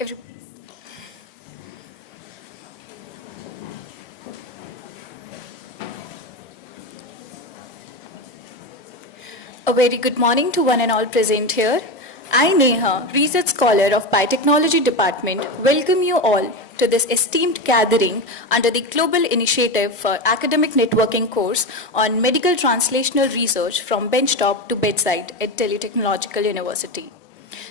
Every- A very good morning to one and all present here. I, Neha, research scholar of Biotechnology Department, welcome you all to this esteemed gathering under the Global Initiative for Academic Networking course on Medical Translational Research from Benchtop to Bedside at Technological University.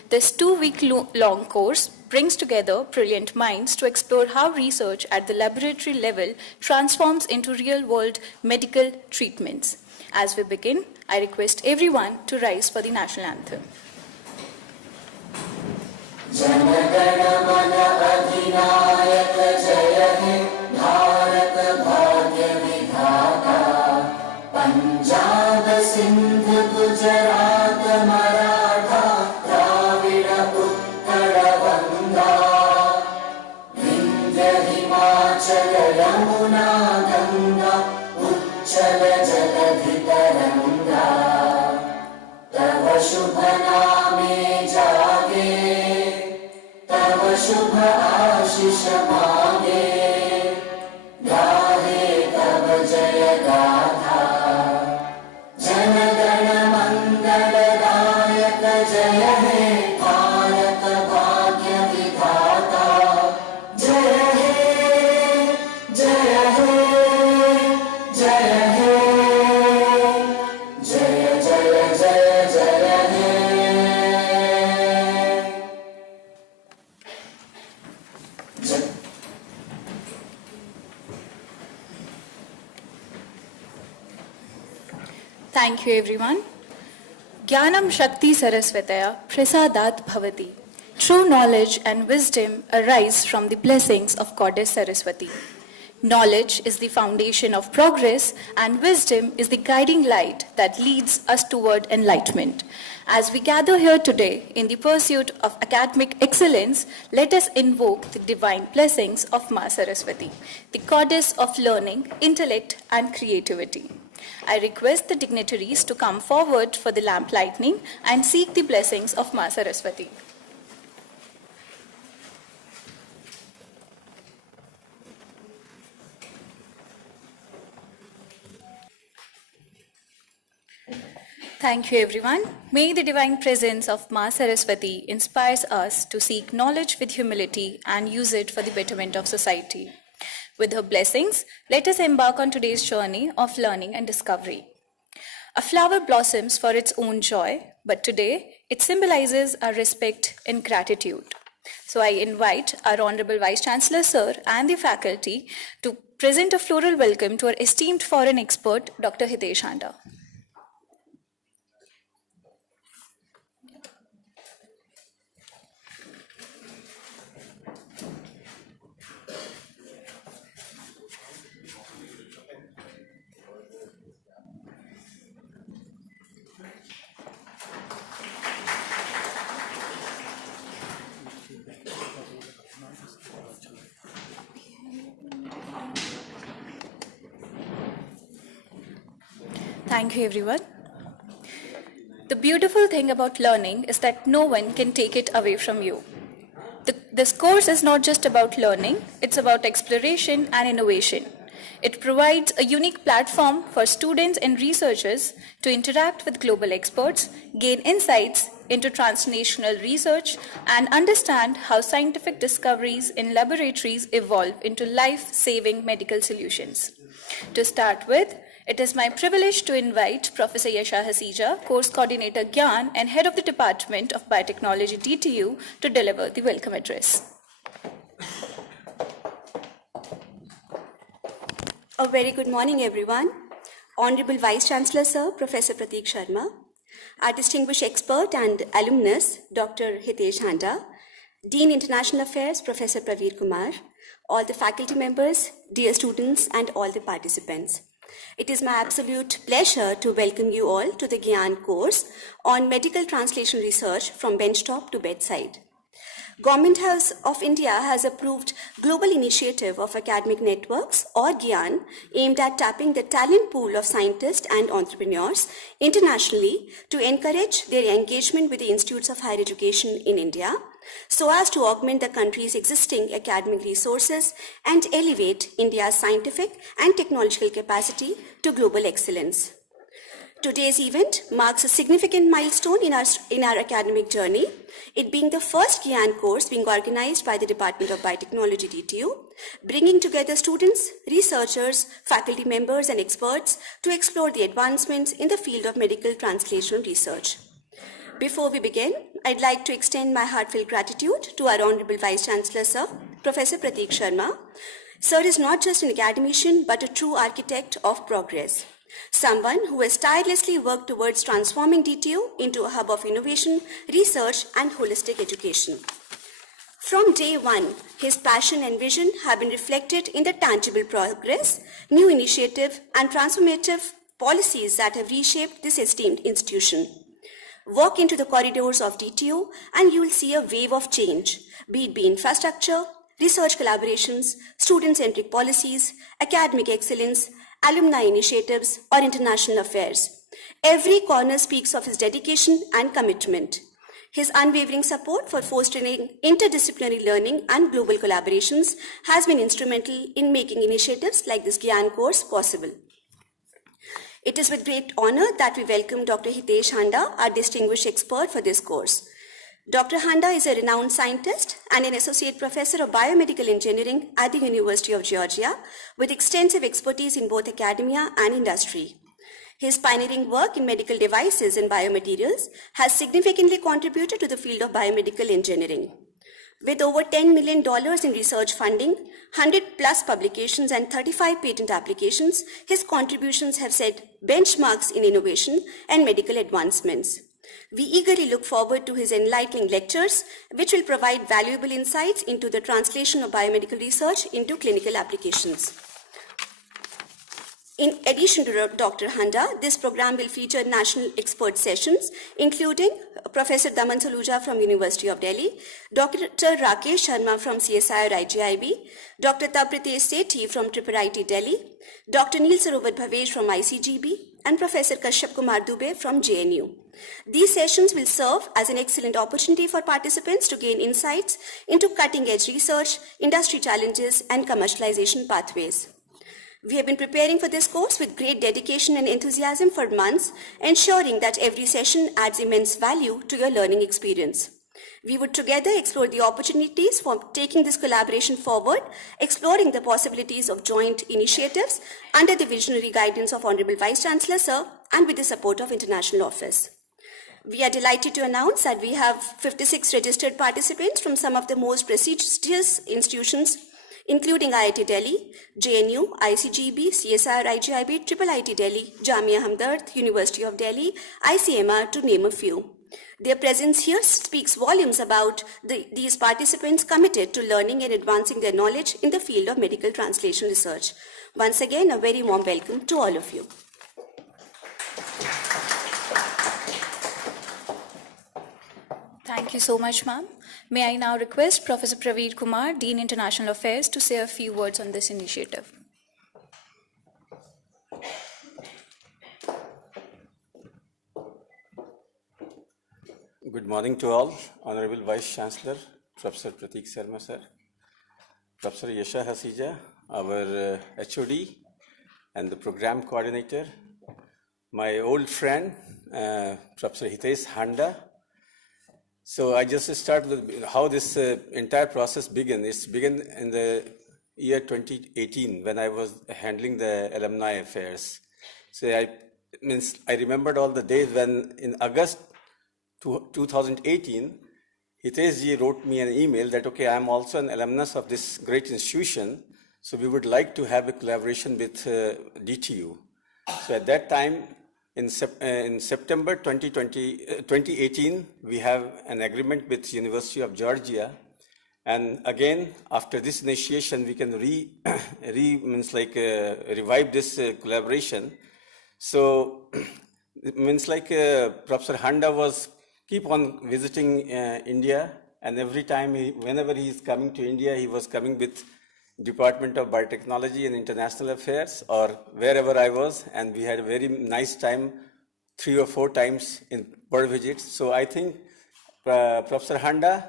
This 2-week long course brings together brilliant minds to explore how research at the laboratory level transforms into real-world medical treatments. As we begin, I request everyone to rise for the national anthem. शुभ नामे जागे तव शुभ आशीष मांगे गाहे तव जय गाथा जन गण मंगलदायक जय हे भारत भाग्य विधाता जय हे जय हे जय हे जय जय जय जय Thank you, everyone. Jnanam Shakti Sarasvataya Prasadat Bhavati. True knowledge and wisdom arise from the blessings of Goddess Saraswati. Knowledge is the foundation of progress, and wisdom is the guiding light that leads us toward enlightenment. As we gather here today in the pursuit of academic excellence, let us invoke the divine blessings of Ma Saraswati, the goddess of learning, intellect, and creativity. I request the dignitaries to come forward for the lamp lighting and seek the blessings of Ma Saraswati. Thank you, everyone. May the divine presence of Ma Saraswati inspires us to seek knowledge with humility and use it for the betterment of society. With her blessings, let us embark on today's journey of learning and discovery. A flower blossoms for its own joy, but today it symbolizes our respect and gratitude. So I invite our Honorable Vice Chancellor Sir and the faculty to present a floral welcome to our esteemed foreign expert, Dr. Hitesh Handa. Thank you, everyone. The beautiful thing about learning is that no one can take it away from you. This course is not just about learning, it's about exploration and innovation. It provides a unique platform for students and researchers to interact with global experts, gain insights into translational research, and understand how scientific discoveries in laboratories evolve into life-saving medical solutions. To start with, it is my privilege to invite Professor Yasha Hasija, Course Coordinator GIAN and Head of the Department of Biotechnology DTU, to deliver the welcome address. A very good morning, everyone. Honorable Vice Chancellor Sir, Professor Prateek Sharma, our distinguished expert and alumnus, Dr. Hitesh Handa, Dean International Affairs, Professor Praveer Kumar, all the faculty members, dear students, and all the participants. It is my absolute pleasure to welcome you all to the GIAN course on Medical Translation Research from Benchtop to Bedside. Government House of India has approved Global Initiative of Academic Networks or GIAN aimed at tapping the talent pool of scientists and entrepreneurs internationally to encourage their engagement with the institutes of higher education in India so as to augment the country's existing academic resources and elevate India's scientific and technological capacity to global excellence. Today's event marks a significant milestone in our academic journey, it being the first GIAN course being organized by the Department of Biotechnology DTU, bringing together students, researchers, faculty members and experts to explore the advancements in the field of medical translational research. Before we begin, I'd like to extend my heartfelt gratitude to our Honorable Vice Chancellor, Sir, Professor Prateek Sharma. Sir is not just an academician but a true architect of progress. Someone who has tirelessly worked towards transforming DTU into a hub of innovation, research, and holistic education. From day one, his passion and vision have been reflected in the tangible progress, new initiative, and transformative policies that have reshaped this esteemed institution. Walk into the corridors of DTU and you will see a wave of change, be it infrastructure, research collaborations, student-centric policies, academic excellence, alumni initiatives, or international affairs. Every corner speaks of his dedication and commitment. His unwavering support for fostering interdisciplinary learning and global collaborations has been instrumental in making initiatives like this GIAN course possible. It is with great honor that we welcome Dr. Hitesh Handa, our distinguished expert for this course. Dr. Handa is a renowned scientist and an associate professor of biomedical engineering at the University of Georgia with extensive expertise in both academia and industry. His pioneering work in medical devices and biomaterials has significantly contributed to the field of biomedical engineering. With over $10 million in research funding, 100 plus publications and 35 patent applications, his contributions have set benchmarks in innovation and medical advancements. We eagerly look forward to his enlightening lectures, which will provide valuable insights into the translation of biomedical research into clinical applications. In addition to Dr. Handa, this program will feature national expert sessions, including Professor Daman Saluja from University of Delhi, Dr. Rakesh Sharma from CSIR IGIB, Dr. Tapritesh Sethi from IIIT Delhi, Dr. Neel Sarovar Bhavesh from ICGB, and Professor Kashyap Kumar Dubey from JNU. These sessions will serve as an excellent opportunity for participants to gain insights into cutting-edge research, industry challenges, and commercialization pathways. We have been preparing for this course with great dedication and enthusiasm for months, ensuring that every session adds immense value to your learning experience. We would together explore the opportunities for taking this collaboration forward, exploring the possibilities of joint initiatives under the visionary guidance of Honorable Vice Chancellor, Sir, and with the support of International Office. We are delighted to announce that we have 56 registered participants from some of the most prestigious institutions, including IIT Delhi, JNU, ICGB, CSIR IGIB, IIIT Delhi, Jamia Hamdard, University of Delhi, ICMR, to name a few. Their presence here speaks volumes about these participants committed to learning and advancing their knowledge in the field of medical translation research. Once again, a very warm welcome to all of you. Thank you so much, ma'am. May I now request Professor Praveer Kumar, Dean International Affairs, to say a few words on this initiative. Good morning to all. Honorable Vice Chancellor, Professor Prateek Sharma, sir, Professor Yasha Hasija, our HOD, and the program coordinator, my old friend, Professor Hitesh Handa. So I just start with how this entire process began. It's began in the year 2018 when I was handling the alumni affairs. So I remembered all the days when in August 2018, Hitesh ji wrote me an email that, okay, I'm also an alumnus of this great institution, so we would like to have a collaboration with DTU. So at that time, in September 2018, we have an agreement with University of Georgia. And again, after this initiation, we can revive this collaboration. So it means like Professor Handa was keep on visiting India and every time, whenever he is coming to India, he was coming with Department of Biotechnology and International Affairs, or wherever I was, and we had a very nice time, 3 or 4 times in per visits. So I think Professor Handa,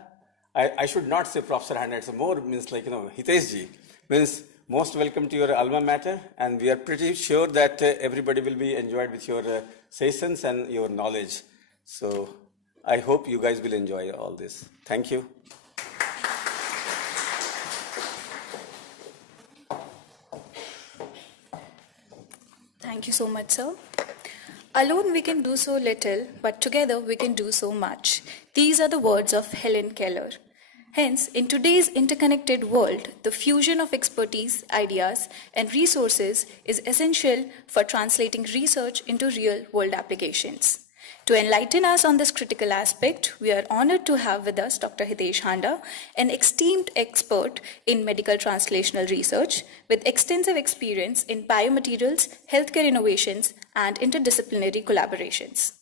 I should not say Professor Handa, it's more means like, Hitesh ji, means most welcome to your alma mater, and we are pretty sure that everybody will be enjoyed with your sessions and your knowledge. So I hope you guys will enjoy all this. Thank you. Thank you so much, sir. Alone we can do so little, but together we can do so much. These are the words of Helen Keller. Hence, in today's interconnected world, the fusion of expertise, ideas, and resources is essential for translating research into real-world applications. To enlighten us on this critical aspect, we are honored to have with us Dr. Hitesh Handa, an esteemed expert in medical translational research with extensive experience in biomaterials, healthcare innovations, and interdisciplinary collaborations.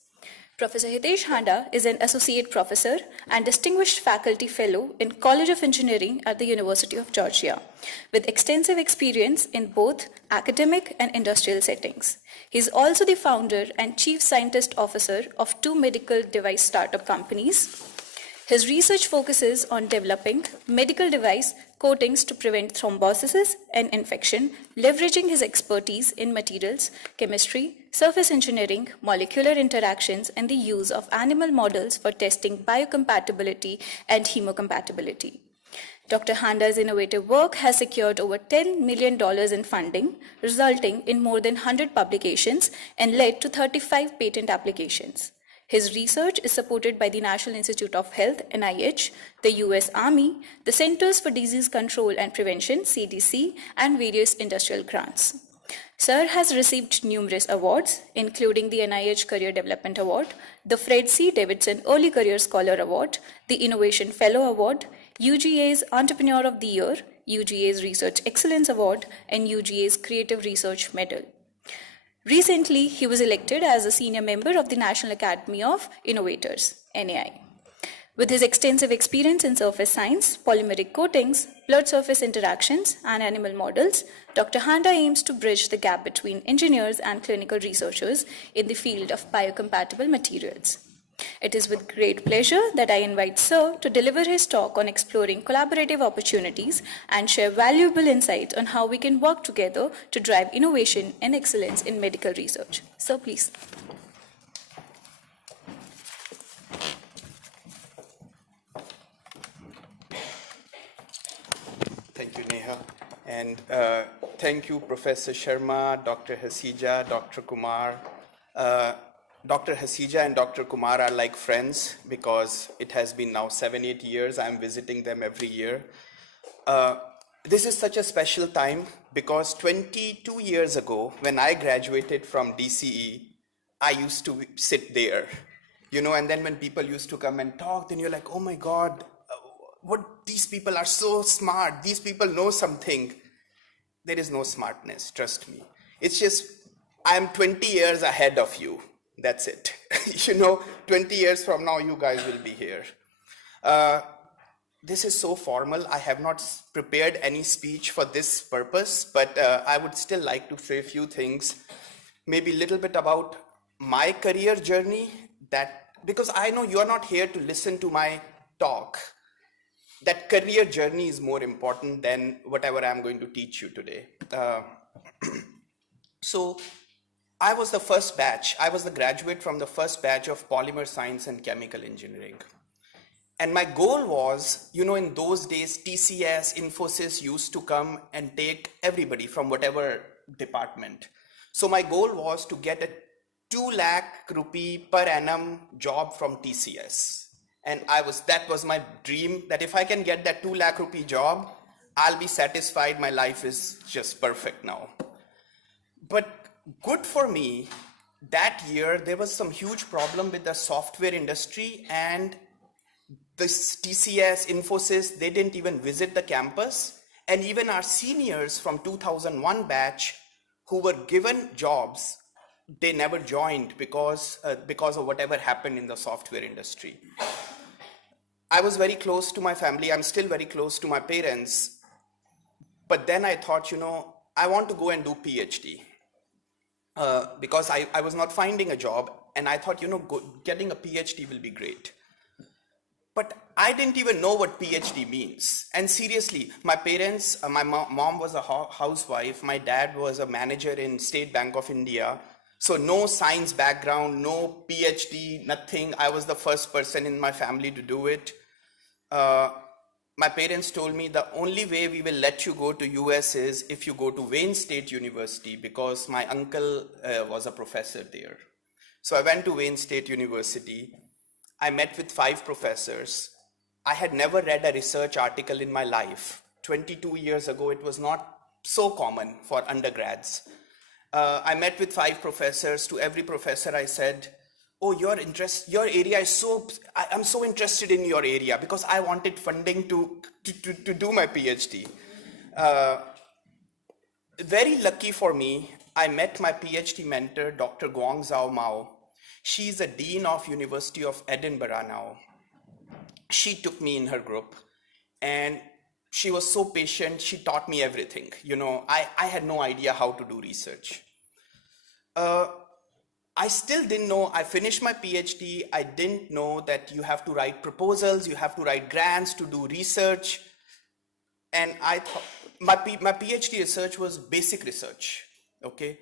Professor Hitesh Handa is an associate professor and distinguished faculty fellow in College of Engineering at the University of Georgia, with extensive experience in both academic and industrial settings. He is also the founder and chief scientist officer of 2 medical device startup companies. His research focuses on developing medical device coatings to prevent thrombosis and infection, leveraging his expertise in materials, chemistry, surface engineering, molecular interactions, and the use of animal models for testing biocompatibility and hemocompatibility. Dr. Handa's innovative work has secured over $10 million in funding, resulting in more than 100 publications and led to 35 patent applications. His research is supported by the National Institute of Health, NIH, the US Army, the Centers for Disease Control and Prevention, CDC, and various industrial grants. Sir has received numerous awards, including the NIH Career Development Award, the Fred C. Davidson Early Career Scholar Award, the Innovation Fellow Award, UGA's Entrepreneur of the Year, UGA's Research Excellence Award, and UGA's Creative Research Medal. Recently, he was elected as a senior member of the National Academy of Innovators, NAI. With his extensive experience in surface science, polymeric coatings, blood surface interactions, and animal models, Dr. Handa aims to bridge the gap between engineers and clinical researchers in the field of biocompatible materials. It is with great pleasure that I invite Sir to deliver his talk on exploring collaborative opportunities and share valuable insights on how we can work together to drive innovation and excellence in medical research. Sir, please. Thank you, Neha. And thank you, Professor Sharma, Dr. Hasija, Dr. Kumar. Dr. Hasija and Dr. Kumar are like friends because it has been now 7-8 years. I'm visiting them every year. This is such a special time because 22 years ago, when I graduated from DCE, I used to sit there, and then when people used to come and talk, then you're like, oh my God, these people are so smart. These people know something. There is no smartness, trust me. It's just, I'm 20 years ahead of you. That's it. 20 years from now, you guys will be here. This is so formal. I have not prepared any speech for this purpose, but I would still like to say a few things, maybe a little bit about my career journey, because I know you are not here to listen to my talk. That career journey is more important than whatever I'm going to teach you today. So I was the first batch. I was the graduate from the first batch of polymer science and chemical engineering. And my goal was, in those days, TCS, Infosys used to come and take everybody from whatever department. So my goal was to get a 2 lakh rupee per annum job from TCS. And that was my dream, that if I can get that 2 lakh rupee job, I'll be satisfied. My life is just perfect now. But good for me, that year, there was some huge problem with the software industry, and this TCS, Infosys, they didn't even visit the campus. And even our seniors from 2001 batch who were given jobs, they never joined because of whatever happened in the software industry. I was very close to my family. I'm still very close to my parents. But then I thought, I want to go and do PhD because I was not finding a job. And I thought, getting a PhD will be great. But I didn't even know what PhD means. And seriously, my parents, my mom was a housewife. My dad was a manager in State Bank of India. So no science background, no PhD, nothing. I was the first person in my family to do it. My parents told me the only way we will let you go to US is if you go to Wayne State University, because my uncle was a professor there. So I went to Wayne State University. I met with 5 professors. I had never read a research article in my life. 22 years ago, it was not so common for undergrads. I met with 5 professors. To every professor, I said, "Oh, your area is I'm so interested in your area," because I wanted funding to do my PhD. Very lucky for me, I met my PhD mentor, Dr. Guang Zhao Mao. She's a dean of University of Edinburgh now. She took me in her group and she was so patient. She taught me everything. I had no idea how to do research. I still didn't know. I finished my PhD. I didn't know that you have to write proposals, you have to write grants to do research. And I thought my PhD research was basic research, okay?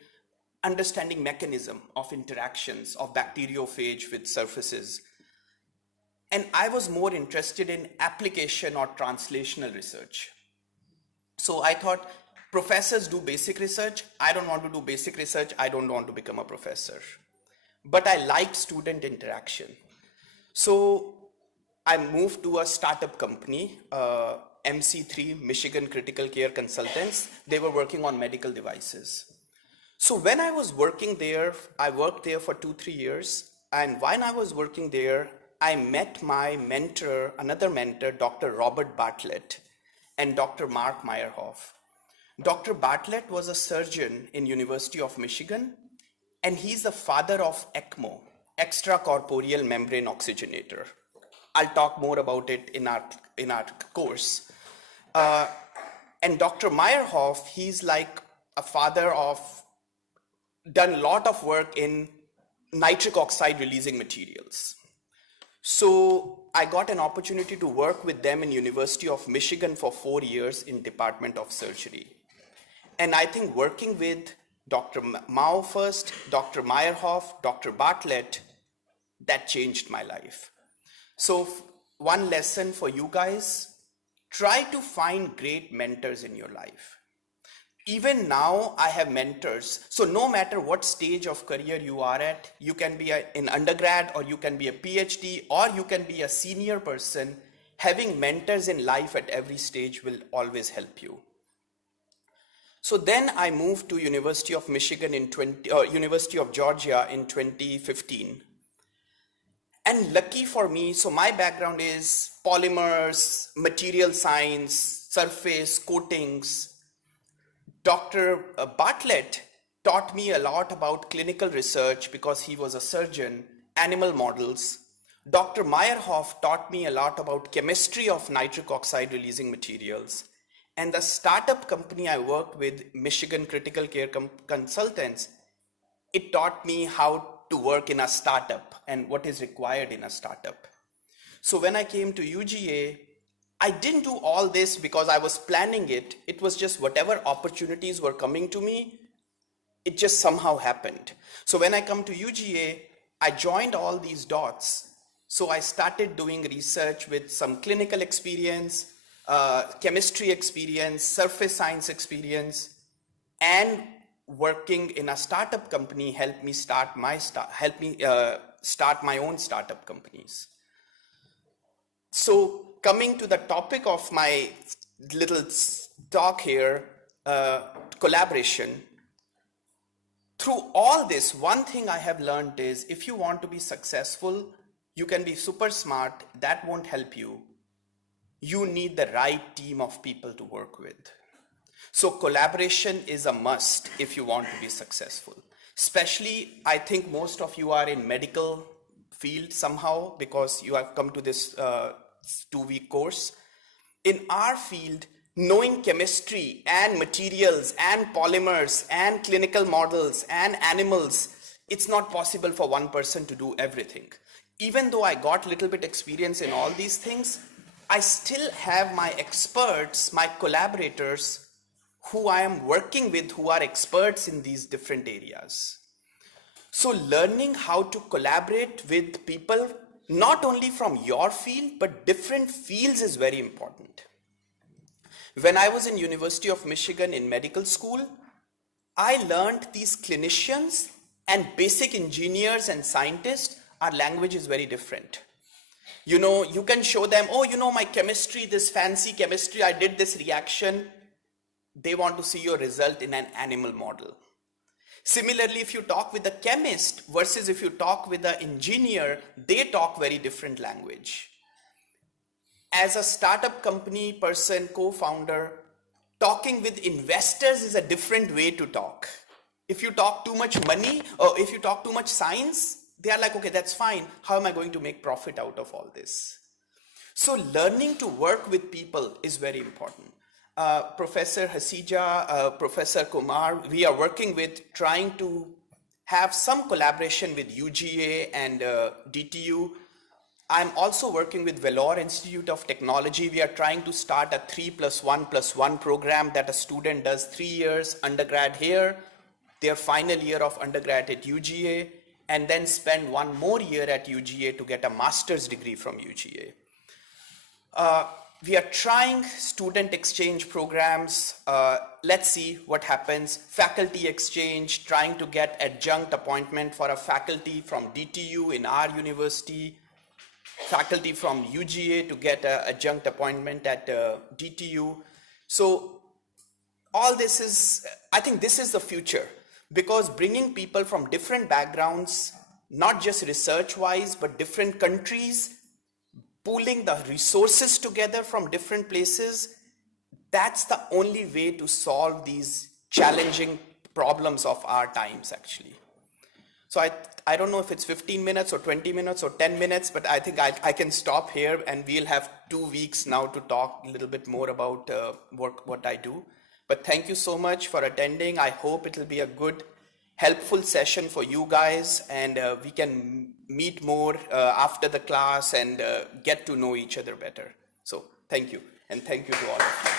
Understanding mechanism of interactions of bacteriophage with surfaces. And I was more interested in application or translational research. So I thought, professors do basic research. I don't want to do basic research. I don't want to become a professor. But I liked student interaction. So I moved to a startup company, MC3, Michigan Critical Care Consultants. They were working on medical devices. So when I was working there, I worked there for 2-3 years. And when I was working there, I met my mentor, another mentor, Dr. Robert Bartlett and Dr. Mark Meyerhoff. Dr. Bartlett was a surgeon in University of Michigan, and he's the father of ECMO, extracorporeal membrane oxygenator. I'll talk more about it in our course. And Dr. Meyerhoff, he's like a father of, done a lot of work in nitric oxide releasing materials. So I got an opportunity to work with them in University of Michigan for 4 years in Department of Surgery. And I think working with Dr. Mao first, Dr. Meyerhoff, Dr. Bartlett, that changed my life. So one lesson for you guys, try to find great mentors in your life. Even now, I have mentors. So no matter what stage of career you are at, you can be an undergrad, or you can be a PhD, or you can be a senior person. Having mentors in life at every stage will always help you. So then I moved to University of Michigan University of Georgia in 2015. And lucky for me, so my background is polymers, material science, surface, coatings. Dr. Bartlett taught me a lot about clinical research because he was a surgeon, animal models. Dr. Meyerhoff taught me a lot about chemistry of nitric oxide releasing materials. And the startup company I worked with, Michigan Critical Care Consultants, it taught me how to work in a startup and what is required in a startup. So when I came to UGA, I didn't do all this because I was planning it. It was just whatever opportunities were coming to me, it just somehow happened. So when I come to UGA, I joined all these dots. So I started doing research with some clinical experience, chemistry experience, surface science experience, and working in a startup company helped me start my own startup companies. So coming to the topic of my little talk here, collaboration. Through all this, one thing I have learned is if you want to be successful, you can be super smart, that won't help you. You need the right team of people to work with. So collaboration is a must if you want to be successful. Especially, I think most of you are in medical field somehow because you have come to this 2-week course. In our field, knowing chemistry and materials and polymers and clinical models and animals, it's not possible for one person to do everything. Even though I got a little bit experience in all these things, I still have my experts, my collaborators, who I am working with, who are experts in these different areas. So learning how to collaborate with people, not only from your field, but different fields is very important. When I was in University of Michigan in medical school, I learned these clinicians and basic engineers and scientists, our language is very different. You know, you can show them, oh, you know, my chemistry, this fancy chemistry, I did this reaction. They want to see your result in an animal model. Similarly, if you talk with a chemist versus if you talk with an engineer, they talk very different language. As a startup company person, co-founder, talking with investors is a different way to talk. If you talk too much money or if you talk too much science, they are like, okay, that's fine. How am I going to make profit out of all this? So learning to work with people is very important. Professor Hasija, Professor Kumar, we are working with trying to have some collaboration with UGA and DTU. I'm also working with Vellore Institute of Technology. We are trying to start a 3+1+1 program that a student does 3 years undergrad here, their final year of undergrad at UGA, and then spend 1 more year at UGA to get a master's degree from UGA. We are trying student exchange programs. Let's see what happens. Faculty exchange, trying to get adjunct appointment for a faculty from DTU in our university, faculty from UGA to get an adjunct appointment at DTU. So all this is, I think this is the future, because bringing people from different backgrounds, not just research-wise, but different countries, pooling the resources together from different places, that's the only way to solve these challenging problems of our times, actually. So I don't know if it's 15 minutes or 20 minutes or 10 minutes, but I think I can stop here, and we'll have 2 weeks now to talk a little bit more about what I do. But thank you so much for attending. I hope it will be a good, helpful session for you guys, and we can meet more after the class and get to know each other better. So thank you, and thank you to all of you.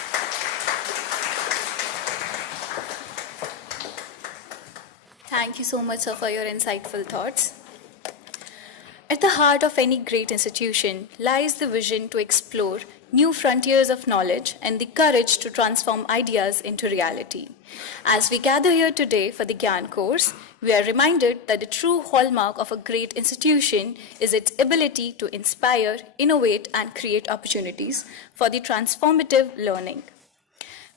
Thank you so much, sir, for your insightful thoughts. At the heart of any great institution lies the vision to explore new frontiers of knowledge and the courage to transform ideas into reality. As we gather here today for the GIAN course, we are reminded that the true hallmark of a great institution is its ability to inspire, innovate, and create opportunities for the transformative learning.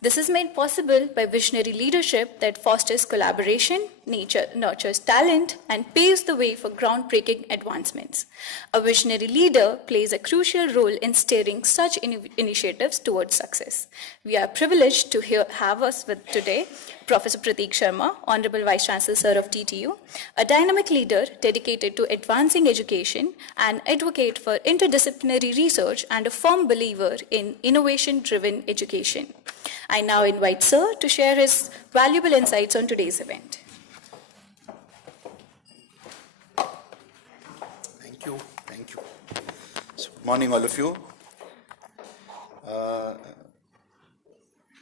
This is made possible by visionary leadership that fosters collaboration, nurtures talent, and paves the way for groundbreaking advancements. A visionary leader plays a crucial role in steering such initiatives towards success. We are privileged to have us with today Professor Prateek Sharma, Honorable Vice Chancellor Sir of TTU, a dynamic leader dedicated to advancing education, an advocate for interdisciplinary research, and a firm believer in innovation-driven education. I now invite Sir to share his valuable insights on today's event. Thank you. So, good morning, all of you.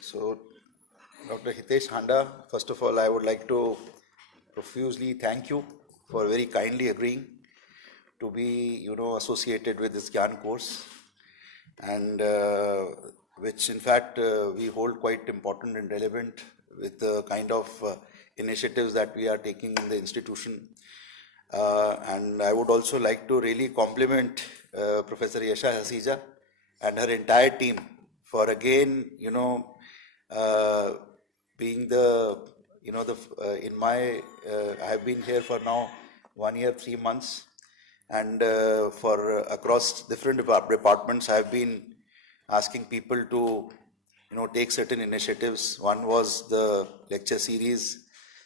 So, Dr. Hitesh Handa, first of all, I would like to profusely thank you for very kindly agreeing to be, associated with this GIAN course, and which in fact we hold quite important and relevant with the kind of initiatives that we are taking in the institution. And I would also like to really compliment Professor Yesha Hasija and her entire team for again, being the, I've been here for now 1 year, 3 months, and for across different departments, I've been asking people to, take certain initiatives. One was the lecture series.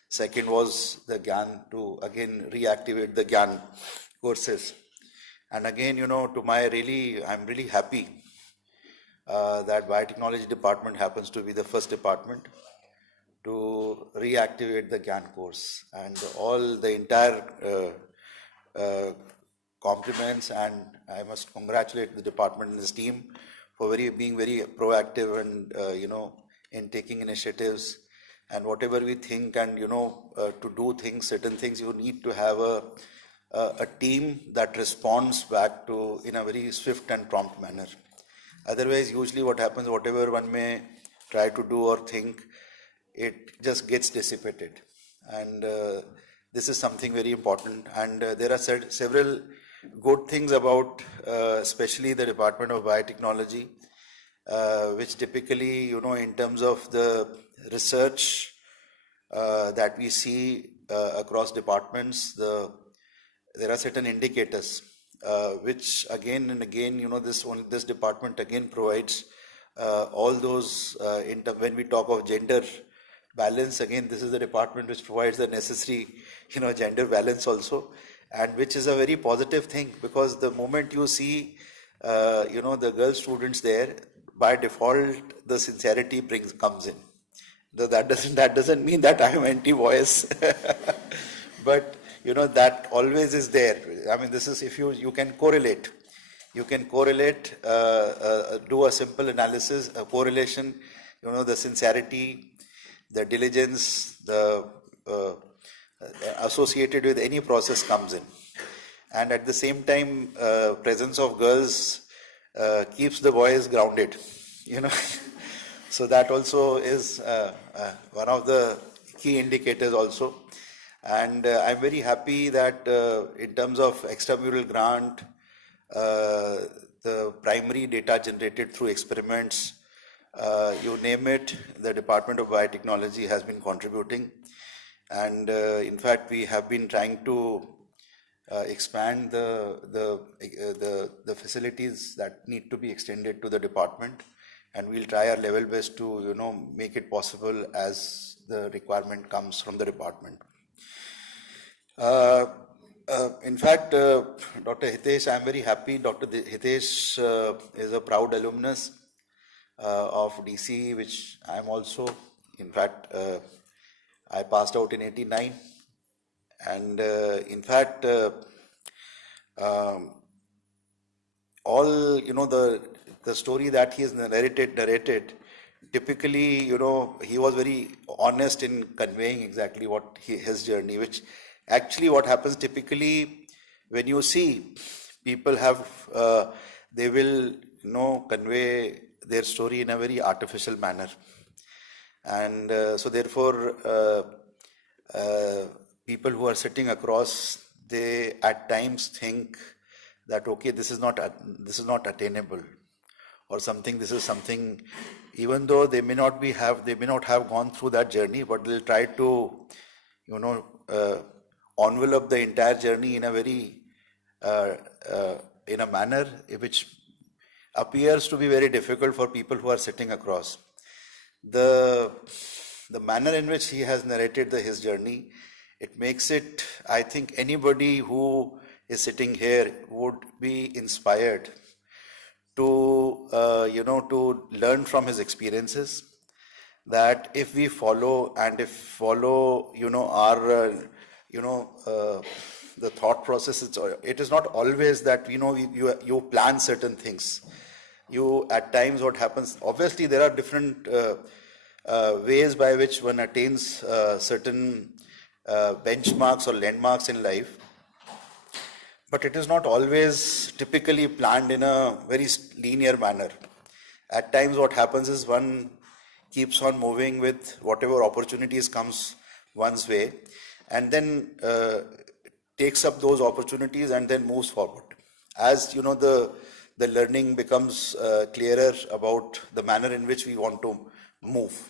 Second was the GIAN, to again reactivate the GIAN courses. And again, I'm really happy that Biotechnology department happens to be the first department to reactivate the GIAN course, and all the entire compliments, and I must congratulate the department and its team for being very proactive and in taking initiatives. And whatever we think, and to do things, certain things, you need to have a team that responds back to in a very swift and prompt manner. Otherwise, usually what happens, whatever one may try to do or think, it just gets dissipated. And this is something very important. And there are several good things about especially the Department of Biotechnology, which typically, in terms of the research that we see across departments, there are certain indicators which again and again, this department again provides all those, when we talk of gender balance, again, this is the department which provides the necessary, gender balance also, and which is a very positive thing, because the moment you see, the girl students there, by default, the sincerity comes in. That doesn't mean that I am anti-boys, but that always is there. I mean, this is, if you can correlate, do a simple analysis, a correlation, the sincerity, the diligence, the associated with any process comes in, and at the same time, presence of girls keeps the boys grounded, so that also is one of the key indicators also. And I'm very happy that in terms of extramural grant, the primary data generated through experiments, you name it, the Department of Biotechnology has been contributing. And in fact, we have been trying to expand the facilities that need to be extended to the department, and we'll try our level best to make it possible as the requirement comes from the department. In fact, Dr. Hitesh, I'm very happy. Dr. Hitesh is a proud alumnus of DC, which I am also. In fact, I passed out in '89, and in fact, all the story that he has narrated. Typically, he was very honest in conveying exactly what his journey, which actually what happens typically when you see people have, they will, convey their story in a very artificial manner. And so therefore, people who are sitting across, they at times think that, okay, this is not attainable, or something, this is something, even though they may not have gone through that journey, but they'll try to, envelop the entire journey in a very, in a manner which appears to be very difficult for people who are sitting across. The manner in which he has narrated his journey, it makes it, I think anybody who is sitting here would be inspired to, to learn from his experiences, that if we follow, and our, the thought process, it is not always that, you plan certain things. At times what happens, obviously there are different ways by which one attains certain benchmarks or landmarks in life, but it is not always typically planned in a very linear manner. At times what happens is one keeps on moving with whatever opportunities comes one's way, and then takes up those opportunities and then moves forward. As the learning becomes clearer about the manner in which we want to move.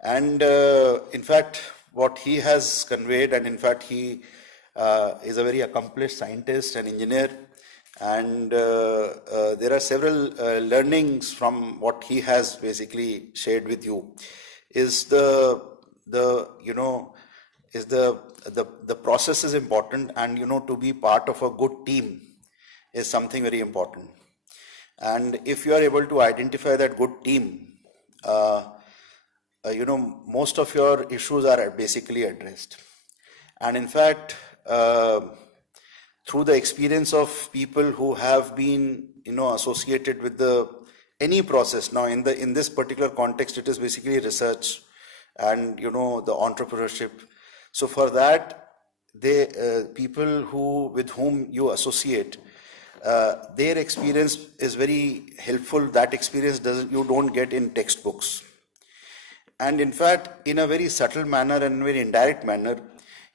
And in fact, what he has conveyed, and in fact he is a very accomplished scientist and engineer, and there are several learnings from what he has basically shared with you, is the is the process is important, and to be part of a good team is something very important. And if you are able to identify that good team, most of your issues are basically addressed. And in fact, through the experience of people who have been, associated with any process. Now, in this particular context, it is basically research and the entrepreneurship. So for that, people with whom you associate, their experience is very helpful. That experience you don't get in textbooks. And in fact, in a very subtle manner and very indirect manner,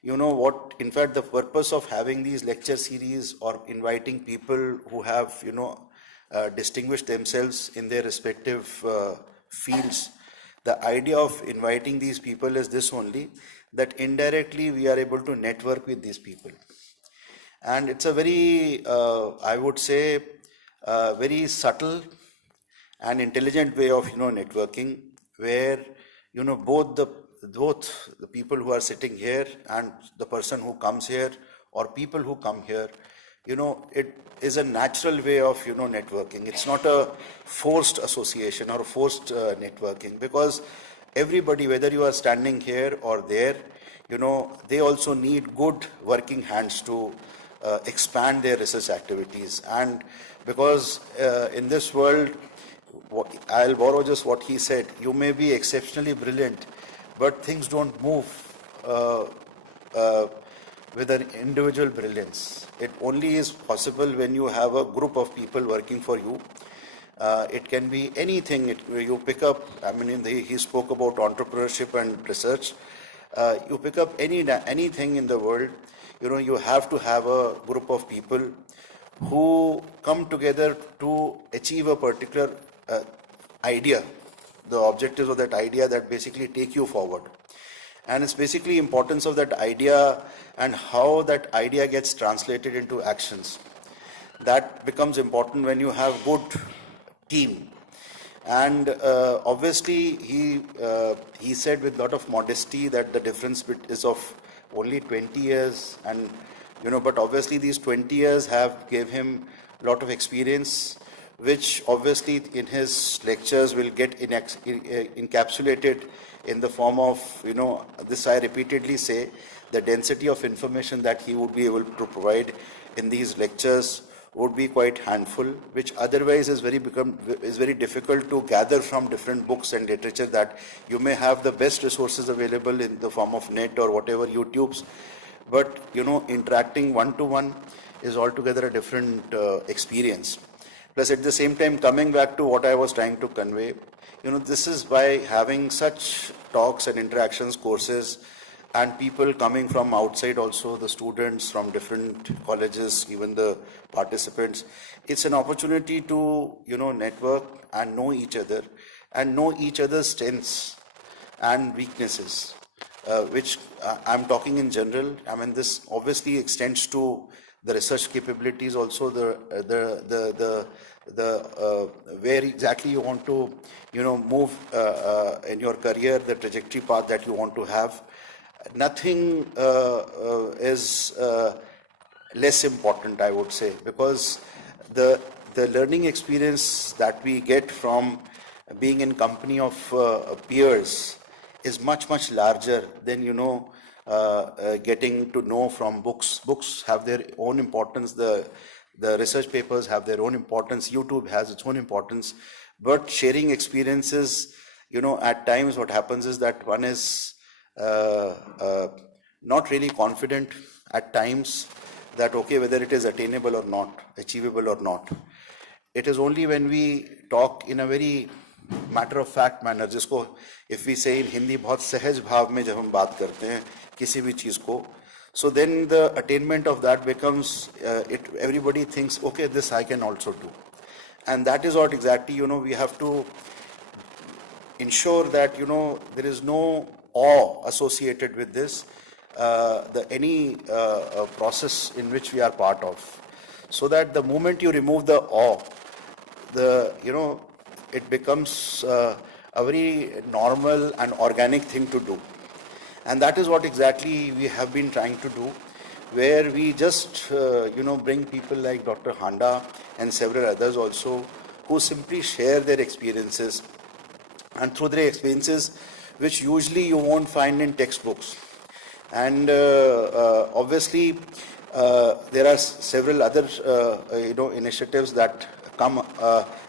in fact, the purpose of having these lecture series or inviting people who have, distinguished themselves in their respective fields, the idea of inviting these people is this only, that indirectly we are able to network with these people. And it's a very, I would say, very subtle and intelligent way of, networking, where, both the people who are sitting here and the person who comes here, or people who come here, it is a natural way of, networking. It's not a forced association or forced networking, because everybody, whether you are standing here or there, they also need good working hands to expand their research activities. And because in this world, I'll borrow just what he said, you may be exceptionally brilliant, but things don't move with an individual brilliance. It only is possible when you have a group of people working for you. It can be anything. You pick up, he spoke about entrepreneurship and research. You pick up anything in the world, you have to have a group of people who come together to achieve a particular idea, the objectives of that idea that basically take you forward. And it's basically importance of that idea and how that idea gets translated into actions. That becomes important when you have good team. And obviously he said with a lot of modesty that the difference is of only 20 years, and but obviously these 20 years gave him a lot of experience, which obviously in his lectures will get encapsulated in the form of, this I repeatedly say, the density of information that he would be able to provide in these lectures would be quite handful, which otherwise is very difficult to gather from different books and literature. That you may have the best resources available in the form of net or whatever, YouTubes, but interacting one-to-one is altogether a different experience. Plus, at the same time, coming back to what I was trying to convey, this is by having such talks and interactions, courses, and people coming from outside also, the students from different colleges, even the participants, it's an opportunity to, network and know each other and know each other's strengths and weaknesses, which I'm talking in general. This obviously extends to the research capabilities also, where exactly you want to, move in your career, the trajectory path that you want to have. Nothing is less important, I would say, because the learning experience that we get from being in company of peers is much, much larger than, getting to know from books. Books have their own importance. The research papers have their own importance. YouTube has its own importance. But sharing experiences, at times what happens is that one is not really confident at times that, okay, whether it is attainable or not, achievable or not. It is only when we talk in a very matter of fact manner, जिसको if we say in Hindi बहुत सहज भाव में जब हम बात करते हैं किसी भी चीज को, so then the attainment of that becomes everybody thinks, okay, this I can also do. And that is what exactly, we have to ensure that, there is no awe associated with this, any process in which we are part of. So that the moment you remove the awe, it becomes a very normal and organic thing to do. And that is what exactly we have been trying to do, where we just, bring people like Dr. Handa and several others also, who simply share their experiences, and through their experiences, which usually you won't find in textbooks. And obviously, there are several other, initiatives that come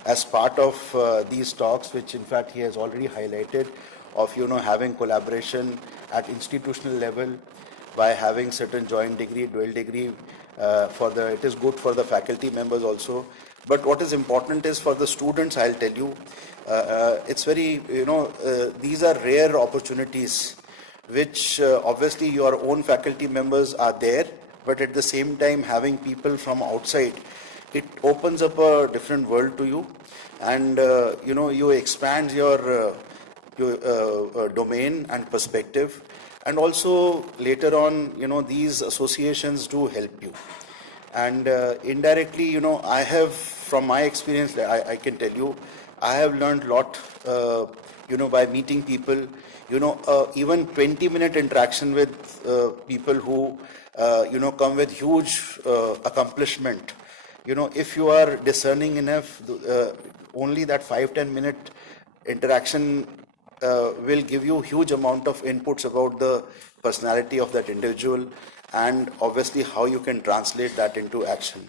as part of these talks, which in fact he has already highlighted, of having collaboration at institutional level by having certain joint degree, dual degree. It is good for the faculty members also. But what is important is for the students. I'll tell you, it's very, these are rare opportunities, which obviously your own faculty members are there, but at the same time having people from outside, it opens up a different world to you, and you expand your domain and perspective, and also later on, these associations do help you. And indirectly, I have, from my experience, I can tell you, I have learned a lot, by meeting people, even 20-minute interaction with people who, come with huge accomplishment. If you are discerning enough, only that 5-10 minute interaction will give you huge amount of inputs about the personality of that individual, and obviously how you can translate that into action.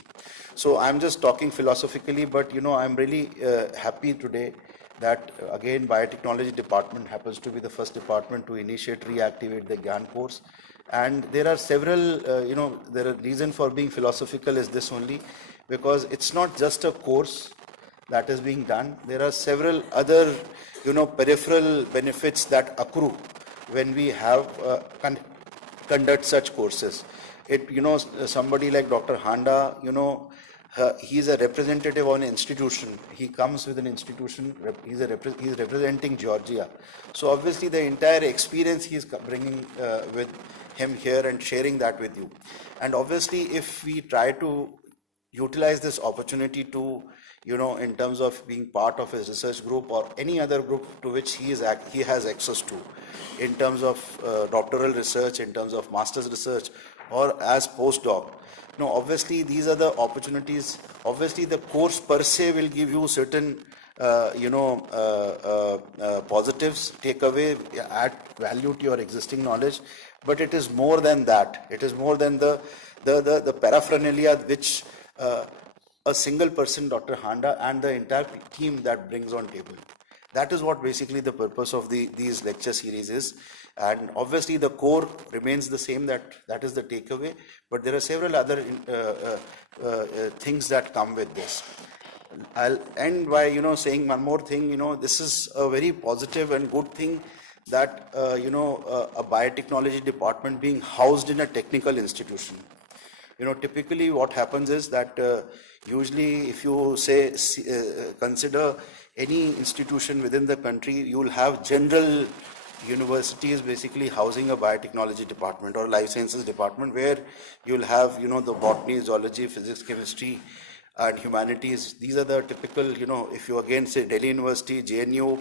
So I'm just talking philosophically, but I'm really happy today that again Biotechnology department happens to be the first department to initiate reactivate the GIAN course. And there are several, there are reason for being philosophical is this only, because it's not just a course that is being done. There are several other, peripheral benefits that accrue when we have conduct such courses. Somebody like Dr. Handa, he's a representative on an institution. He comes with an institution. He's representing Georgia. So obviously the entire experience he's bringing with him here and sharing that with you. And obviously, if we try to utilize this opportunity to, in terms of being part of his research group or any other group to which he has access to, in terms of doctoral research, in terms of master's research, or as postdoc. No, obviously these are the opportunities. Obviously the course per se will give you certain positives, take away, add value to your existing knowledge, but it is more than that. It is more than the paraphernalia which a single person, Dr. Handa, and the entire team that brings on table. That is what basically the purpose of these lecture series is. And obviously the core remains the same, that is the takeaway, but there are several other things that come with this. I'll end by, saying one more thing. This is a very positive and good thing that, a biotechnology department being housed in a technical institution. Typically what happens is that usually if you consider any institution within the country, you will have general universities basically housing a biotechnology department or life sciences department, where you'll have, the botany, zoology, physics, chemistry, and humanities. These are the typical, if you again say Delhi University, JNU,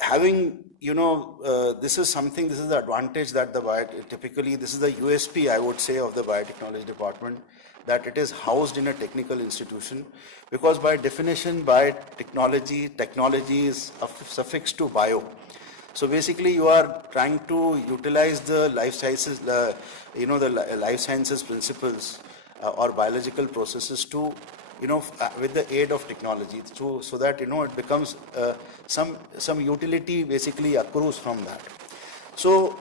having, this is the advantage that typically this is the USP, I would say, of the biotechnology department, that it is housed in a technical institution, because by definition, technology is suffixed to bio. So basically you are trying to utilize the life sciences, the life sciences principles or biological processes to, with the aid of technology, so that, it becomes some utility basically accrues from that. So,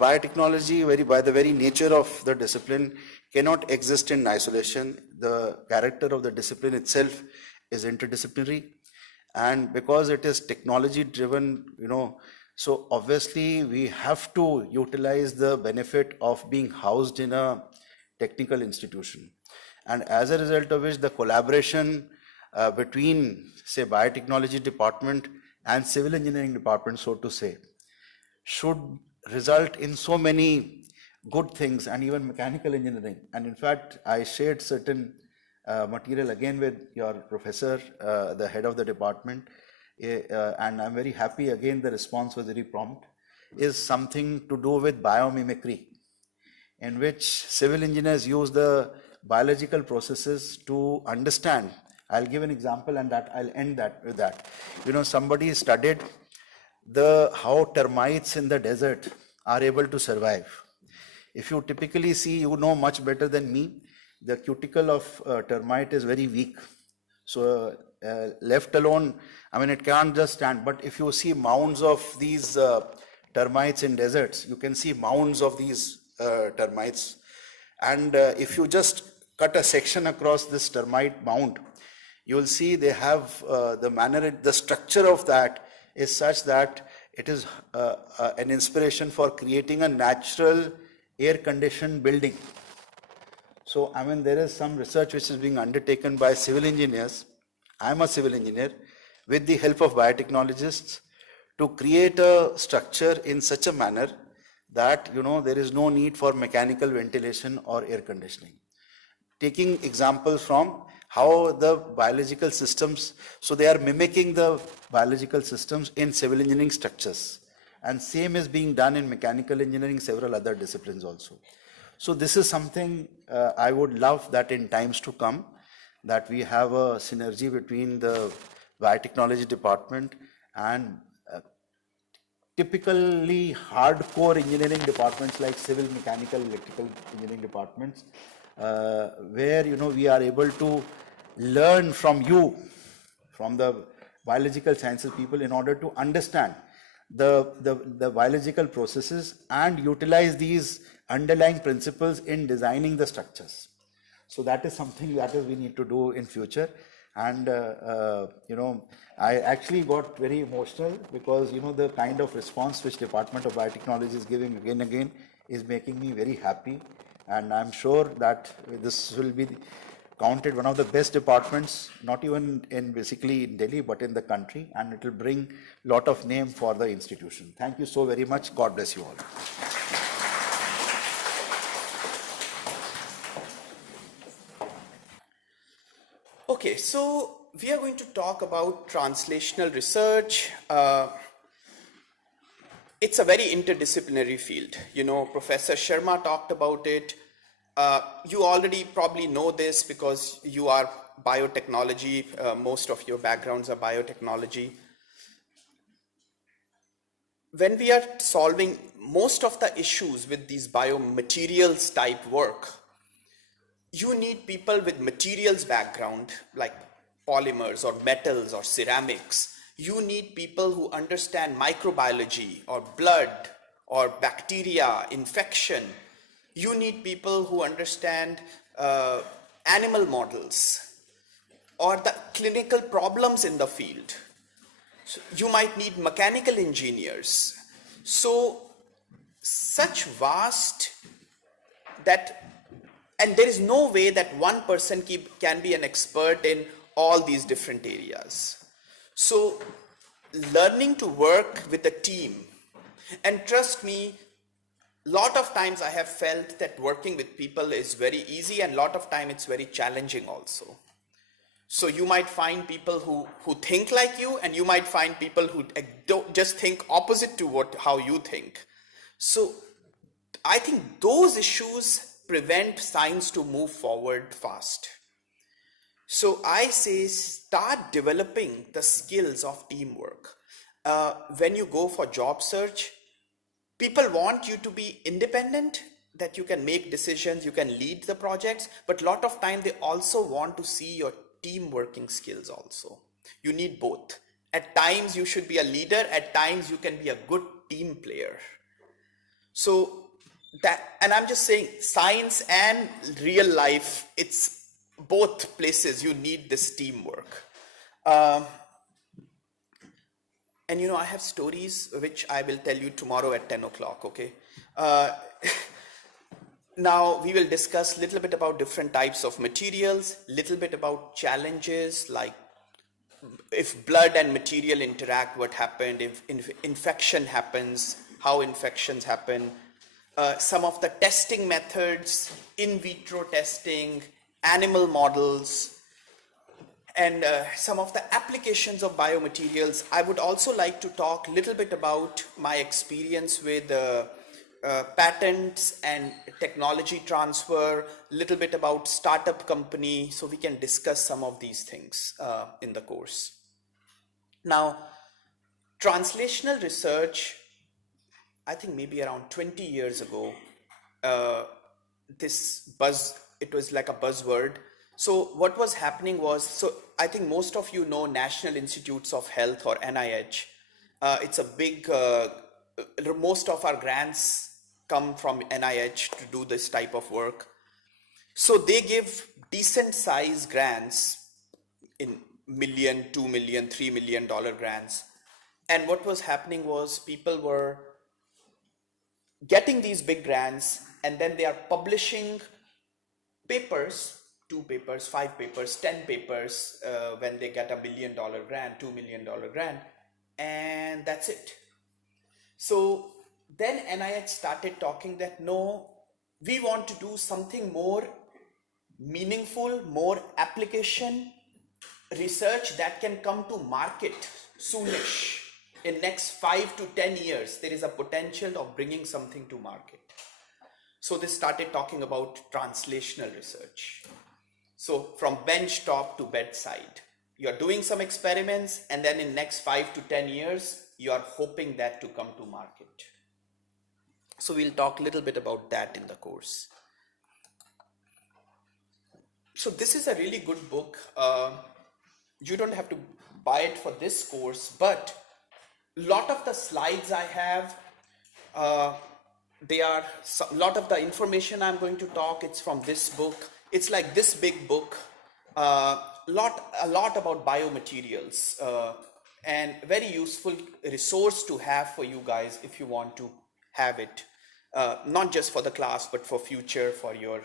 biotechnology, by the very nature of the discipline, cannot exist in isolation. The character of the discipline itself is interdisciplinary, and because it is technology driven, so obviously we have to utilize the benefit of being housed in a technical institution. And as a result of which, the collaboration between, say, biotechnology department and civil engineering department, so to say, should result in so many good things, and even mechanical engineering. And in fact, I shared certain material again with your professor, the head of the department, and I'm very happy again the response was very prompt, is something to do with biomimicry, in which civil engineers use the biological processes to understand. I'll give an example and that I'll end that with that. Somebody studied how termites in the desert are able to survive. If you typically see, you know much better than me, the cuticle of termite is very weak. So left alone, it can't just stand. But if you see mounds of these termites in deserts, you can see mounds of these termites. And if you just cut a section across this termite mound, you will see they have the structure of that is such that it is an inspiration for creating a natural air-conditioned building. So, there is some research which is being undertaken by civil engineers. I'm a civil engineer with the help of biotechnologists to create a structure in such a manner that, there is no need for mechanical ventilation or air conditioning. Taking examples from how the biological systems, so they are mimicking the biological systems in civil engineering structures. And same is being done in mechanical engineering, several other disciplines also. So this is something I would love that in times to come, that we have a synergy between the biotechnology department and typically hardcore engineering departments like civil, mechanical, electrical engineering departments, where we are able to learn from you, from the biological sciences people, in order to understand the biological processes and utilize these underlying principles in designing the structures. So that is something that we need to do in future. And I actually got very emotional because the kind of response which Department of Biotechnology is giving again and again is making me very happy. And I'm sure that this will be counted one of the best departments, not even in basically in Delhi, but in the country, and it will bring a lot of name for the institution. Thank you so very much. God bless you all. Okay, so we are going to talk about translational research. It's a very interdisciplinary field. Professor Sharma talked about it. You already probably know this because you are biotechnology. Most of your backgrounds are biotechnology. When we are solving most of the issues with these biomaterials type work, you need people with materials background like polymers or metals or ceramics. You need people who understand microbiology or blood or bacteria, infection. You need people who understand animal models or the clinical problems in the field. So you might need mechanical engineers. So such vast and there is no way that one person can be an expert in all these different areas. So learning to work with a team, and trust me, lot of times I have felt that working with people is very easy and lot of time it's very challenging also. So you might find people who think like you, and you might find people who don't just think opposite to how you think. So I think those issues prevent science to move forward fast. So I say start developing the skills of teamwork. When you go for job search, people want you to be independent, that you can make decisions, you can lead the projects, but a lot of time they also want to see your team working skills also. You need both. At times you should be a leader, at times you can be a good team player. So and I'm just saying, science and real life, it's both places you need this teamwork. And I have stories which I will tell you tomorrow at 10 o'clock, okay? Now we will discuss a little bit about different types of materials, little bit about challenges like if blood and material interact, what happened, if infection happens, how infections happen, some of the testing methods, in vitro testing, animal models, and some of the applications of biomaterials. I would also like to talk a little bit about my experience with patents and technology transfer, a little bit about startup company, so we can discuss some of these things in the course. Now, translational research, I think maybe around 20 years ago, it was like a buzzword. So what was happening was, so I think most of you know National Institutes of Health, or NIH. It's a big, most of our grants come from NIH to do this type of work. So they give decent size grants in million, $2 million, $3 million grants. And what was happening was people were getting these big grants, and then they are publishing papers, 2 papers, 5 papers, 10 papers, when they get $1 million grant, $2 million grant, and that's it. So then NIH started talking that no, we want to do something more meaningful, more application research that can come to market soonish. In next 5 to 10 years, there is a potential of bringing something to market. So they started talking about translational research. So from benchtop to bedside, you are doing some experiments, and then in next 5 to 10 years, you are hoping that to come to market. So we'll talk a little bit about that in the course. So this is a really good book. You don't have to buy it for this course, but a lot of the slides I have, they are a lot of the information I'm going to talk, it's from this book. It's like this big book, a lot about biomaterials, and very useful resource to have for you guys if you want to have it, not just for the class, but for future, for your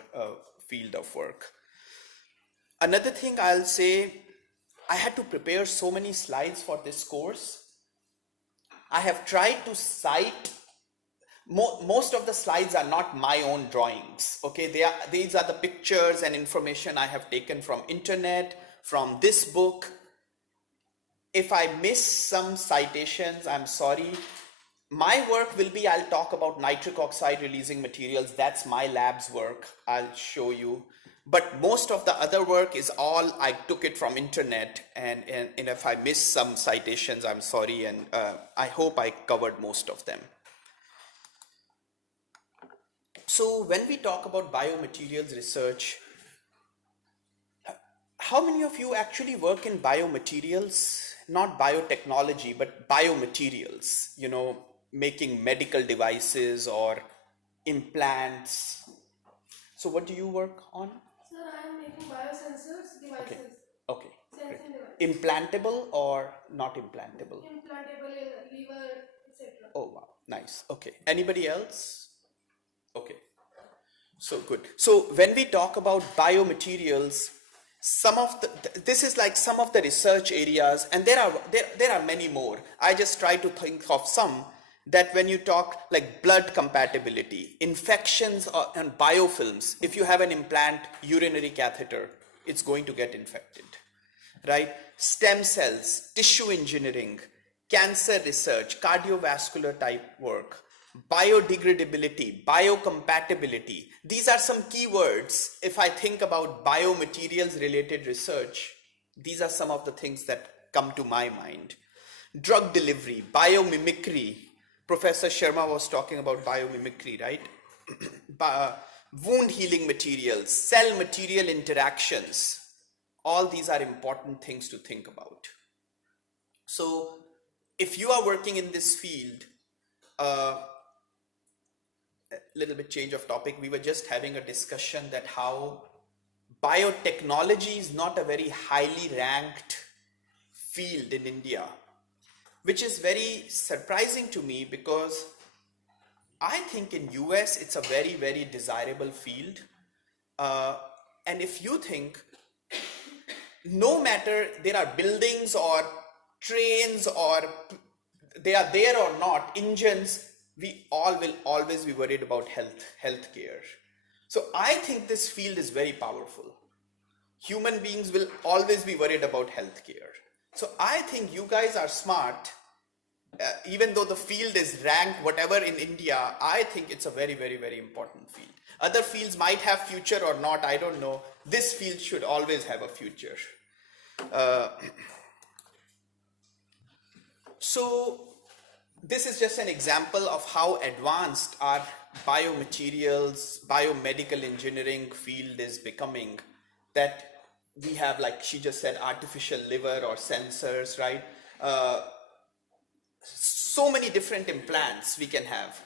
field of work. Another thing I'll say, I had to prepare so many slides for this course. I have tried to cite, most of the slides are not my own drawings, okay? These are the pictures and information I have taken from internet, from this book. If I miss some citations, I'm sorry. My work will be, I'll talk about nitric oxide releasing materials. That's my lab's work. I'll show you. But most of the other work is all, I took it from internet, and if I miss some citations, I'm sorry, and I hope I covered most of them. So when we talk about biomaterials research, how many of you actually work in biomaterials? Not biotechnology, but biomaterials, you know, making medical devices or implants. So what do you work on? Sir, I am making biosensors devices. Okay. Sensing devices. Implantable or not implantable? Implantable in liver, etc. Oh, wow. Nice. Okay. Anybody else? Okay. So good. So when we talk about biomaterials, this is like some of the research areas, and there are many more. I just try to think of some that when you talk like blood compatibility, infections and biofilms, if you have an implant urinary catheter, it's going to get infected, right? Stem cells, tissue engineering, cancer research, cardiovascular type work, biodegradability, biocompatibility. These are some keywords. If I think about biomaterials related research, these are some of the things that come to my mind. Drug delivery, biomimicry. Professor Sharma was talking about biomimicry, right? Wound healing materials, cell material interactions. All these are important things to think about. So if you are working in this field, a little bit change of topic, we were just having a discussion that how biotechnology is not a very highly ranked field in India, which is very surprising to me because I think in US it's a very, very desirable field. And if you think, no matter there are buildings or trains or they are there or not, engines, we all will always be worried about healthcare. So I think this field is very powerful. human beings will always be worried about healthcare. So I think you guys are smart. Even though the field is ranked whatever in India, I think it's a very, very, very important field. Other fields might have future or not, I don't know. This field should always have a future. So this is just an example of how advanced our biomaterials, biomedical engineering field is becoming, that we have, like she just said, artificial liver or sensors, right? So many different implants we can have.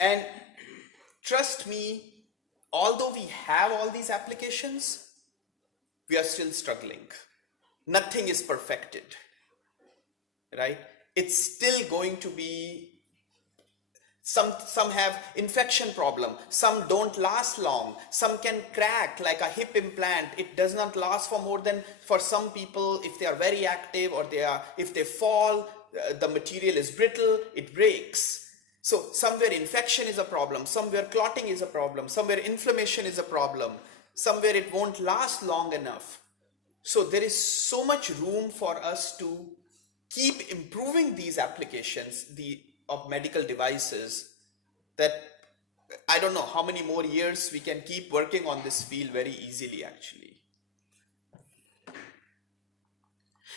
And trust me, although we have all these applications, we are still struggling. Nothing is perfected, right? It's still going to be, some have infection problem, some don't last long, some can crack, like a hip implant. It does not last for more than, for some people, if they are very active or if they fall, the material is brittle, it breaks. So somewhere infection is a problem, somewhere clotting is a problem, somewhere inflammation is a problem, somewhere it won't last long enough. So there is so much room for us to keep improving these applications of medical devices, that I don't know how many more years we can keep working on this field very easily, actually.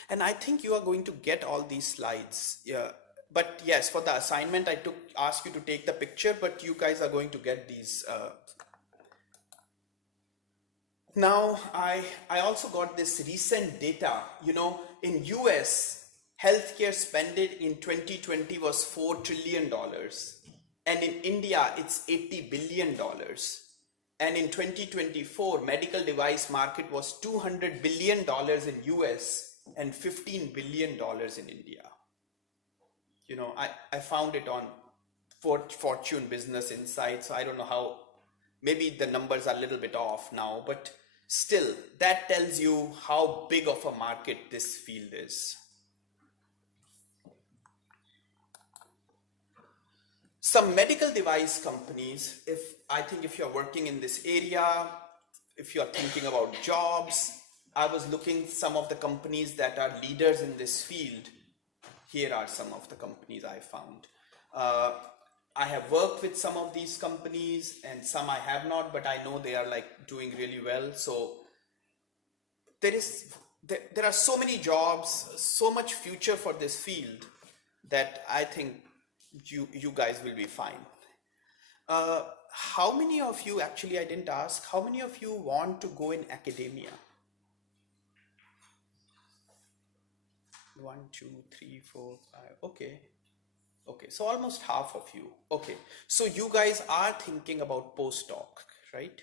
And I think you are going to get all these slides. Yeah. But yes, for the assignment, I asked you to take the picture, but you guys are going to get these. Now, I also got this recent data. You know, in US, healthcare spending in 2020 was $4 trillion. And in India, it's $80 billion. And in 2024, medical device market was $200 billion in US and $15 billion in India. You know, I found it on Fortune Business Insights. So I don't know how, maybe the numbers are a little bit off now, but still, that tells you how big of a market this field is. Some medical device companies, if you're working in this area, if you're thinking about jobs, I was looking some of the companies that are leaders in this field. Here are some of the companies I found. I have worked with some of these companies and some I have not, but I know they are like doing really well. So there are so many jobs, so much future for this field, that I think you guys will be fine. How many of you, actually I didn't ask, how many of you want to go in academia? 1, 2, 3, 4, 5. Okay, so almost half of you. Okay, so you guys are thinking about postdoc, right?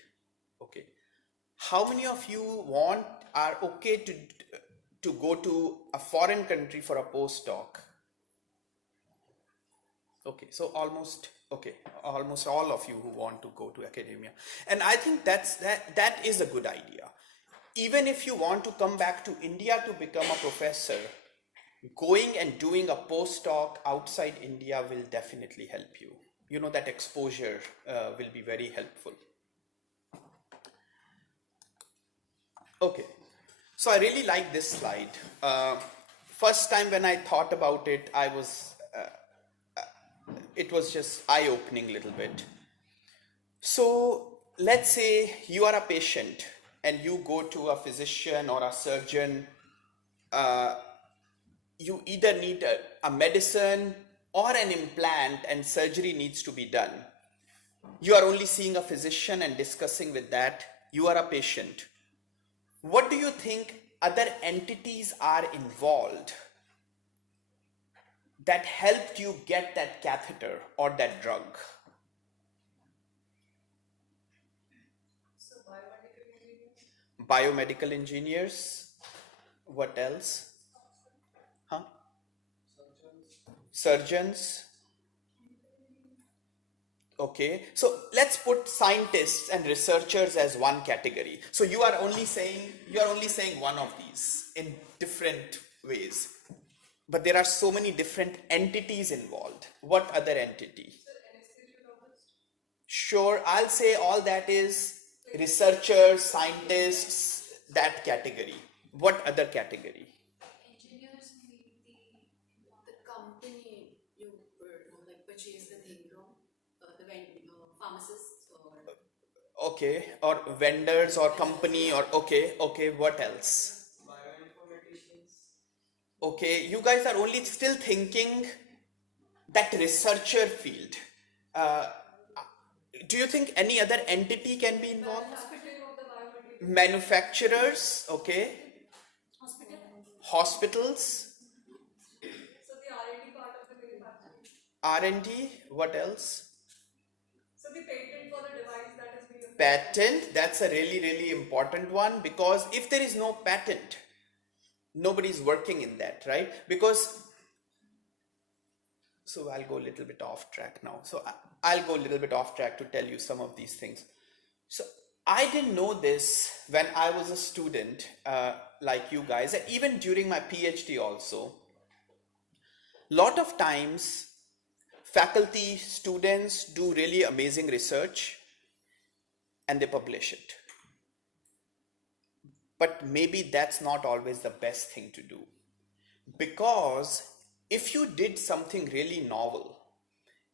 Okay, how many of you are okay to go to a foreign country for a postdoc? Okay, so almost all of you who want to go to academia. And I think that is a good idea. Even if you want to come back to India to become a professor, going and doing a postdoc outside India will definitely help you. You know, that exposure will be very helpful. Okay, so I really like this slide. First time when I thought about it, it was just eye-opening a little bit. So let's say you are a patient and you go to a physician or a surgeon. You either need a medicine or an implant and surgery needs to be done. You are only seeing a physician and discussing with that. You are a patient. What do you think other entities are involved that helped you get that catheter or that drug? So biomedical engineers. Biomedical engineers. What else? Huh? Surgeons. Okay, so let's put scientists and researchers as one category. So you are only saying one of these in different ways. But there are so many different entities involved. What other entity? Sure, I'll say all that is researchers, scientists, that category. What other category? Engineers mean the company you like purchase the thing from, pharmacists or Okay, or vendors or company or okay, what else? Okay, you guys are only still thinking that researcher field. Uh, do you think any other entity can be involved? Manufacturers, okay. Hospitals. So the R&D part of the manufacturing. R&D, what else? So the patent for the device that is being Patent, that's a really important one, because if there is no patent, nobody's working in that, right? Because, so I'll go a little bit off track now. So I'll go a little bit off track to tell you some of these things. So I didn't know this when I was a student, like you guys, and even during my PhD also. Lot of times, faculty, students do really amazing research and they publish it. But maybe that's not always the best thing to do. Because if you did something really novel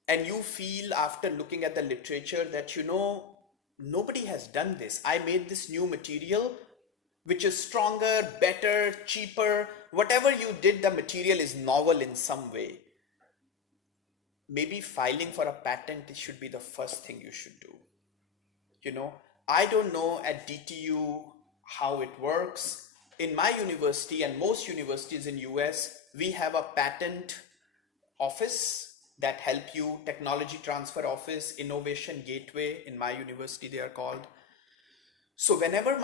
and you feel after looking at the literature that, nobody has done this. I made this new material which is stronger, better, cheaper. Whatever you did, the material is novel in some way. Maybe filing for a patent should be the first thing you should do. I don't know at DTU how it works. In my university and most universities in US, we have a patent office that help you, technology transfer office, innovation gateway, in my university they are called. So whenever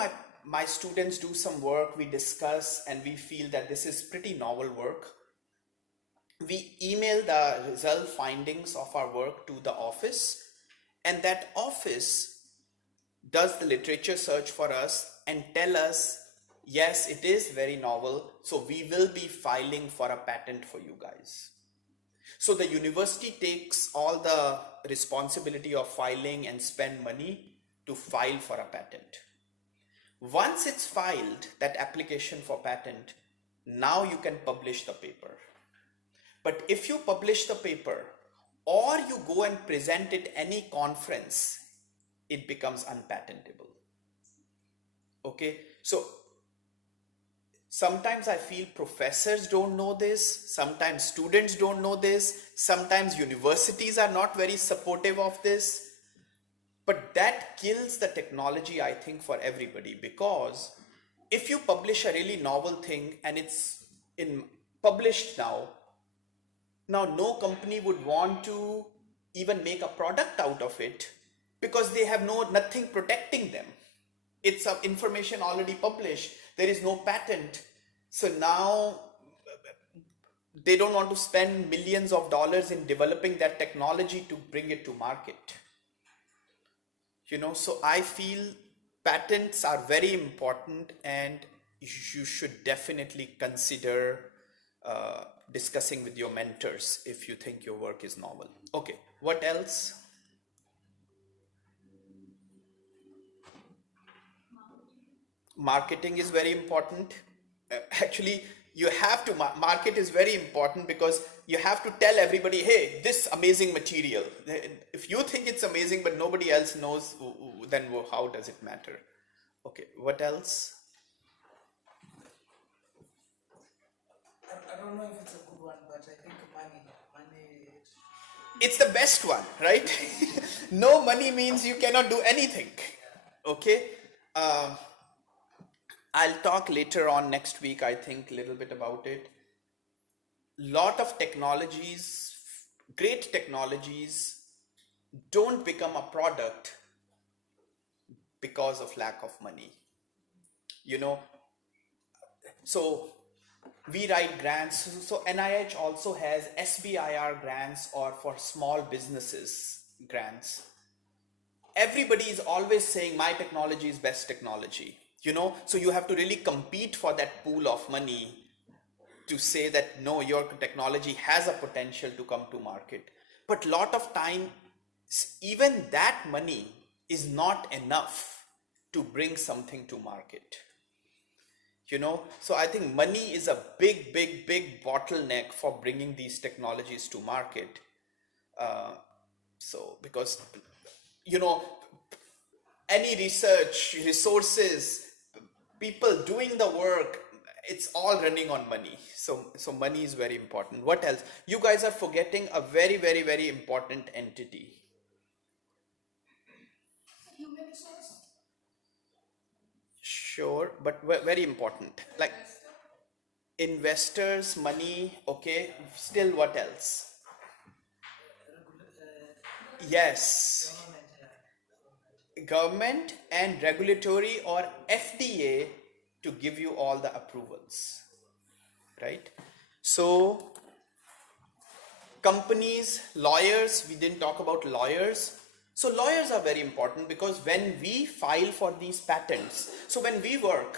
my students do some work, we discuss and we feel that this is pretty novel work, we email the result findings of our work to the office, and that office does the literature search for us and tell us, yes, it is very novel, so we will be filing for a patent for you guys. So the university takes all the responsibility of filing and spend money to file for a patent. Once it's filed, that application for patent, now you can publish the paper. But if you publish the paper or you go and present it any conference, it becomes unpatentable. Okay, so sometimes I feel professors don't know this, sometimes students don't know this, sometimes universities are not very supportive of this. But that kills the technology, I think, for everybody, because if you publish a really novel thing and it's published now no company would want to even make a product out of it because they have nothing protecting them. It's information already published. There is no patent. So now they don't want to spend millions of dollars in developing that technology to bring it to market. So I feel patents are very important and you should definitely consider discussing with your mentors if you think your work is novel. Okay, what else? Marketing is very important. Actually, you have to market is very important because you have to tell everybody, hey, this amazing material. If you think it's amazing but nobody else knows, then how does it matter? Okay, what else? I don't know if it's a good one, but I think money. It's the best one, right? No money means you cannot do anything. Okay. I'll talk later on next week, I think, a little bit about it. Lot of technologies, great technologies, don't become a product because of lack of money. So we write grants. So NIH also has SBIR grants, or for small businesses grants. Everybody is always saying my technology is best technology. So you have to really compete for that pool of money to say that no, your technology has a potential to come to market. But lot of time, even that money is not enough to bring something to market. So I think money is a big, big, big bottleneck for bringing these technologies to market. So because, any research, resources, people doing the work, it's all running on money. So money is very important. What else? You guys are forgetting a very, very, very important entity. Human resource. Sure, but very important. Like investors, money, okay. Still, what else? Yes. Government and regulatory or FDA to give you all the approvals, right? So companies, lawyers, we didn't talk about lawyers. So lawyers are very important because when we file for these patents, so when we work,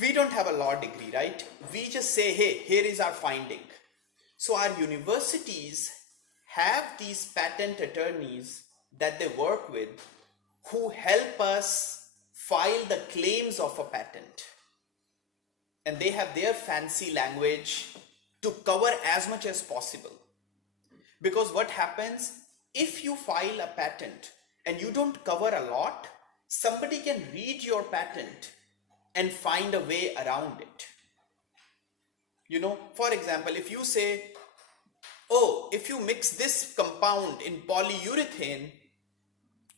we don't have a law degree, right? We just say, hey, here is our finding. So our universities have these patent attorneys that they work with who help us file the claims of a patent. And they have their fancy language to cover as much as possible. Because what happens if you file a patent and you don't cover a lot, somebody can read your patent and find a way around it. For example, if you say, oh, if you mix this compound in polyurethane,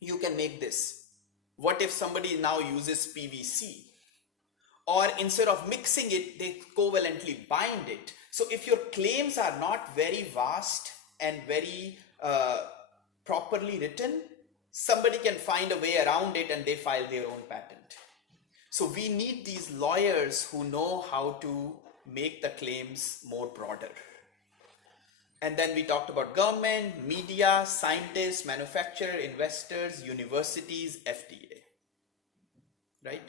you can make this. What if somebody now uses PVC? Or instead of mixing it, they covalently bind it. So if your claims are not very vast and very properly written, somebody can find a way around it and they file their own patent. So we need these lawyers who know how to make the claims more broader. And then we talked about government, media, scientists, manufacturer, investors, universities, FDA, right?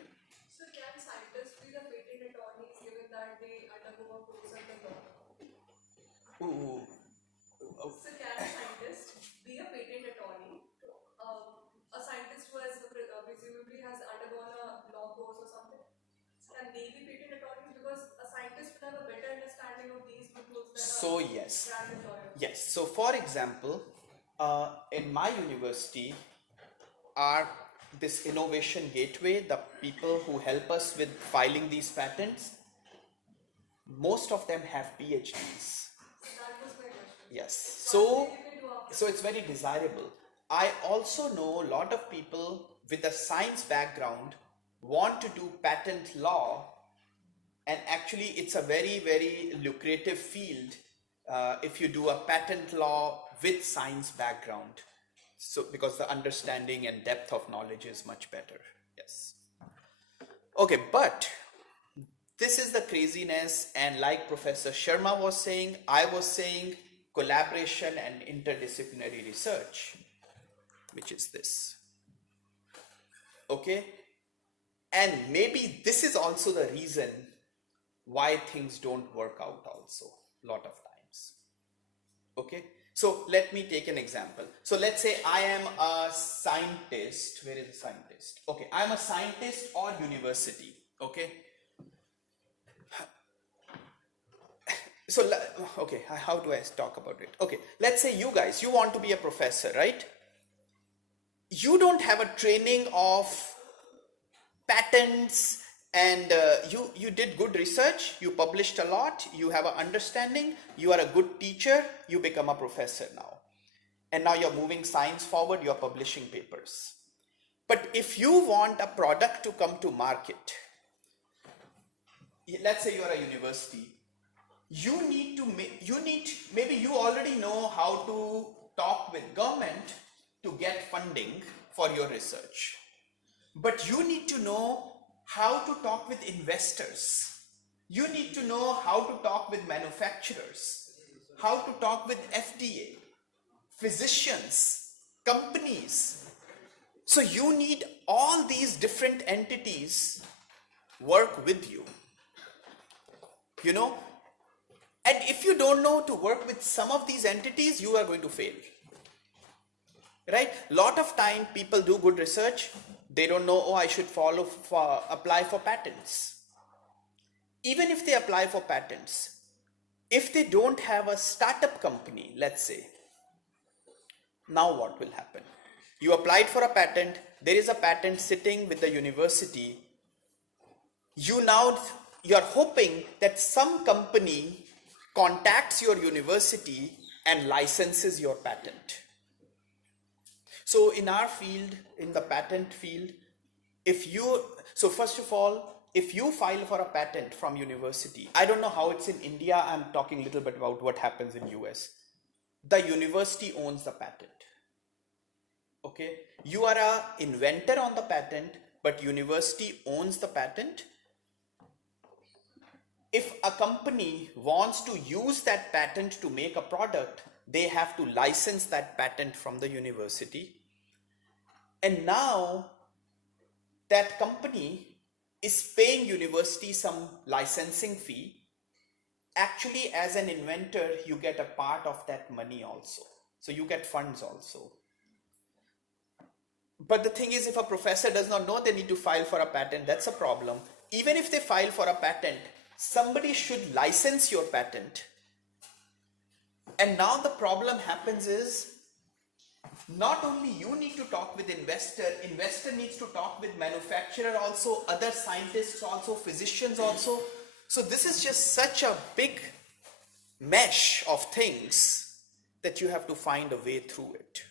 So can scientists be the patent attorneys given that they undergo a course under law? Ooh. So can a scientist be a patent attorney? A scientist who has presumably has undergone a law course or something? Can they be patent attorneys? Because a scientist will have a better understanding of these rules than So a yes. branded lawyer. Yes. So for example, in my university, this innovation gateway, the people who help us with filing these patents, most of them have PhDs. So that was my question. Yes. So So it's very desirable. I also know a lot of people with a science background want to do patent law, and actually it's a very, very lucrative field if you do a patent law with science background. So because the understanding and depth of knowledge is much better. Yes. Okay, but this is the craziness, and like Professor Sharma was saying, I was saying, collaboration and interdisciplinary research, which is this. Okay, and maybe this is also the reason why things don't work out also a lot of times. Okay, so let me take an example. So let's say I am a scientist. Where is a scientist? Okay, I'm a scientist or university. Okay, so okay, how do I talk about it? Okay, let's say you guys, you want to be a professor, right? You don't have a training of patents, and you did good research, you published a lot, you have an understanding, you are a good teacher, you become a professor now. And now you're moving science forward, you're publishing papers. But if you want a product to come to market, let's say you're a university, maybe you already know how to talk with government to get funding for your research. But you need to know how to talk with investors. You need to know how to talk with manufacturers, how to talk with FDA, physicians, companies. So you need all these different entities work with you. And if you don't know to work with some of these entities, you are going to fail. Right? Lot of time people do good research, They don't know, oh, I should apply for patents. Even if they apply for patents, if they don't have a startup company, let's say, now what will happen? You applied for a patent, there is a patent sitting with the university. You're hoping that some company contacts your university and licenses your patent. So in our field, in the patent field, first of all, if you file for a patent from university, I don't know how it's in India, I'm talking a little bit about what happens in US. The university owns the patent. Okay, you are an inventor on the patent, but university owns the patent. If a company wants to use that patent to make a product, they have to license that patent from the university. And now that company is paying university some licensing fee. Actually, as an inventor, you get a part of that money also. So you get funds also. But the thing is, if a professor does not know they need to file for a patent, that's a problem. Even if they file for a patent, somebody should license your patent. And now the problem happens is, not only you need to talk with investor needs to talk with manufacturer also, other scientists also, physicians also. So this is just such a big mesh of things that you have to find a way through it.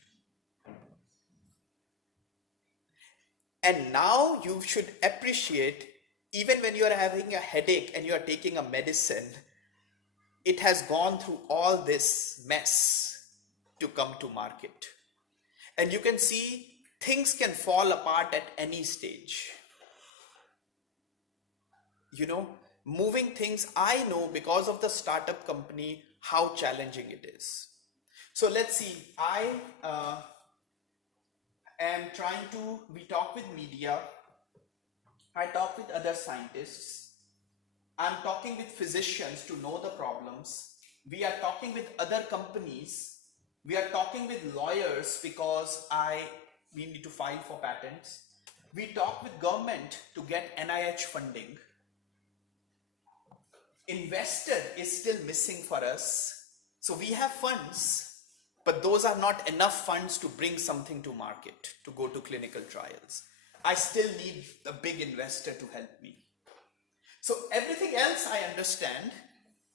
And now you should appreciate, even when you are having a headache and you are taking a medicine, it has gone through all this mess to come to market. And you can see things can fall apart at any stage. You know, moving things, I know because of the startup company, how challenging it is. So let's see, we talk with media, I talk with other scientists, I'm talking with physicians to know the problems, we are talking with other companies, we are talking with lawyers because we need to file for patents, we talk with government to get NIH funding. Investor is still missing for us. So we have funds, but those are not enough funds to bring something to market, to go to clinical trials. I still need a big investor to help me. So everything else I understand,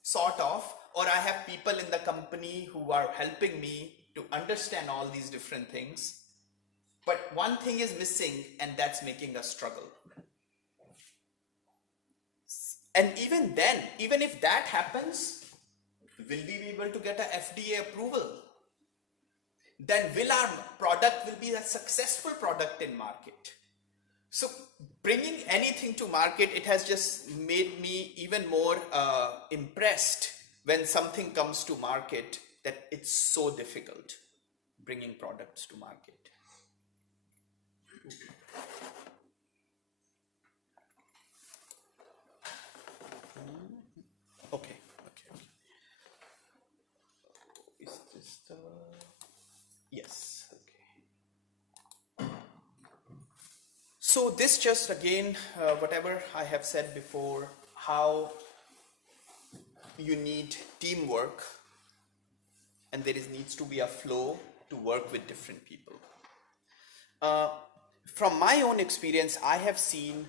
sort of, or I have people in the company who are helping me to understand all these different things. But one thing is missing, and that's making us struggle. And even then, even if that happens, will we be able to get an FDA approval? Then will our product will be a successful product in market? So bringing anything to market, it has just made me even more impressed when something comes to market, that it's so difficult bringing products to market. Okay. Is this the... Yes, okay. So this just again, whatever I have said before, how you need teamwork and there needs to be a flow to work with different people. From my own experience, I have seen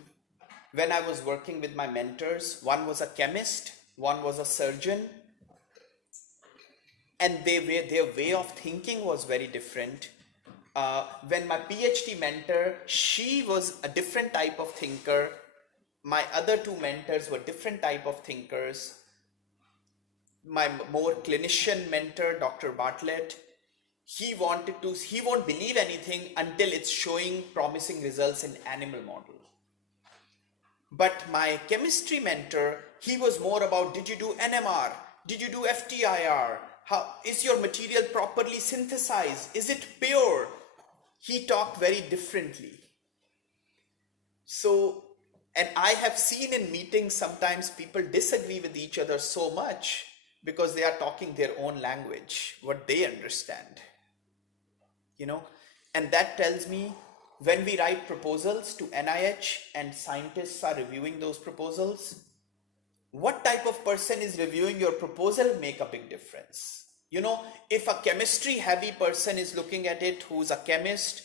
when I was working with my mentors, one was a chemist, one was a surgeon, and their way of thinking was very different. When my PhD mentor, she was a different type of thinker. My other two mentors were different type of thinkers. My more clinician mentor, Dr. Bartlett, he won't believe anything until it's showing promising results in animal model. But my chemistry mentor, he was more about, did you do NMR? Did you do FTIR? How is your material properly synthesized? Is it pure? He talked very differently. So, and I have seen in meetings sometimes people disagree with each other so much because they are talking their own language, what they understand. You know, and that tells me when we write proposals to NIH and scientists are reviewing those proposals, what type of person is reviewing your proposal make a big difference. If a chemistry heavy person is looking at it, who's a chemist,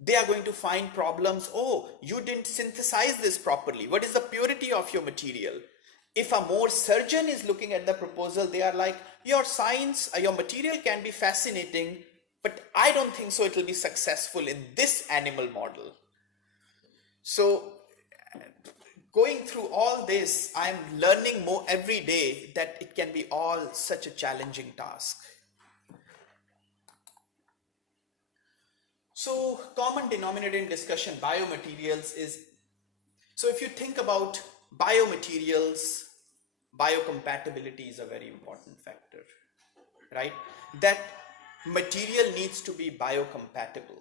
they are going to find problems. Oh, you didn't synthesize this properly. What is the purity of your material? If a more surgeon is looking at the proposal, they are like, your science, your material can be fascinating, but I don't think so it will be successful in this animal model. So going through all this, I'm learning more every day that it can be all such a challenging task. So common denominator in discussion, biomaterials is, so if you think about biomaterials, biocompatibility is a very important factor, right? That material needs to be biocompatible.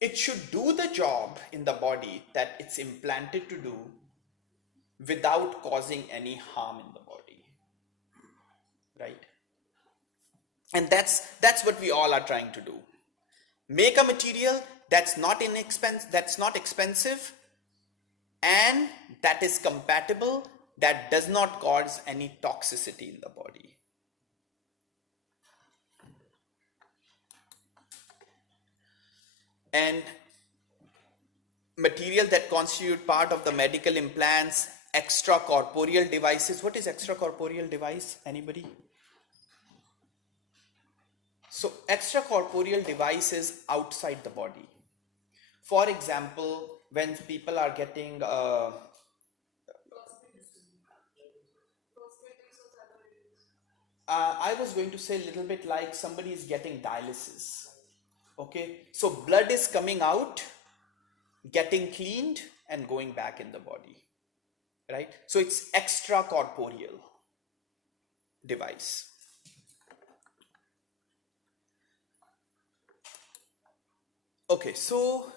It should do the job in the body that it's implanted to do without causing any harm in the body, right? And that's what we all are trying to do. Make a material that's not expensive, and that is compatible, that does not cause any toxicity in the body. And material that constitute part of the medical implants, extracorporeal devices. What is extracorporeal device? Anybody? So extracorporeal devices outside the body. For example, when people are getting I was going to say a little bit like somebody is getting dialysis. Okay, so blood is coming out, getting cleaned and going back in the body, right? So it's extracorporeal device. Okay, so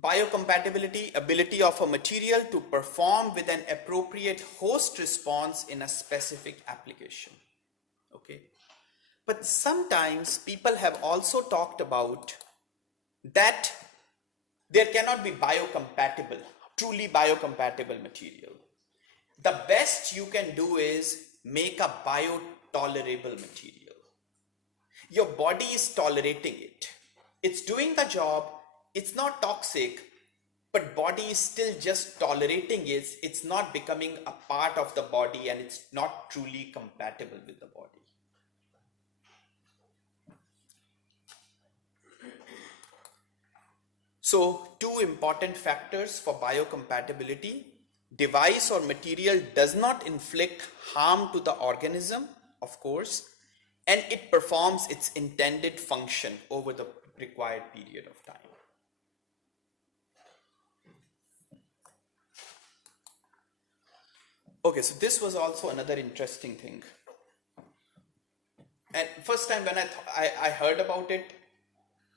biocompatibility, ability of a material to perform with an appropriate host response in a specific application. Okay, but sometimes people have also talked about that there cannot be biocompatible, truly biocompatible material. The best you can do is make a biotolerable material. Your body is tolerating it. It's doing the job, it's not toxic, but body is still just tolerating it. It's not becoming a part of the body and it's not truly compatible with the body. So, two important factors for biocompatibility. Device or material does not inflict harm to the organism, of course, and it performs its intended function over the required period of time. Okay, so this was also another interesting thing. And first time when I heard about it,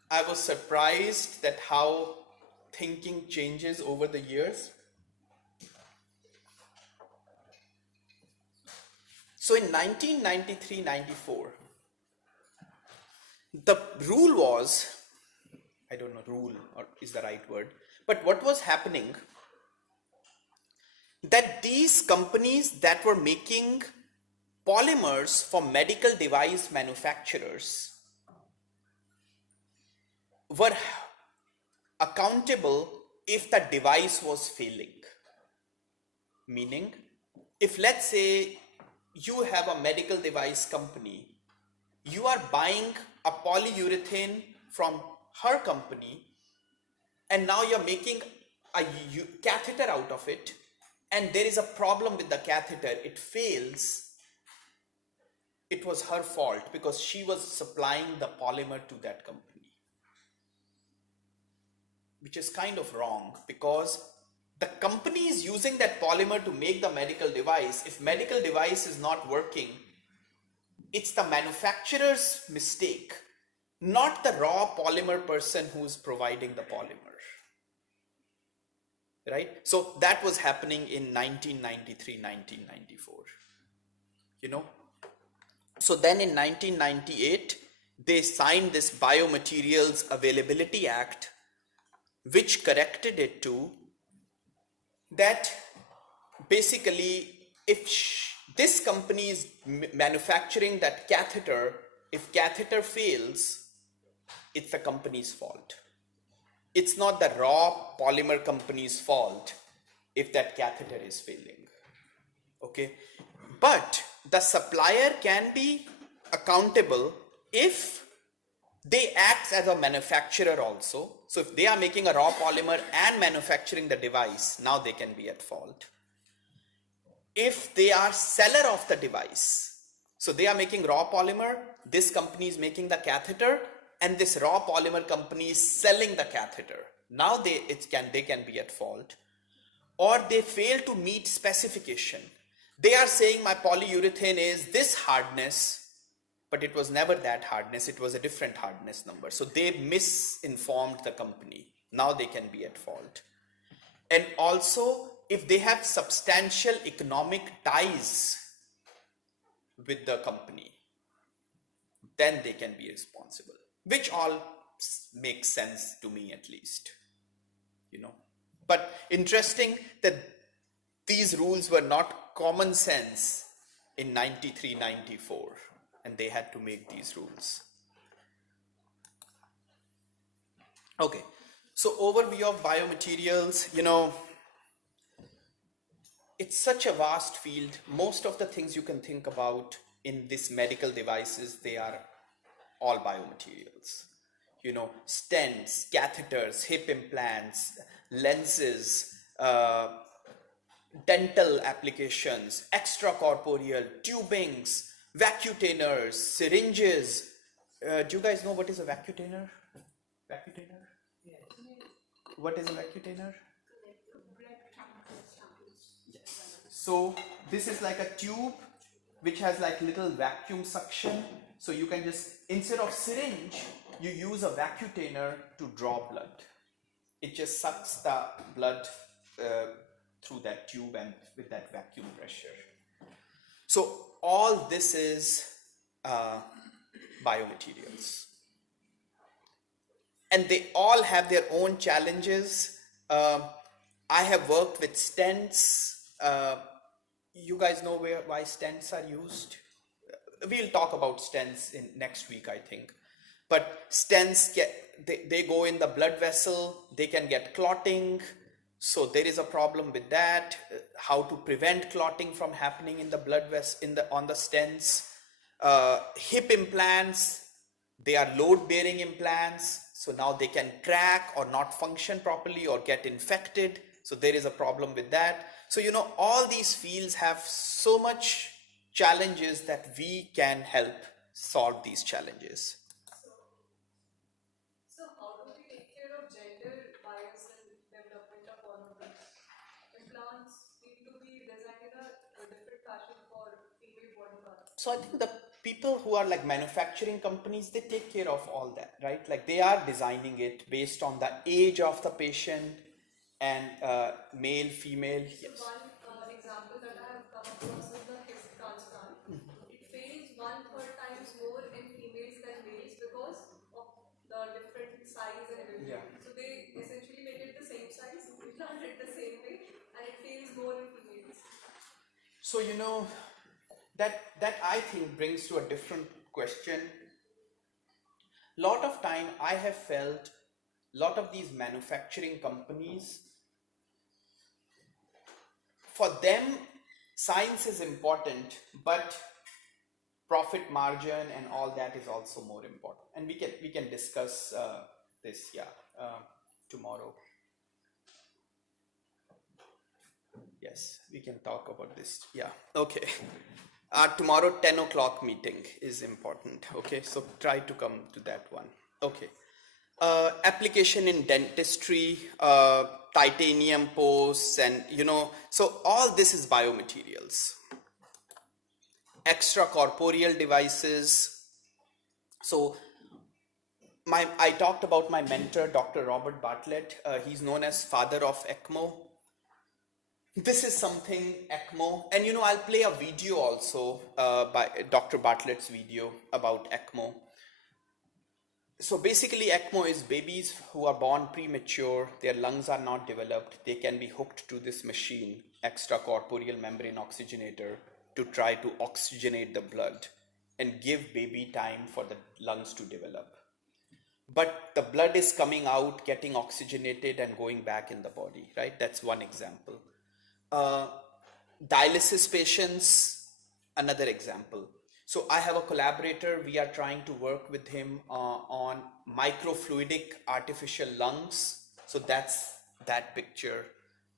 I was surprised that how thinking changes over the years. So in 1993-94, the rule was, I don't know rule or is the right word, but what was happening that these companies that were making polymers for medical device manufacturers were accountable if the device was failing. Meaning, if let's say you have a medical device company, you are buying a polyurethane from her company and now you're making a catheter out of it and there is a problem with the catheter, it fails, it was her fault because she was supplying the polymer to that company. Which is kind of wrong because the company is using that polymer to make the medical device. If medical device is not working, it's the manufacturer's mistake, not the raw polymer person who's providing the polymer. Right? So that was happening in 1993, 1994. You know? So then in 1998, they signed this Biomaterials Availability Act, which corrected it to that basically if this company is manufacturing that catheter, if catheter fails, it's the company's fault. It's not the raw polymer company's fault if that catheter is failing. Okay, but the supplier can be accountable if they act as a manufacturer also. So if they are making a raw polymer and manufacturing the device, now they can be at fault. If they are seller of the device, so they are making raw polymer, this company is making the catheter, and this raw polymer company is selling the catheter. Now they can be at fault. Or they fail to meet specification. They are saying my polyurethane is this hardness, but it was never that hardness, it was a different hardness number. So they misinformed the company. Now they can be at fault. And also, if they have substantial economic ties with the company, then they can be responsible, which all makes sense to me at least, you know. But interesting that these rules were not common sense in 93, 94, and they had to make these rules. Okay, so overview of biomaterials, you know, it's such a vast field. Most of the things you can think about in these medical devices, they are all biomaterials. You know, stents, catheters, hip implants, lenses, dental applications, extracorporeal, tubings, vacutainers, syringes. Do you guys know what is a vacutainer? Vacutainer? What is a vacutainer? Yes. So this is like a tube which has like little vacuum suction. So you can just, instead of syringe, you use a vacutainer to draw blood. It just sucks the blood through that tube and with that vacuum pressure. So all this is biomaterials. And they all have their own challenges. I have worked with stents. You guys know why stents are used? We'll talk about stents in next week, I think. But stents they go in the blood vessel. They can get clotting. So there is a problem with that. How to prevent clotting from happening in the blood vessel on the stents. Hip implants, they are load-bearing implants. So now they can crack or not function properly or get infected. So there is a problem with that. So, you know, all these fields have so much challenges that we can help solve these challenges. So how do we take care of gender bias in development of organs? Implants need to be designed in a different fashion for female body parts. So I think the people who are like manufacturing companies, they take care of all that, right? Like they are designing it based on the age of the patient and male, female. Yes. One example that I have come across is the hip transplant. It fails 1/3 times more in females than males because of the different size and everything. Yeah. So they essentially make it the same size, implant it the same way, and it fails more in females. So, you know, that I think brings to a different question. Lot of time I have felt lot of these manufacturing companies, for them science is important, but profit margin and all that is also more important. And we can discuss this tomorrow. Yes, we can talk about this. Yeah, okay. Tomorrow 10 o'clock meeting is important. Okay, so try to come to that one. Okay. Application in dentistry, titanium posts, and you know, so all this is biomaterials. Extracorporeal devices. So I talked about my mentor, Dr. Robert Bartlett. He's known as father of ECMO. This is something ECMO, and you know, I'll play a video also by Dr. Bartlett's video about ECMO. So basically, ECMO is babies who are born premature, their lungs are not developed, they can be hooked to this machine, extracorporeal membrane oxygenator, to try to oxygenate the blood and give baby time for the lungs to develop. But the blood is coming out, getting oxygenated and going back in the body, right? That's one example. Dialysis patients, another example. So I have a collaborator, we are trying to work with him on microfluidic artificial lungs. So that's that picture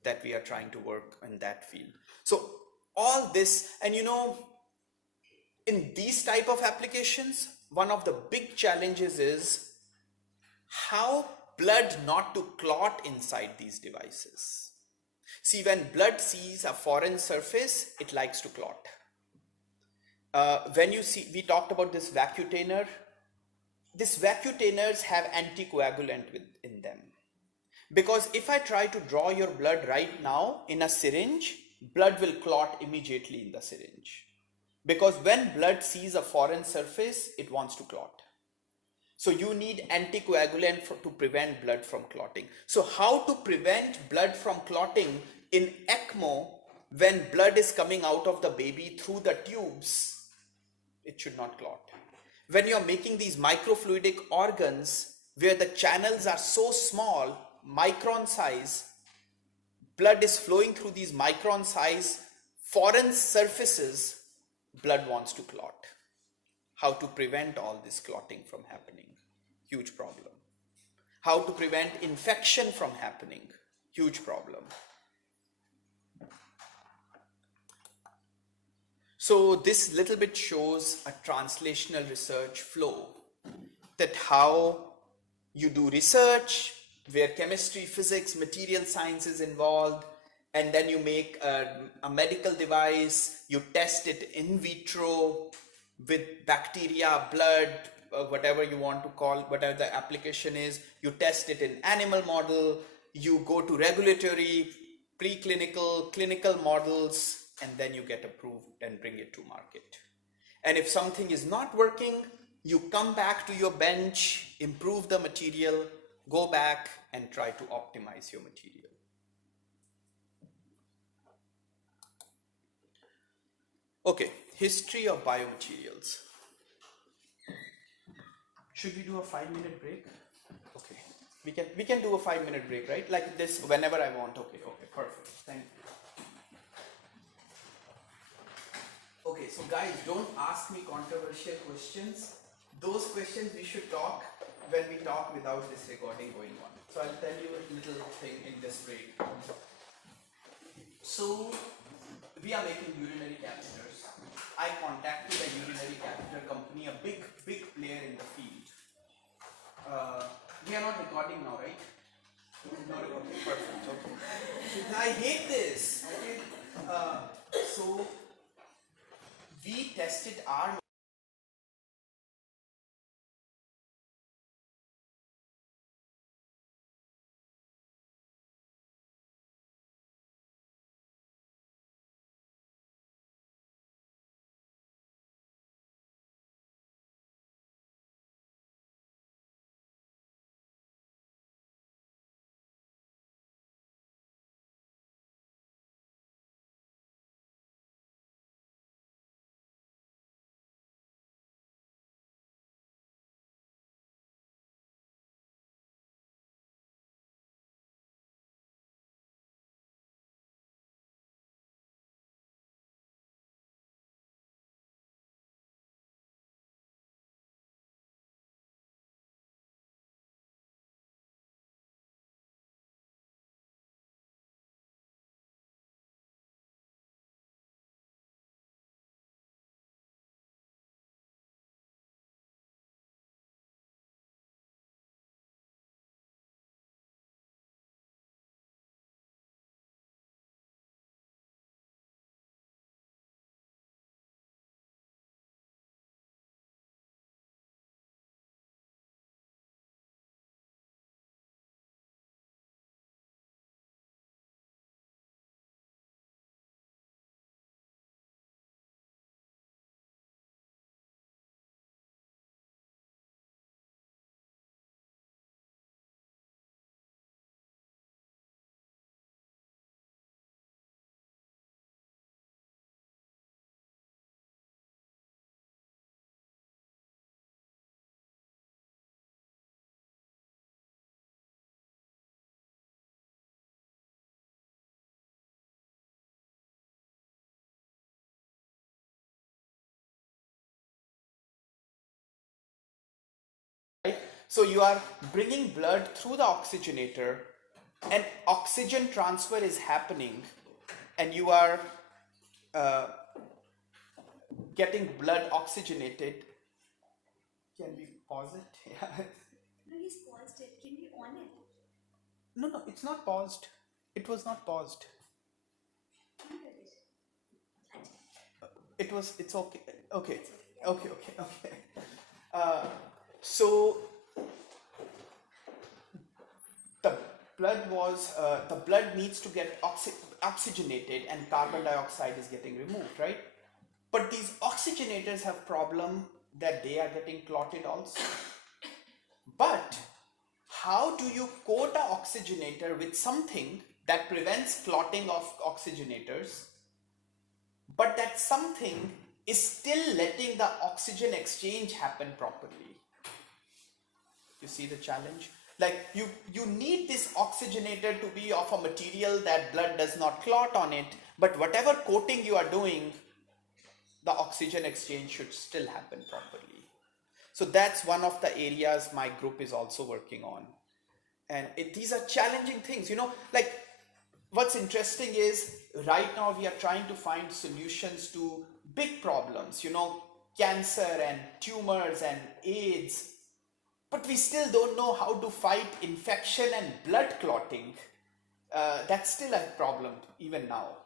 that we are trying to work in that field. So all this, and in these type of applications, one of the big challenges is how blood not to clot inside these devices. See, when blood sees a foreign surface, it likes to clot. When you see, we talked about this vacutainer. These vacutainers have anticoagulant in them. Because if I try to draw your blood right now in a syringe, blood will clot immediately in the syringe. Because when blood sees a foreign surface, it wants to clot. So you need anticoagulant to prevent blood from clotting. So how to prevent blood from clotting in ECMO when blood is coming out of the baby through the tubes? It should not clot. When you're making these microfluidic organs where the channels are so small, micron size, blood is flowing through these micron size foreign surfaces, blood wants to clot. How to prevent all this clotting from happening? Huge problem. How to prevent infection from happening? Huge problem. So this little bit shows a translational research flow, that how you do research where chemistry, physics, material science is involved, and then you make a medical device, you test it in vitro with bacteria, blood, whatever you want to call, whatever the application is, you test it in animal model, you go to regulatory, preclinical, clinical models, and then you get approved and bring it to market. And if something is not working, you come back to your bench, improve the material, go back and try to optimize your material. Okay, history of biomaterials. Should we do a 5-minute break? Okay, we can do a 5-minute break, right? Like this whenever I want. Okay, perfect. Thank you. Okay, so guys, don't ask me controversial questions. Those questions we should talk when we talk without this recording going on. So I'll tell you a little thing in this break. So we are making urinary catheters. I contacted a urinary catheter company, a big player in the field. We are not recording now, right? Not recording. Perfect. Okay. I hate this. Okay. So we tested our So you are bringing blood through the oxygenator and oxygen transfer is happening and you are getting blood oxygenated. Can we pause it? Yeah. No, he's paused it. Can we on it? No, it's not paused. It was not paused. It's okay. Okay. So the the blood needs to get oxygenated and carbon dioxide is getting removed, right? But these oxygenators have problem that they are getting clotted also. But how do you coat a oxygenator with something that prevents clotting of oxygenators, but that something is still letting the oxygen exchange happen properly? You see the challenge? Like you need this oxygenator to be of a material that blood does not clot on it, but whatever coating you are doing, the oxygen exchange should still happen properly. So that's one of the areas my group is also working on. And these are challenging things, like what's interesting is right now we are trying to find solutions to big problems, cancer and tumors and AIDS, but we still don't know how to fight infection and blood clotting. That's still a problem even now.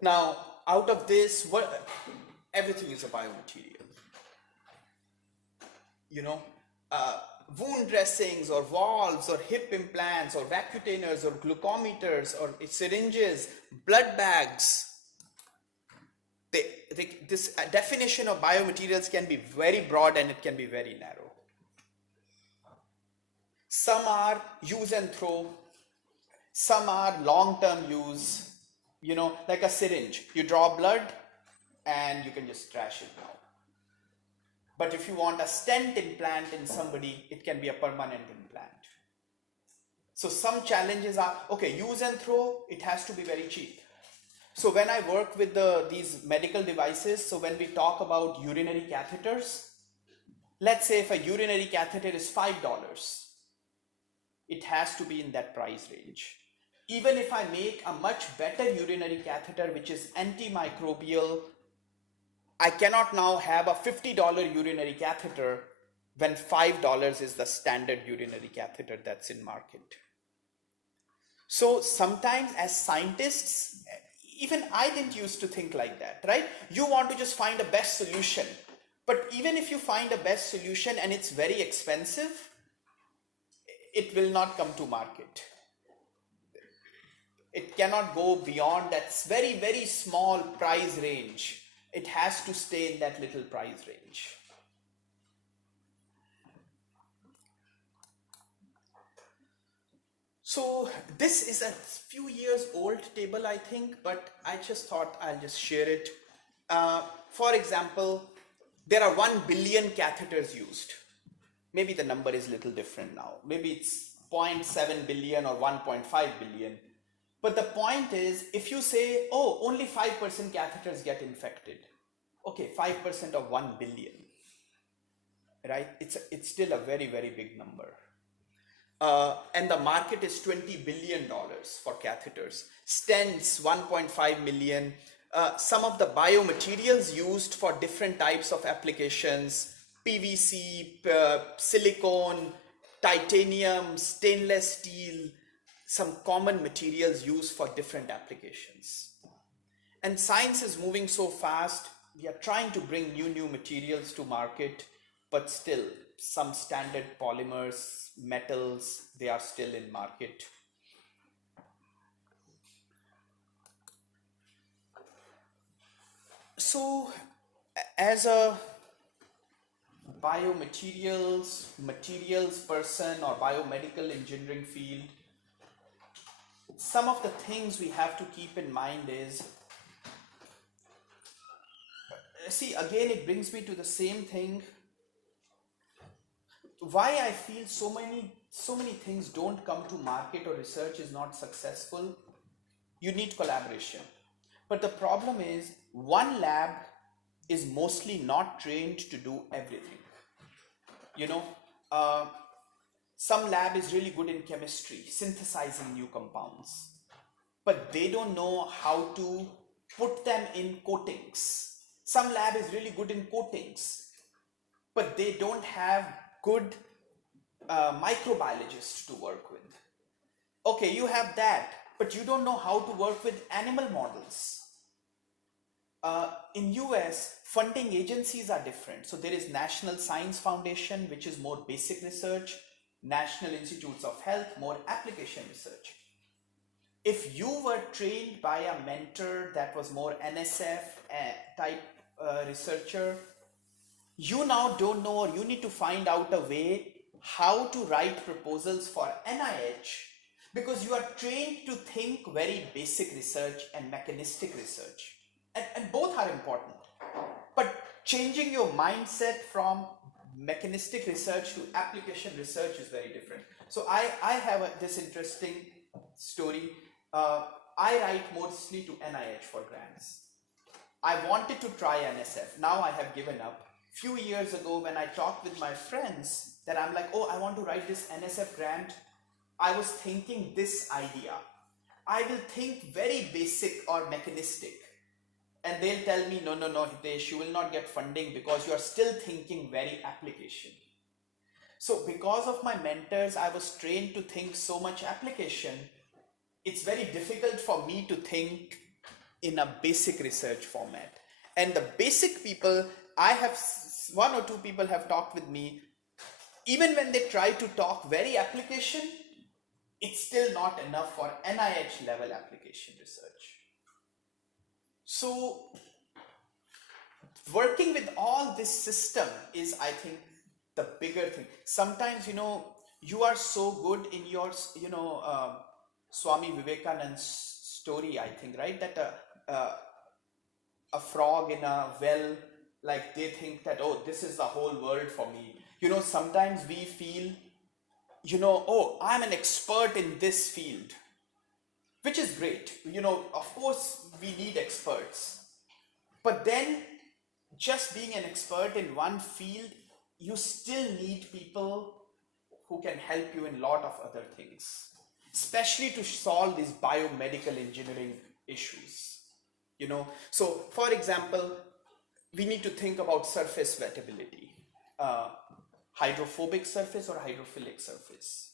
Now, out of this, everything is a biomaterial. Wound dressings or valves or hip implants or vacuoteners or glucometers or syringes, blood bags. This definition of biomaterials can be very broad and it can be very narrow. Some are use and throw. Some are long-term use. Like a syringe. You draw blood and you can just trash it now. But if you want a stent implant in somebody, it can be a permanent implant. So some challenges are, okay, use and throw, it has to be very cheap. So when I work with these medical devices, so when we talk about urinary catheters, let's say if a urinary catheter is $5, it has to be in that price range. Even if I make a much better urinary catheter, which is antimicrobial, I cannot now have a $50 urinary catheter when $5 is the standard urinary catheter that's in market. So sometimes as scientists, even I didn't used to think like that, right? You want to just find a best solution. But even if you find a best solution and it's very expensive, it will not come to market. It cannot go beyond that very, very small price range. It has to stay in that little price range. So this is a few years old table, I think, but I just thought I'll just share it. For example, there are 1 billion catheters used. Maybe the number is a little different now. Maybe it's 0.7 billion or 1.5 billion. But the point is, if you say, oh, only 5% catheters get infected. Okay, 5% of 1 billion, right? It's still a very, very big number. And the market is $20 billion for catheters. Stents, 1.5 million. Some of the biomaterials used for different types of applications, PVC, silicone, titanium, stainless steel, some common materials used for different applications. And science is moving so fast, we are trying to bring new materials to market, but still some standard polymers, metals, they are still in market. So as a materials person or biomedical engineering field, some of the things we have to keep in mind is, see, again, it brings me to the same thing. Why I feel so many things don't come to market or research is not successful. You need collaboration. But the problem is, one lab is mostly not trained to do everything. You know, uh, some lab is really good in chemistry, synthesizing new compounds, but they don't know how to put them in coatings. Some lab is really good in coatings, but they don't have good microbiologists to work with. Okay, you have that, but you don't know how to work with animal models. In US, funding agencies are different. So there is National Science Foundation, which is more basic research, National Institutes of Health, more application research. If you were trained by a mentor that was more NSF type researcher, you now don't know, or you need to find out a way how to write proposals for NIH, because you are trained to think very basic research and mechanistic research. And both are important. But changing your mindset from mechanistic research to application research is very different. So I have this interesting story. I write mostly to NIH for grants. I wanted to try NSF. Now I have given up. Few years ago, when I talked with my friends, that I'm like, oh, I want to write this NSF grant, I was thinking this idea. I will think very basic or mechanistic. And they'll tell me, no, Hitesh, you will not get funding because you are still thinking very application. So because of my mentors, I was trained to think so much application. It's very difficult for me to think in a basic research format. And the basic people, I have one or two people have talked with me, even when they try to talk very application, it's still not enough for NIH level application research. So working with all this system is, I think, the bigger thing. Sometimes, you are so good in your, Swami Vivekananda's story, I think, right? That a frog in a well, like they think that, oh, this is the whole world for me. Sometimes we feel, oh, I'm an expert in this field, which is great. Of course, we need experts. But then, just being an expert in one field, you still need people who can help you in a lot of other things, especially to solve these biomedical engineering issues. So for example, we need to think about surface wettability, hydrophobic surface or hydrophilic surface.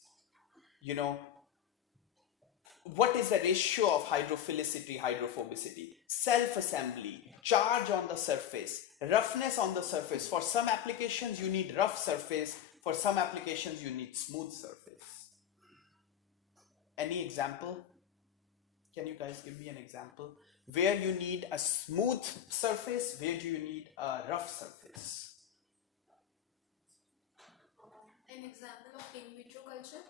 What is the ratio of hydrophilicity, hydrophobicity? Self-assembly, charge on the surface, roughness on the surface. For some applications, you need rough surface. For some applications, you need smooth surface. Any example? Can you guys give me an example? Where you need a smooth surface, where do you need a rough surface? An example of in vitro culture,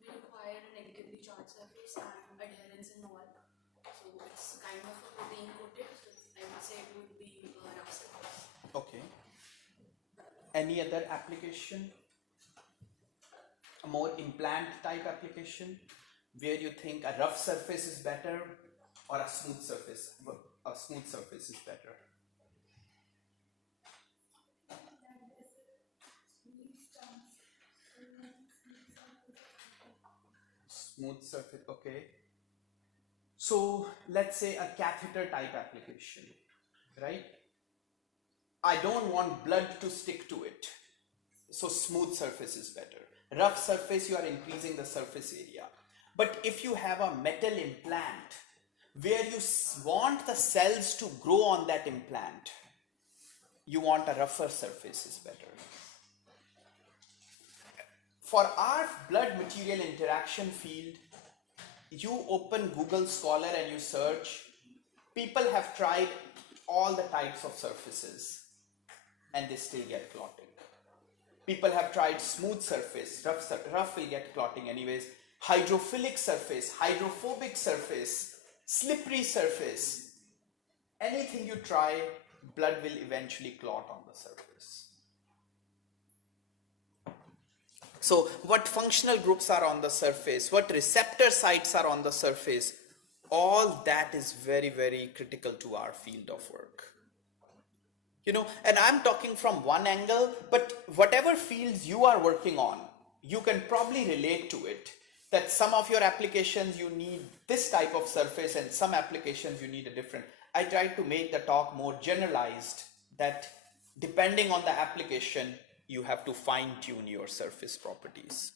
we require a negatively charged surface and adherence in all. So it's kind of a protein coated, so I would say it would be a rough surface. Okay. Any other application? A more implant type application where you think a rough surface is better or a smooth surface? A smooth surface is better. Smooth surface, okay. So let's say a catheter type application, right? I don't want blood to stick to it. So smooth surface is better. Rough surface, you are increasing the surface area. But if you have a metal implant where you want the cells to grow on that implant, you want a rougher surface is better. For our blood material interaction field, you open Google Scholar and you search, people have tried all the types of surfaces and they still get clotting. People have tried smooth surface, rough will get clotting anyways, hydrophilic surface, hydrophobic surface, slippery surface. Anything you try, blood will eventually clot on the surface. So what functional groups are on the surface, what receptor sites are on the surface, all that is very, very critical to our field of work. And I'm talking from one angle, but whatever fields you are working on, you can probably relate to it. That some of your applications you need this type of surface and some applications you need a different. I tried to make the talk more generalized, that depending on the application, you have to fine tune your surface properties.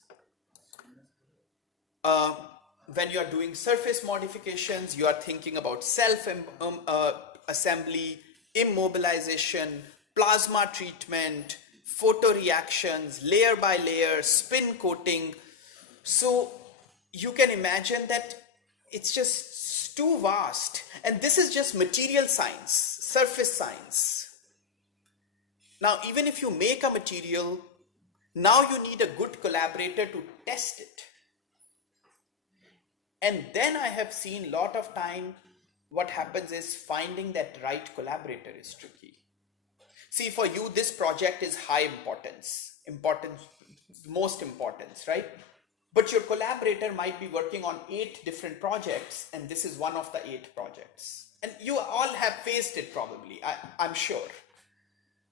When you are doing surface modifications, you are thinking about self-assembly, immobilization, plasma treatment, photoreactions, layer by layer, spin coating. So you can imagine that it's just too vast. And this is just material science, surface science. Now, even if you make a material, now you need a good collaborator to test it. And then I have seen a lot of time, what happens is finding that right collaborator is tricky. See, for you, this project is high importance, most importance, right? But your collaborator might be working on 8 different projects, and this is one of the 8 projects. And you all have faced it probably, I'm sure.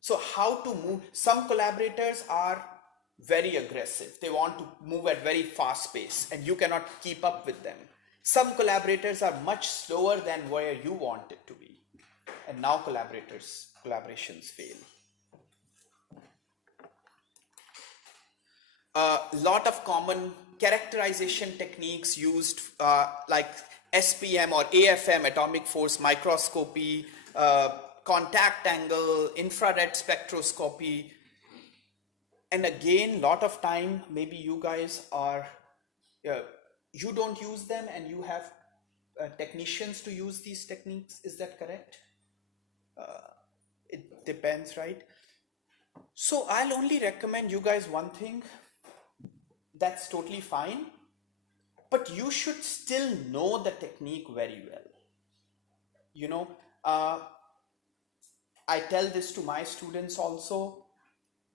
So how to move? Some collaborators are very aggressive. They want to move at very fast pace and you cannot keep up with them. Some collaborators are much slower than where you want it to be. And now collaborations fail. A lot of common characterization techniques used like SPM or AFM, atomic force microscopy, contact angle, infrared spectroscopy. And again, lot of time, maybe you guys are, you don't use them and you have technicians to use these techniques. Is that correct? It depends, right? So I'll only recommend you guys one thing. That's totally fine. But you should still know the technique very well. I tell this to my students also.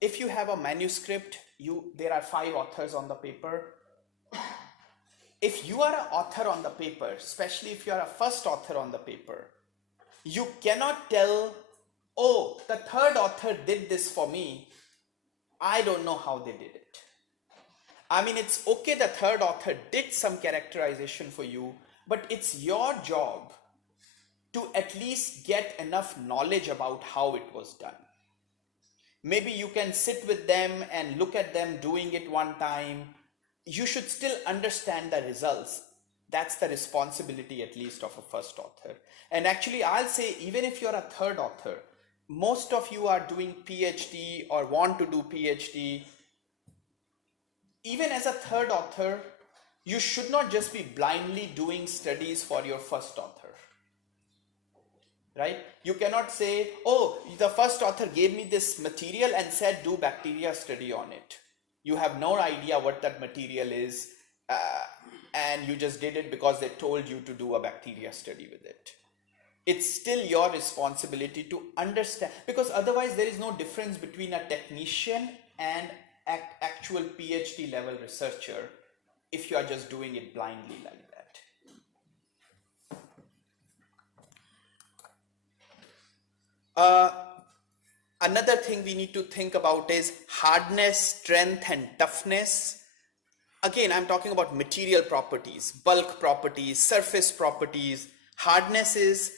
If you have a manuscript, there are 5 authors on the paper. If you are an author on the paper, especially if you are a first author on the paper, you cannot tell, oh, the third author did this for me. I don't know how they did it. I mean, it's okay, the third author did some characterization for you, but it's your job to at least get enough knowledge about how it was done. Maybe you can sit with them and look at them doing it one time. You should still understand the results. That's the responsibility, at least, of a first author. And actually, I'll say, even if you're a third author, most of you are doing PhD or want to do PhD. Even as a third author, you should not just be blindly doing studies for your first author. Right? You cannot say, oh, the first author gave me this material and said, do bacteria study on it. You have no idea what that material is, and you just did it because they told you to do a bacteria study with it. It's still your responsibility to understand, because otherwise there is no difference between a technician and actual PhD level researcher if you are just doing it blindly like that. Another thing we need to think about is hardness, strength, and toughness. Again, I'm talking about material properties, bulk properties, surface properties. Hardness is,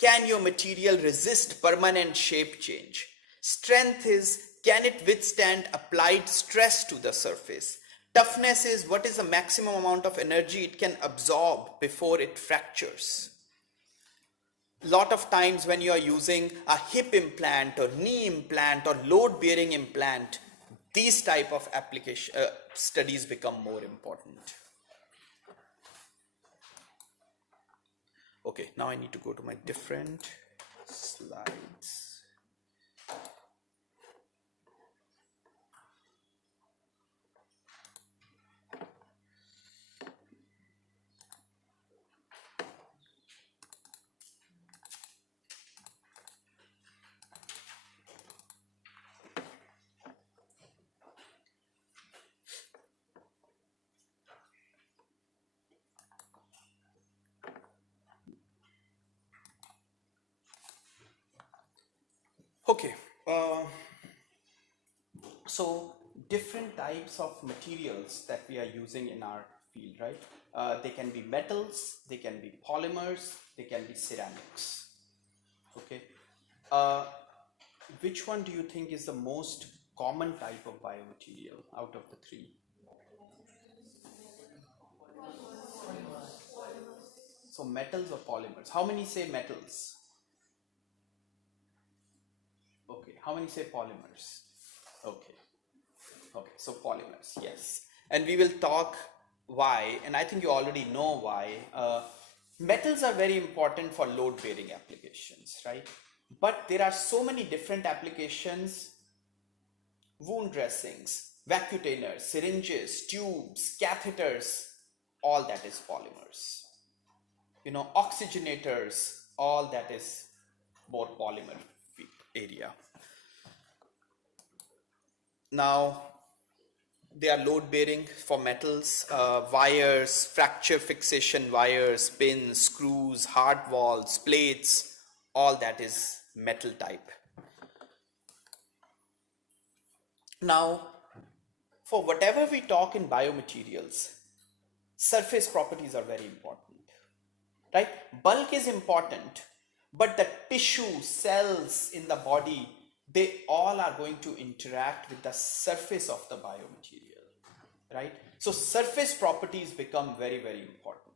can your material resist permanent shape change? Strength is, can it withstand applied stress to the surface? Toughness is, what is the maximum amount of energy it can absorb before it fractures? Lot of times when you are using a hip implant or knee implant or load bearing implant, these type of application studies become more important. Okay, now I need to go to my different slides. Okay, so different types of materials that we are using in our field, right? They can be metals, they can be polymers, they can be ceramics. Okay, which one do you think is the most common type of biomaterial out of the three? So metals or polymers? How many say metals? Okay, how many say polymers? Okay, okay, so polymers, yes. And we will talk why, and I think you already know why. Metals are very important for load bearing applications, right? But there are so many different applications: wound dressings, vacutainers, syringes, tubes, catheters, all that is polymers. Oxygenators, all that is more polymer area. Now, they are load bearing for metals, wires, fracture fixation wires, pins, screws, hard walls, plates, all that is metal type. Now, for whatever we talk in biomaterials, surface properties are very important, right? Bulk is important, but the tissue, cells in the body, they all are going to interact with the surface of the biomaterial, right? So surface properties become very, very important.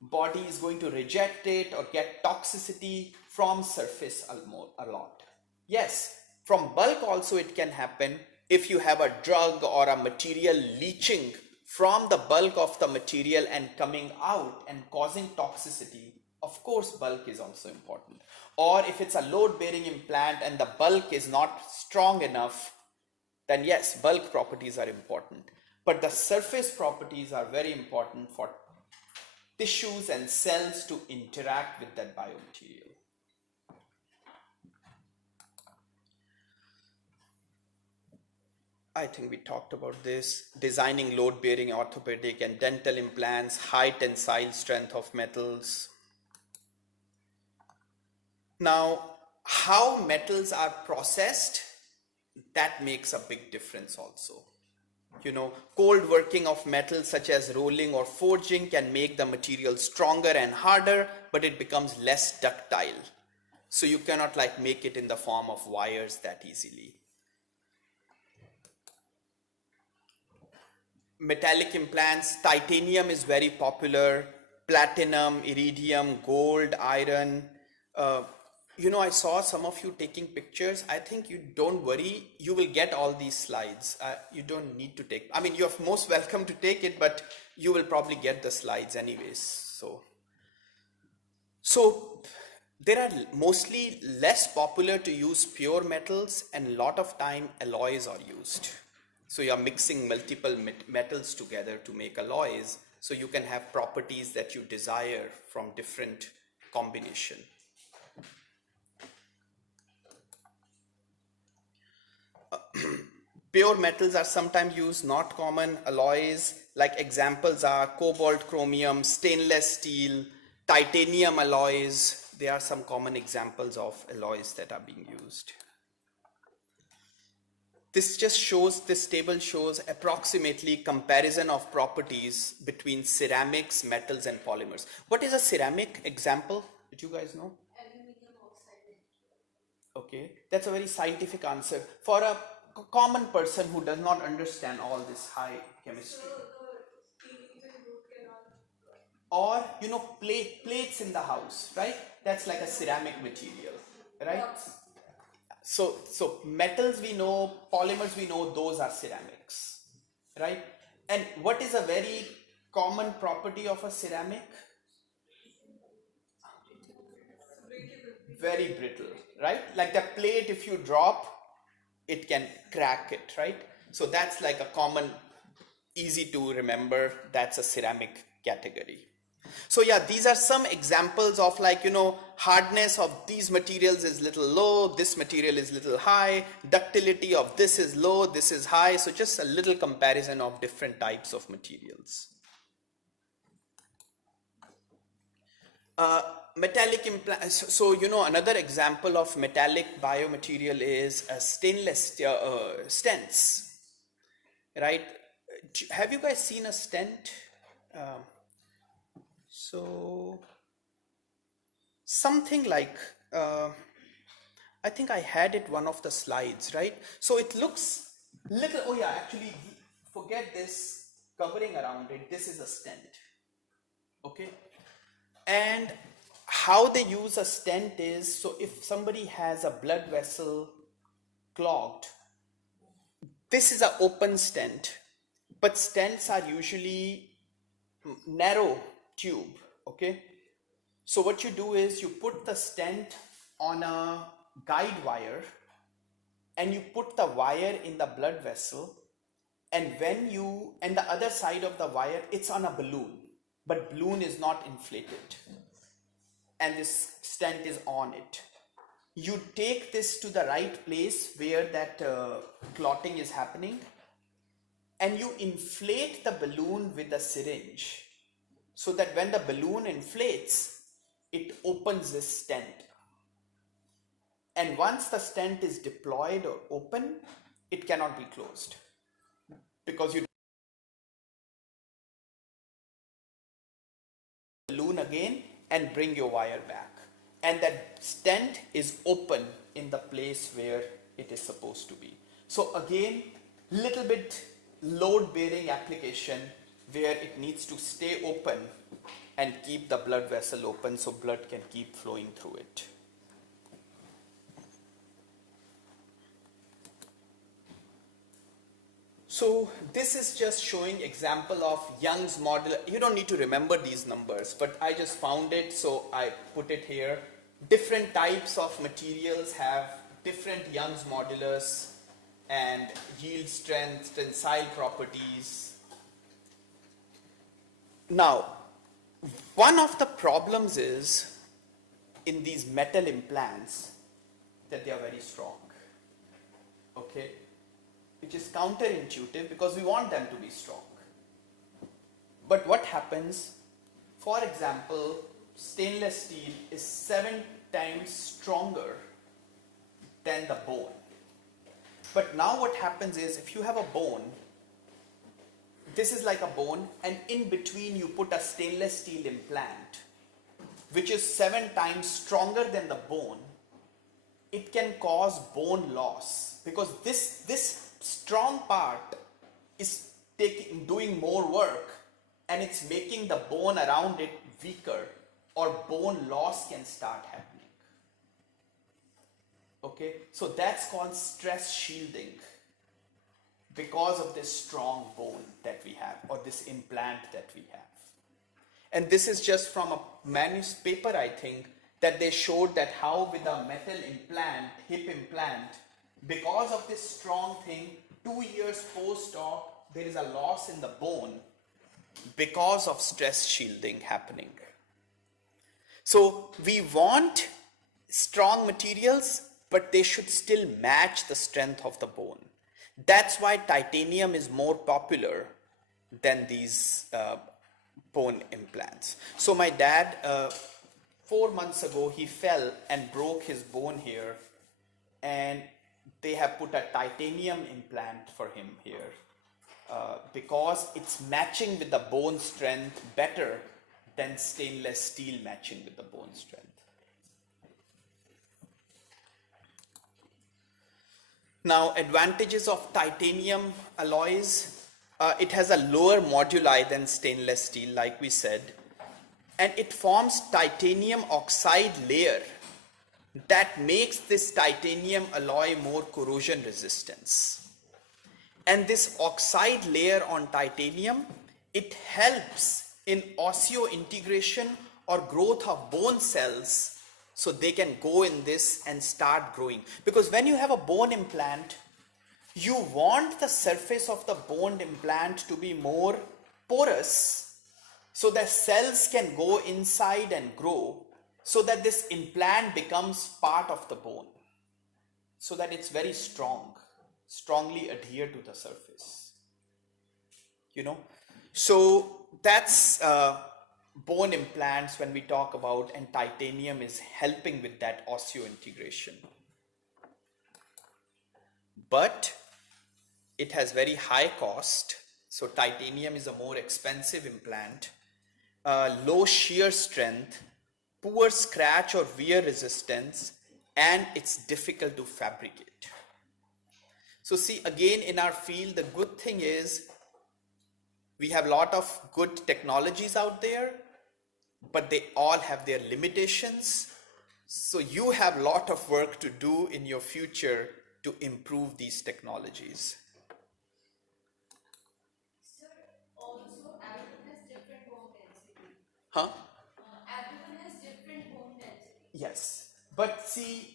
Body is going to reject it or get toxicity from surface a lot. Yes, from bulk also it can happen if you have a drug or a material leaching from the bulk of the material and coming out and causing toxicity. Of course, bulk is also important. Or if it's a load bearing implant and the bulk is not strong enough, then yes, bulk properties are important. But the surface properties are very important for tissues and cells to interact with that biomaterial. I think we talked about this. Designing load bearing orthopedic and dental implants, high tensile strength of metals. Now, how metals are processed, that makes a big difference also. Cold working of metals such as rolling or forging can make the material stronger and harder, but it becomes less ductile. So you cannot make it in the form of wires that easily. Metallic implants, titanium is very popular, platinum, iridium, gold, iron. I saw some of you taking pictures. I think you don't worry, you will get all these slides. You don't need to take, you're most welcome to take it, but you will probably get the slides anyways. So there are mostly less popular to use pure metals, and a lot of time alloys are used. So you're mixing multiple metals together to make alloys, so you can have properties that you desire from different combination. Pure metals are sometimes used, not common. Alloys, like examples are cobalt, chromium, stainless steel, titanium alloys. There are some common examples of alloys that are being used. This table shows approximately comparison of properties between ceramics, metals, and polymers. What is a ceramic example? Did you guys know? Aluminum oxide. Okay, that's a very scientific answer. For a common person who does not understand all this high chemistry. Or, plates in the house, right? That's like a ceramic material, right? So metals we know, polymers we know, those are ceramics, right? And what is a very common property of a ceramic? Very brittle, right? Like the plate, if you drop, it can crack it, right? So that's like a common, easy to remember, that's a ceramic category. So yeah, these are some examples of hardness of these materials is little low, this material is little high, ductility of this is low, this is high. So just a little comparison of different types of materials. Metallic implant. So, you know, another example of metallic biomaterial is stainless stents, right? Have you guys seen a stent? Um, so, something like, I think I had it one of the slides, right? So it looks little, oh yeah, actually, forget this covering around it. This is a stent, okay? And how they use a stent is, so if somebody has a blood vessel clogged, this is an open stent, but stents are usually narrow tube, okay? So what you do is you put the stent on a guide wire and you put the wire in the blood vessel, and and the other side of the wire, it's on a balloon, but balloon is not inflated and this stent is on it. You take this to the right place where that clotting is happening, and you inflate the balloon with a syringe so that when the balloon inflates, it opens this stent. And once the stent is deployed or open, it cannot be closed because you balloon again and bring your wire back. And that stent is open in the place where it is supposed to be. So again, little bit load bearing application where it needs to stay open and keep the blood vessel open so blood can keep flowing through it. So this is just showing example of Young's model. You don't need to remember these numbers, but I just found it, so I put it here. Different types of materials have different Young's modulus and yield strength, tensile properties. Now, one of the problems is in these metal implants that they are very strong, okay? Which is counterintuitive because we want them to be strong. But what happens, for example, stainless steel is 7 times stronger than the bone. But now what happens is, if you have a bone, this is like a bone, and in between you put a stainless steel implant, which is 7 times stronger than the bone, it can cause bone loss because this strong part is doing more work and it's making the bone around it weaker, or bone loss can start happening. Okay, so that's called stress shielding because of this strong bone that we have, or this implant that we have. And this is just from a manuscript paper, I think, that they showed that how with a metal implant, hip implant, because of this strong thing, 2 years post-op, there is a loss in the bone because of stress shielding happening. So we want strong materials, but they should still match the strength of the bone. That's why titanium is more popular than these bone implants. So my dad, 4 months ago, he fell and broke his bone here, and they have put a titanium implant for him here because it's matching with the bone strength better than stainless steel matching with the bone strength. Now, advantages of titanium alloys. It has a lower moduli than stainless steel, like we said, and it forms titanium oxide layer that makes this titanium alloy more corrosion resistance. And this oxide layer on titanium, it helps in osseointegration or growth of bone cells, so they can go in this and start growing. Because when you have a bone implant, you want the surface of the bone implant to be more porous so that cells can go inside and grow, so that this implant becomes part of the bone, so that it's very strongly adhere to the surface. You know, so that's bone implants when we talk about, and titanium is helping with that osseointegration. But it has very high cost, so titanium is a more expensive implant, low shear strength, poor scratch or wear resistance, and it's difficult to fabricate. So see, again, in our field, the good thing is we have a lot of good technologies out there, but they all have their limitations. So you have a lot of work to do in your future to improve these technologies. Sir, also everyone has different bone density. Huh? Everyone has different bone density. Yes. But see,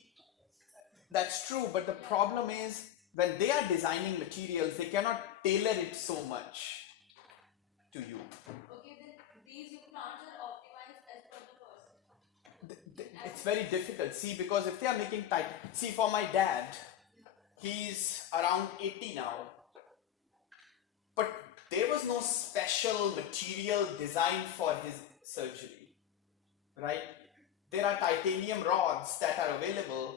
that's true, but the problem is when they are designing materials, they cannot tailor it so much to you. Okay, then these implants are optimized as per the person. It's very difficult. See, because if they are making tight, see, for my dad, he's around 80 now, but there was no special material designed for his surgery, right? There are titanium rods that are available,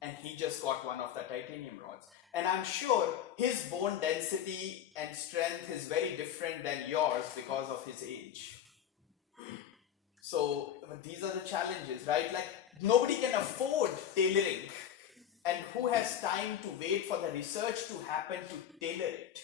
and he just got one of the titanium rods. And I'm sure his bone density and strength is very different than yours because of his age. So these are the challenges, right? Like nobody can afford tailoring, and who has time to wait for the research to happen to tailor it?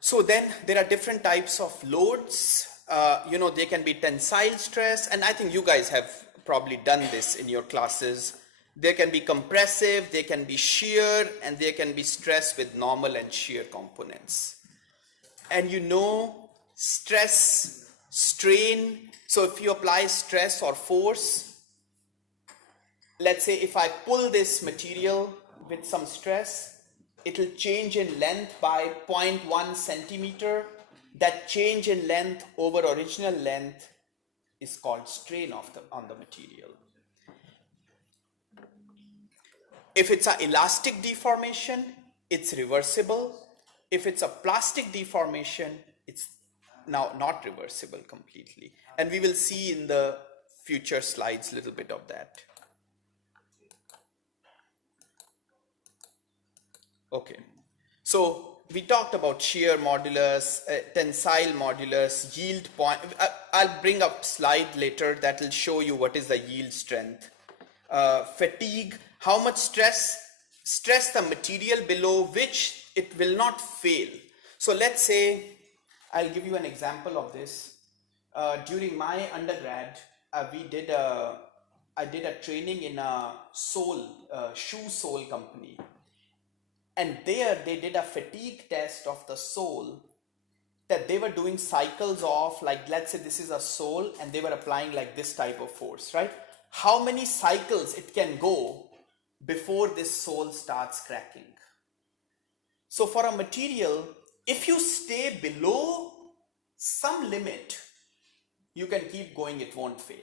So then there are different types of loads. They can be tensile stress, and I think you guys have probably done this in your classes. There can be compressive, there can be shear, and there can be stress with normal and shear components. And stress, strain. So if you apply stress or force, let's say if I pull this material with some stress, it will change in length by 0.1 centimeter. That change in length over original length is called strain on the material. If it's an elastic deformation, it's reversible. If it's a plastic deformation, it's now not reversible completely. And we will see in the future slides a little bit of that. Okay, so we talked about shear modulus, tensile modulus, yield point. I'll bring up slide later that will show you what is the yield strength. Fatigue, how much stress the material below which it will not fail. So let's say, I'll give you an example of this. During my undergrad, I did a training in a shoe sole company. And there they did a fatigue test of the sole that they were doing cycles of, like let's say this is a sole and they were applying like this type of force, right? How many cycles it can go before this sole starts cracking. So for a material, if you stay below some limit, you can keep going, it won't fail.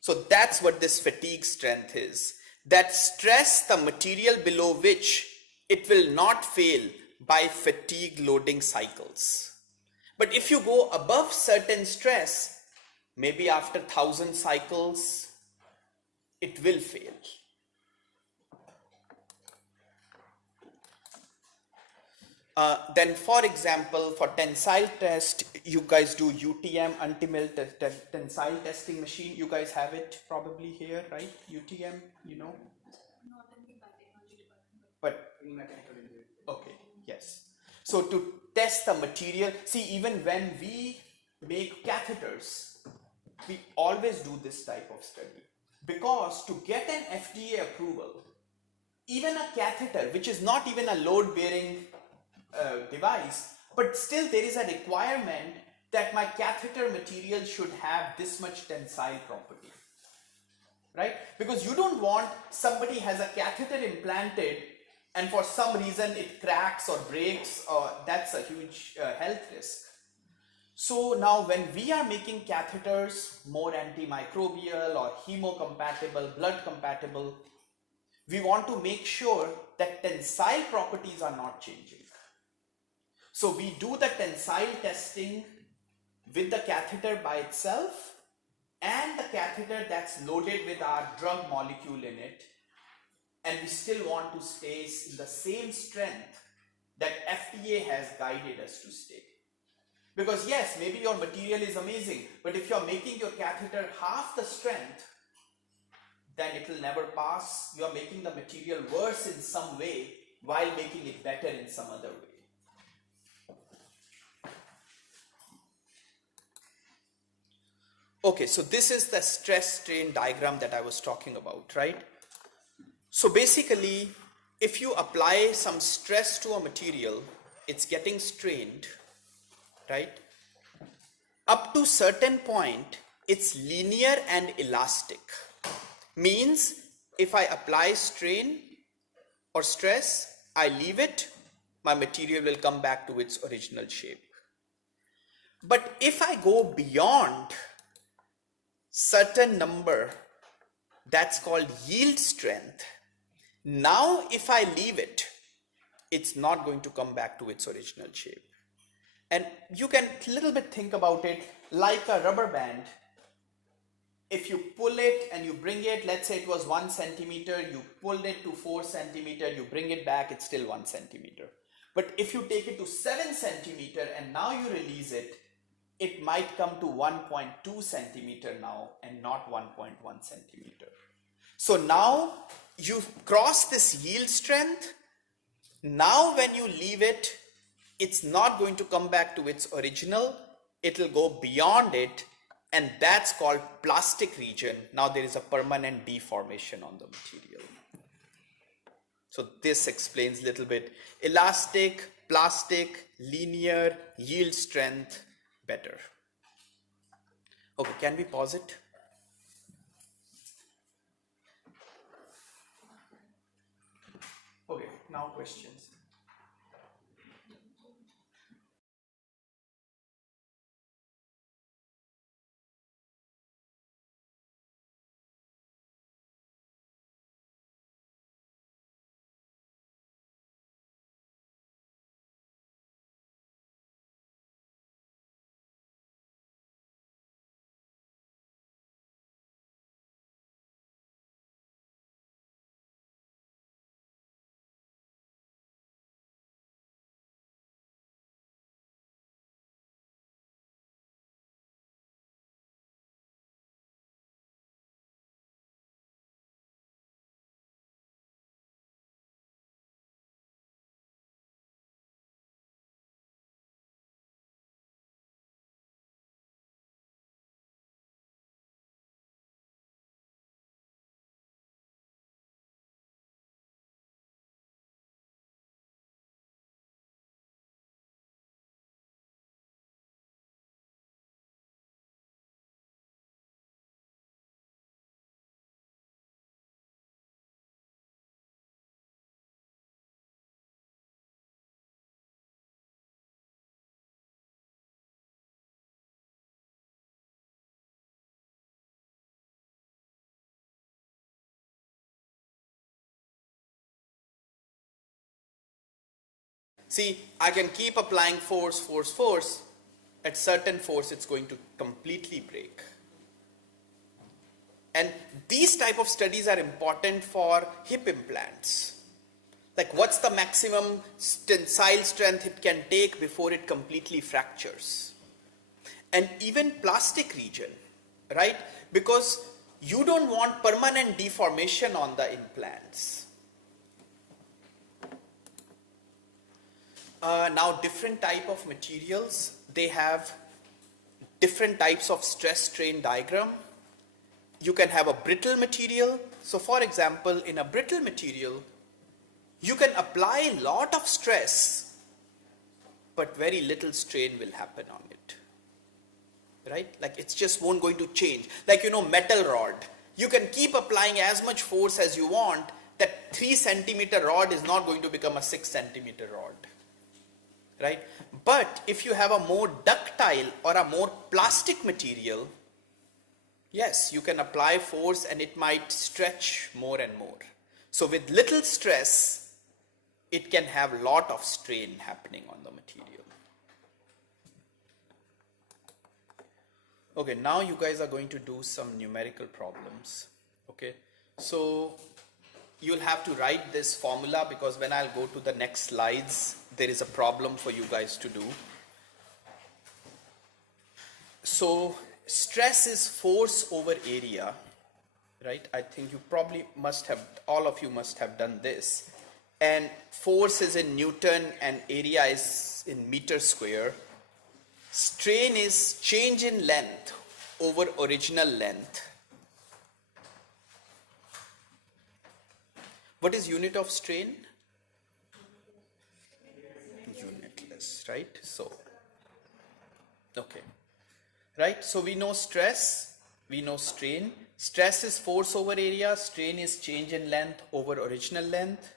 So that's what this fatigue strength is. That stress the material below which it will not fail by fatigue loading cycles. But if you go above certain stress, maybe after 1,000 cycles, it will fail. Then for example, for tensile test, you guys do UTM, ultimate tensile testing machine. You guys have it probably here, right? UTM, Not in the biotechnology department. But in mechanical engineering. Okay, yes. So to test the material, see, even when we make catheters, we always do this type of study. Because to get an FDA approval, even a catheter, which is not even a load-bearing device, but still there is a requirement that my catheter material should have this much tensile property, right? Because you don't want somebody has a catheter implanted and for some reason it cracks or breaks, or that's a huge health risk. So now when we are making catheters more antimicrobial or hemocompatible, blood compatible, we want to make sure that tensile properties are not changing. So we do the tensile testing with the catheter by itself and the catheter that's loaded with our drug molecule in it, and we still want to stay in the same strength that FDA has guided us to stay. Because yes, maybe your material is amazing, but if you're making your catheter half the strength, then it will never pass. You're making the material worse in some way while making it better in some other way. Okay, so this is the stress strain diagram that I was talking about, right? So basically, if you apply some stress to a material, it's getting strained, right? Up to certain point, it's linear and elastic. Means if I apply strain or stress, I leave it, my material will come back to its original shape. But if I go beyond certain number, that's called yield strength. Now if I leave it, it's not going to come back to its original shape. And you can a little bit think about it like a rubber band. If you pull it and you bring it, let's say it was 1 centimeter, you pulled it to 4 centimeter, you bring it back, it's still 1 centimeter. But if you take it to 7 centimeter and now you release it, it might come to 1.2 centimeter now and not 1.1 centimeter. So now you cross this yield strength. Now when you leave it, it's not going to come back to its original. It will go beyond it, and that's called plastic region. Now there is a permanent deformation on the material. So this explains a little bit. Elastic, plastic, linear, yield strength, better. Okay, can we pause it? Okay, now questions. See, I can keep applying force, force, force. At certain force, it's going to completely break. And these type of studies are important for hip implants. Like what's the maximum tensile strength it can take before it completely fractures? And even plastic region, right? Because you don't want permanent deformation on the implants. Now different type of materials, they have different types of stress strain diagram. You can have a brittle material. So for example, in a brittle material, you can apply a lot of stress, but very little strain will happen on it, right? Like it's just won't going to change. Like, you know, metal rod, you can keep applying as much force as you want, that 3 centimeter rod is not going to become a 6 centimeter rod. Right? But if you have a more ductile or a more plastic material, yes, you can apply force and it might stretch more and more. So with little stress, it can have a lot of strain happening on the material. Okay, now you guys are going to do some numerical problems. Okay, so you'll have to write this formula because when I'll go to the next slides, there is a problem for you guys to do. So stress is force over area, right? I think you probably must have, all of you must have done this. And force is in Newton and area is in meter square. Strain is change in length over original length. What is unit of strain? Unitless, right? So, okay. Right, so we know stress, we know strain. Stress is force over area, strain is change in length over original length.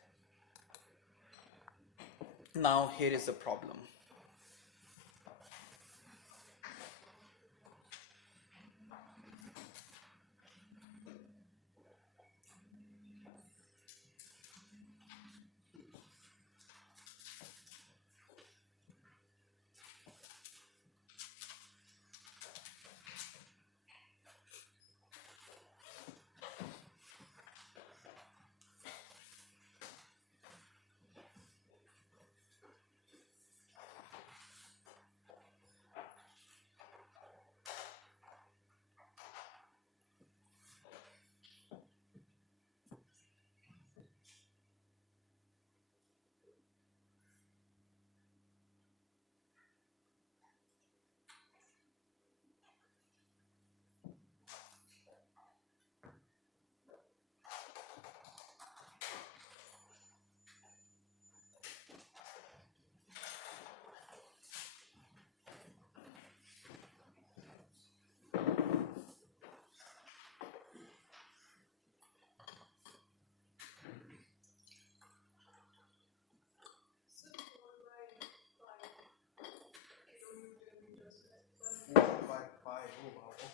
Now here is the problem.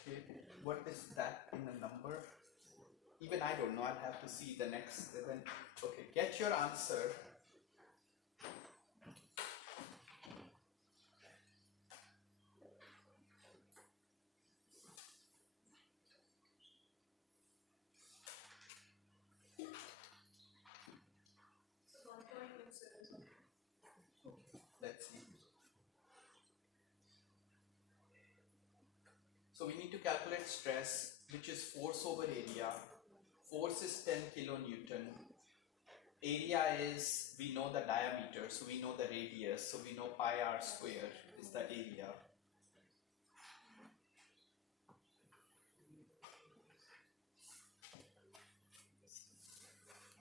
Okay. What is that in a number? Even I don't know, I'll have to see the next event. Okay, get your answer. Okay, let's see. So we need to calculate stress, which is force over area. Force is 10 kilonewton. Area is, we know the diameter, so we know the radius, so we know pi r square is the area.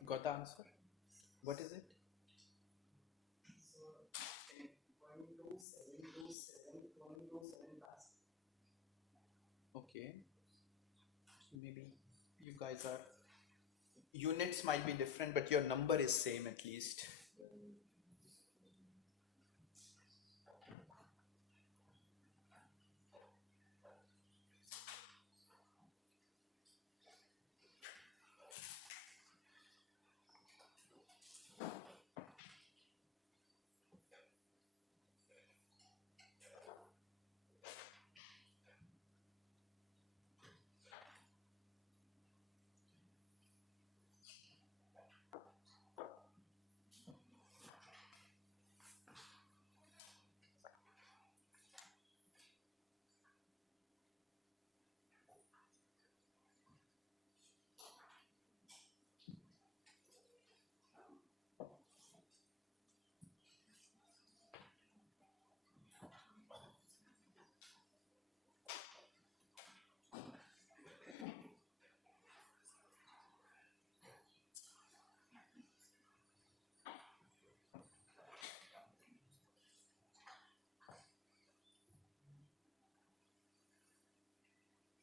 Got the answer? What is it? Okay. So maybe you guys are, units might be different, but your number is same at least.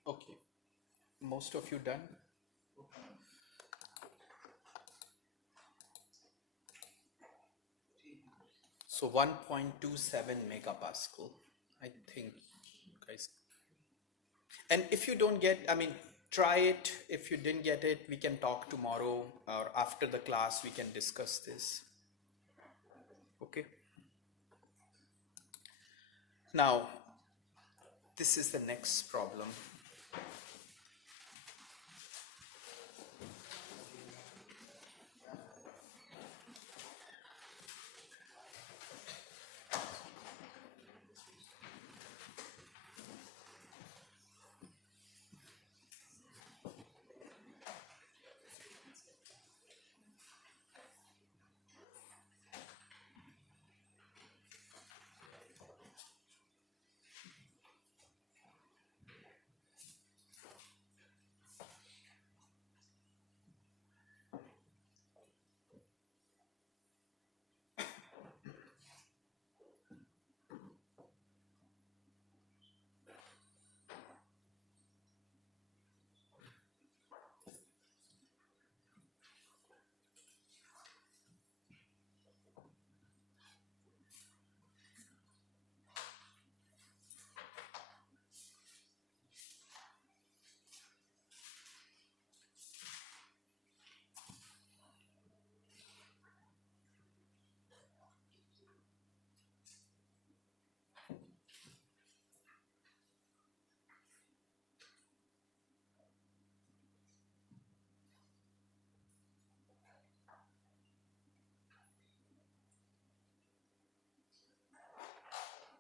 Okay, most of you done? So 1.27 megapascal, I think, guys. And if you don't get, I mean, try it. If you didn't get it, we can talk tomorrow or after the class, we can discuss this. Okay. Now, this is the next problem.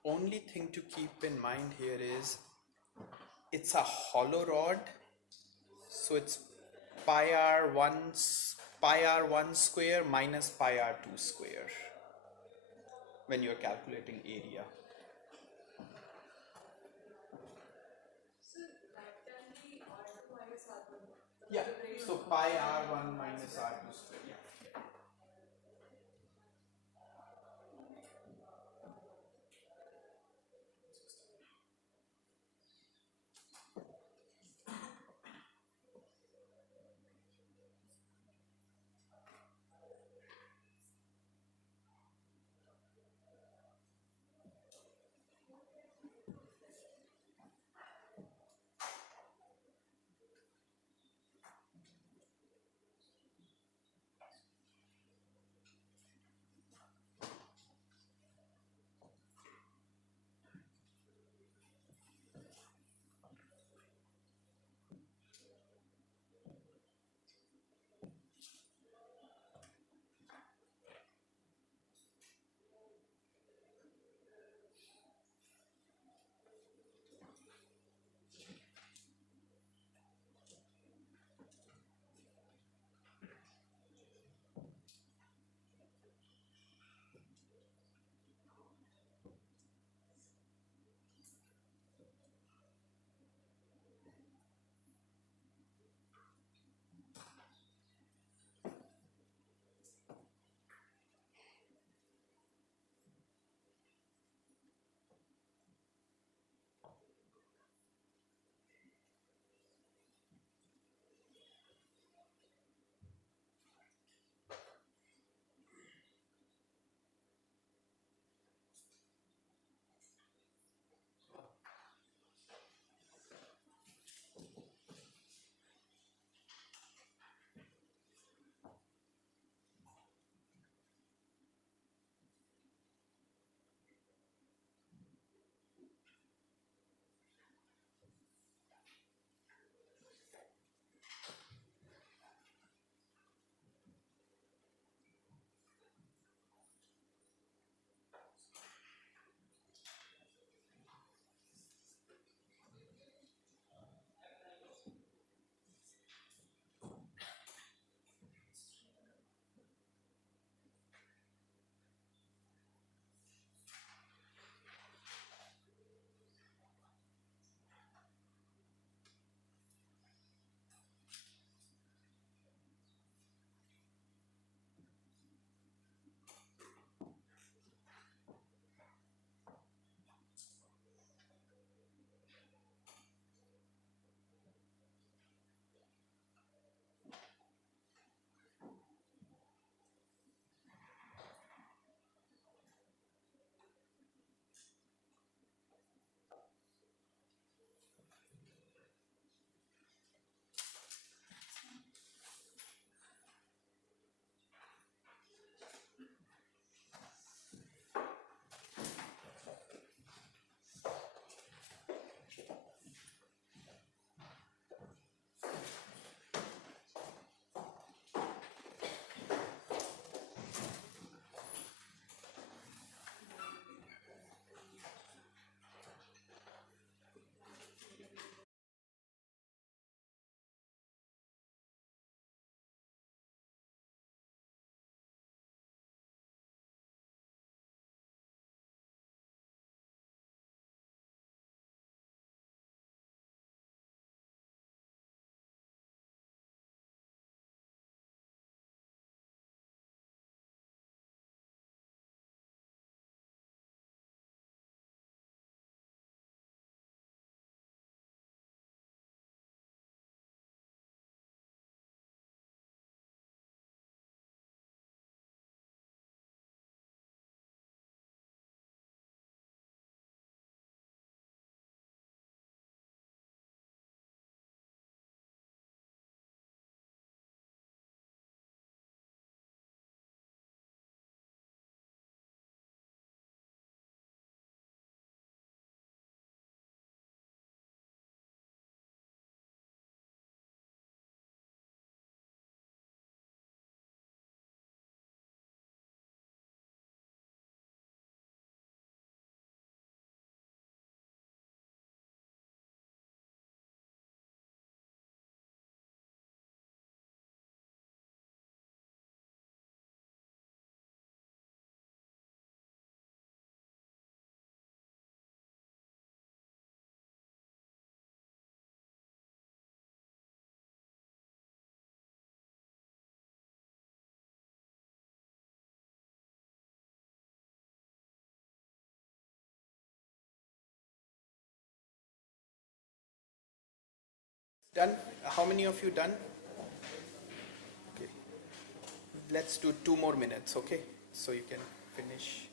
Only thing to keep in mind here is it's a hollow rod, so it's pi r1 square minus pi r2 square when you're calculating area. So that can be R2 minus R1. Yeah, so pi r1 minus r2 square. Yeah. Done? How many of you done? Okay. Let's do 2 more minutes, okay? So you can finish.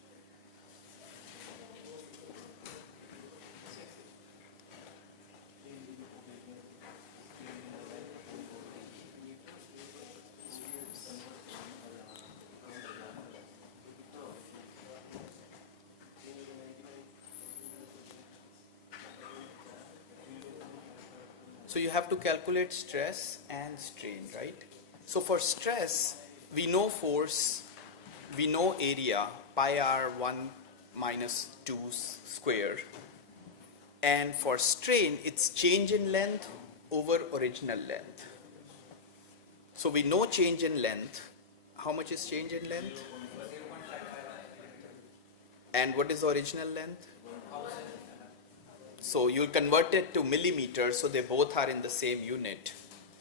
So you have to calculate stress and strain, right? So for stress, we know force, we know area, pi r 1 minus 2 square. And for strain, it's change in length over original length. So we know change in length. How much is change in length? And what is the original length? So you'll convert it to millimeters, so they both are in the same unit,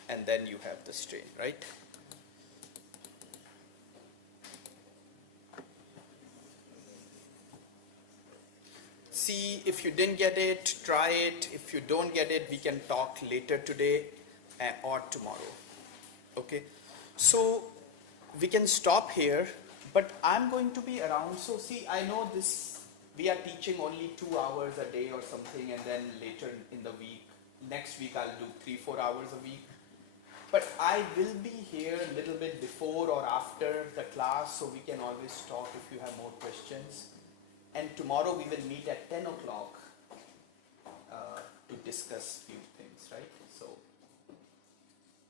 and then you have the strain, right? See, if you didn't get it, try it. If you don't get it, we can talk later today or tomorrow. Okay? So we can stop here, but I'm going to be around. So see, I know this. We are teaching only 2 hours a day or something, and then later in the week, next week I'll do 3-4 hours a week. But I will be here a little bit before or after the class, so we can always talk if you have more questions. And tomorrow we will meet at 10 o'clock to discuss few things, right? So,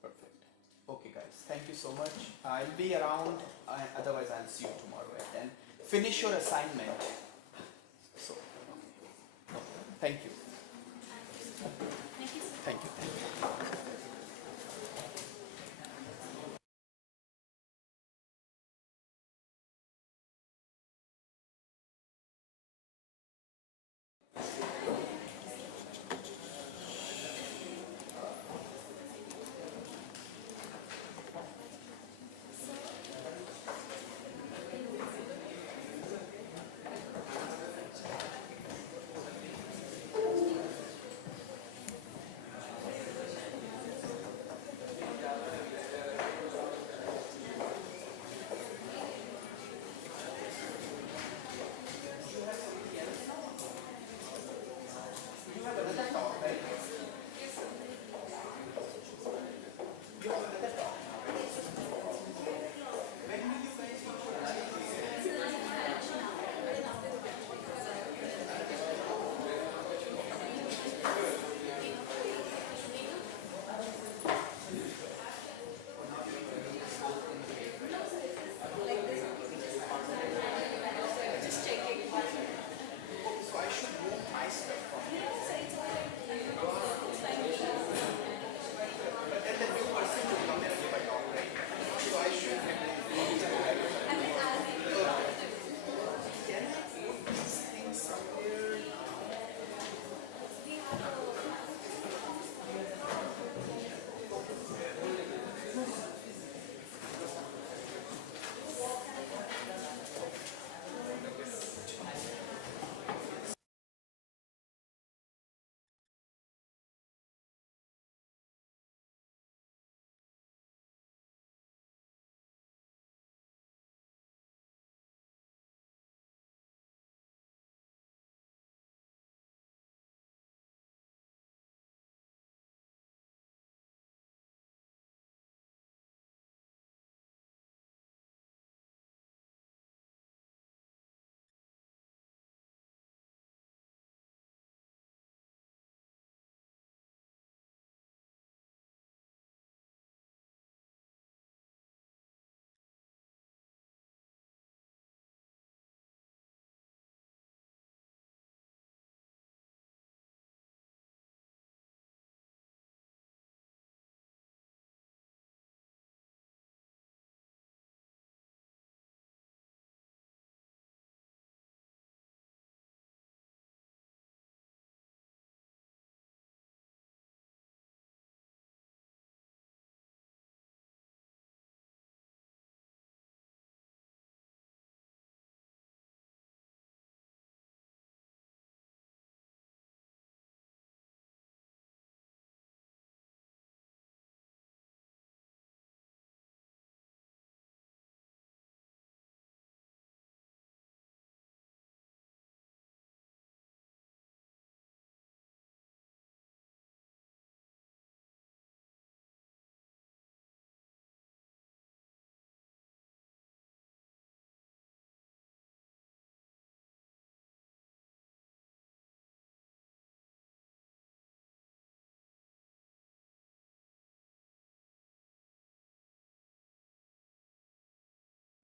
perfect. Okay guys, thank you so much. I'll be around, otherwise I'll see you tomorrow at 10. Finish your assignment. So, thank you. Thank you.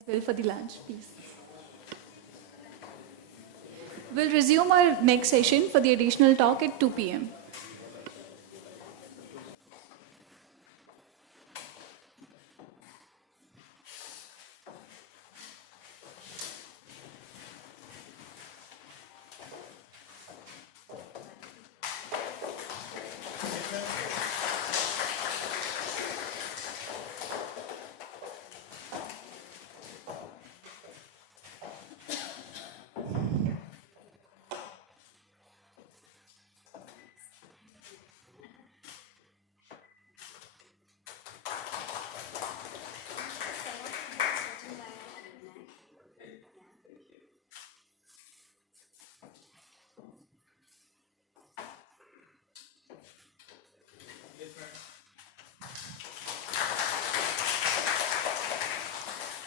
Bill for the lunch, please. We'll resume our next session for the additional talk at 2 p.m.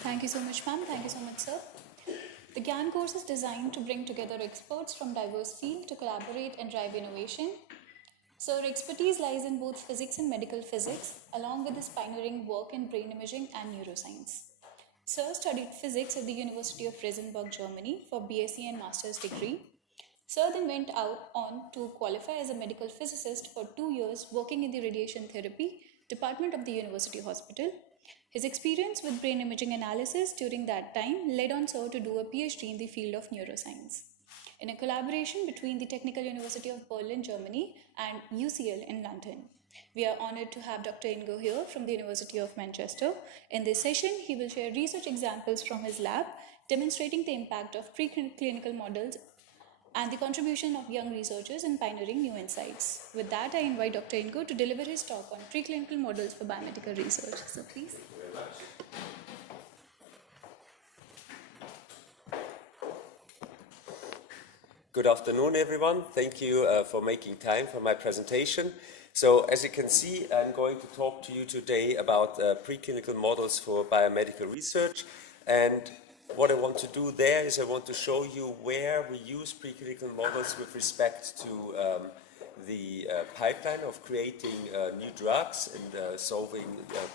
Thank you so much, ma'am. Thank you so much, sir. The GIAN course is designed to bring together experts from diverse fields to collaborate and drive innovation. So our expertise lies in both physics and medical physics, along with his pioneering work in brain imaging and neuroscience. Sir studied physics at the University of Regensburg, Germany for BSc and master's degree. Sir then went out on to qualify as a medical physicist for 2 years working in the radiation therapy department of the University Hospital. His experience with brain imaging analysis during that time led on Sir to do a PhD in the field of neuroscience. In a collaboration between the Technical University of Berlin, Germany and UCL in London. We are honored to have Dr. Ingo here from the University of Manchester. In this session, he will share research examples from his lab demonstrating the impact of preclinical models and the contribution of young researchers in pioneering new insights. With that, I invite Dr. Ingo to deliver his talk on preclinical models for biomedical research. So please. Good afternoon, everyone. Thank you for making time for my presentation. So, as you can see, I'm going to talk to you today about preclinical models for biomedical research. And what I want to do there is I want to show you where we use preclinical models with respect to the pipeline of creating new drugs and solving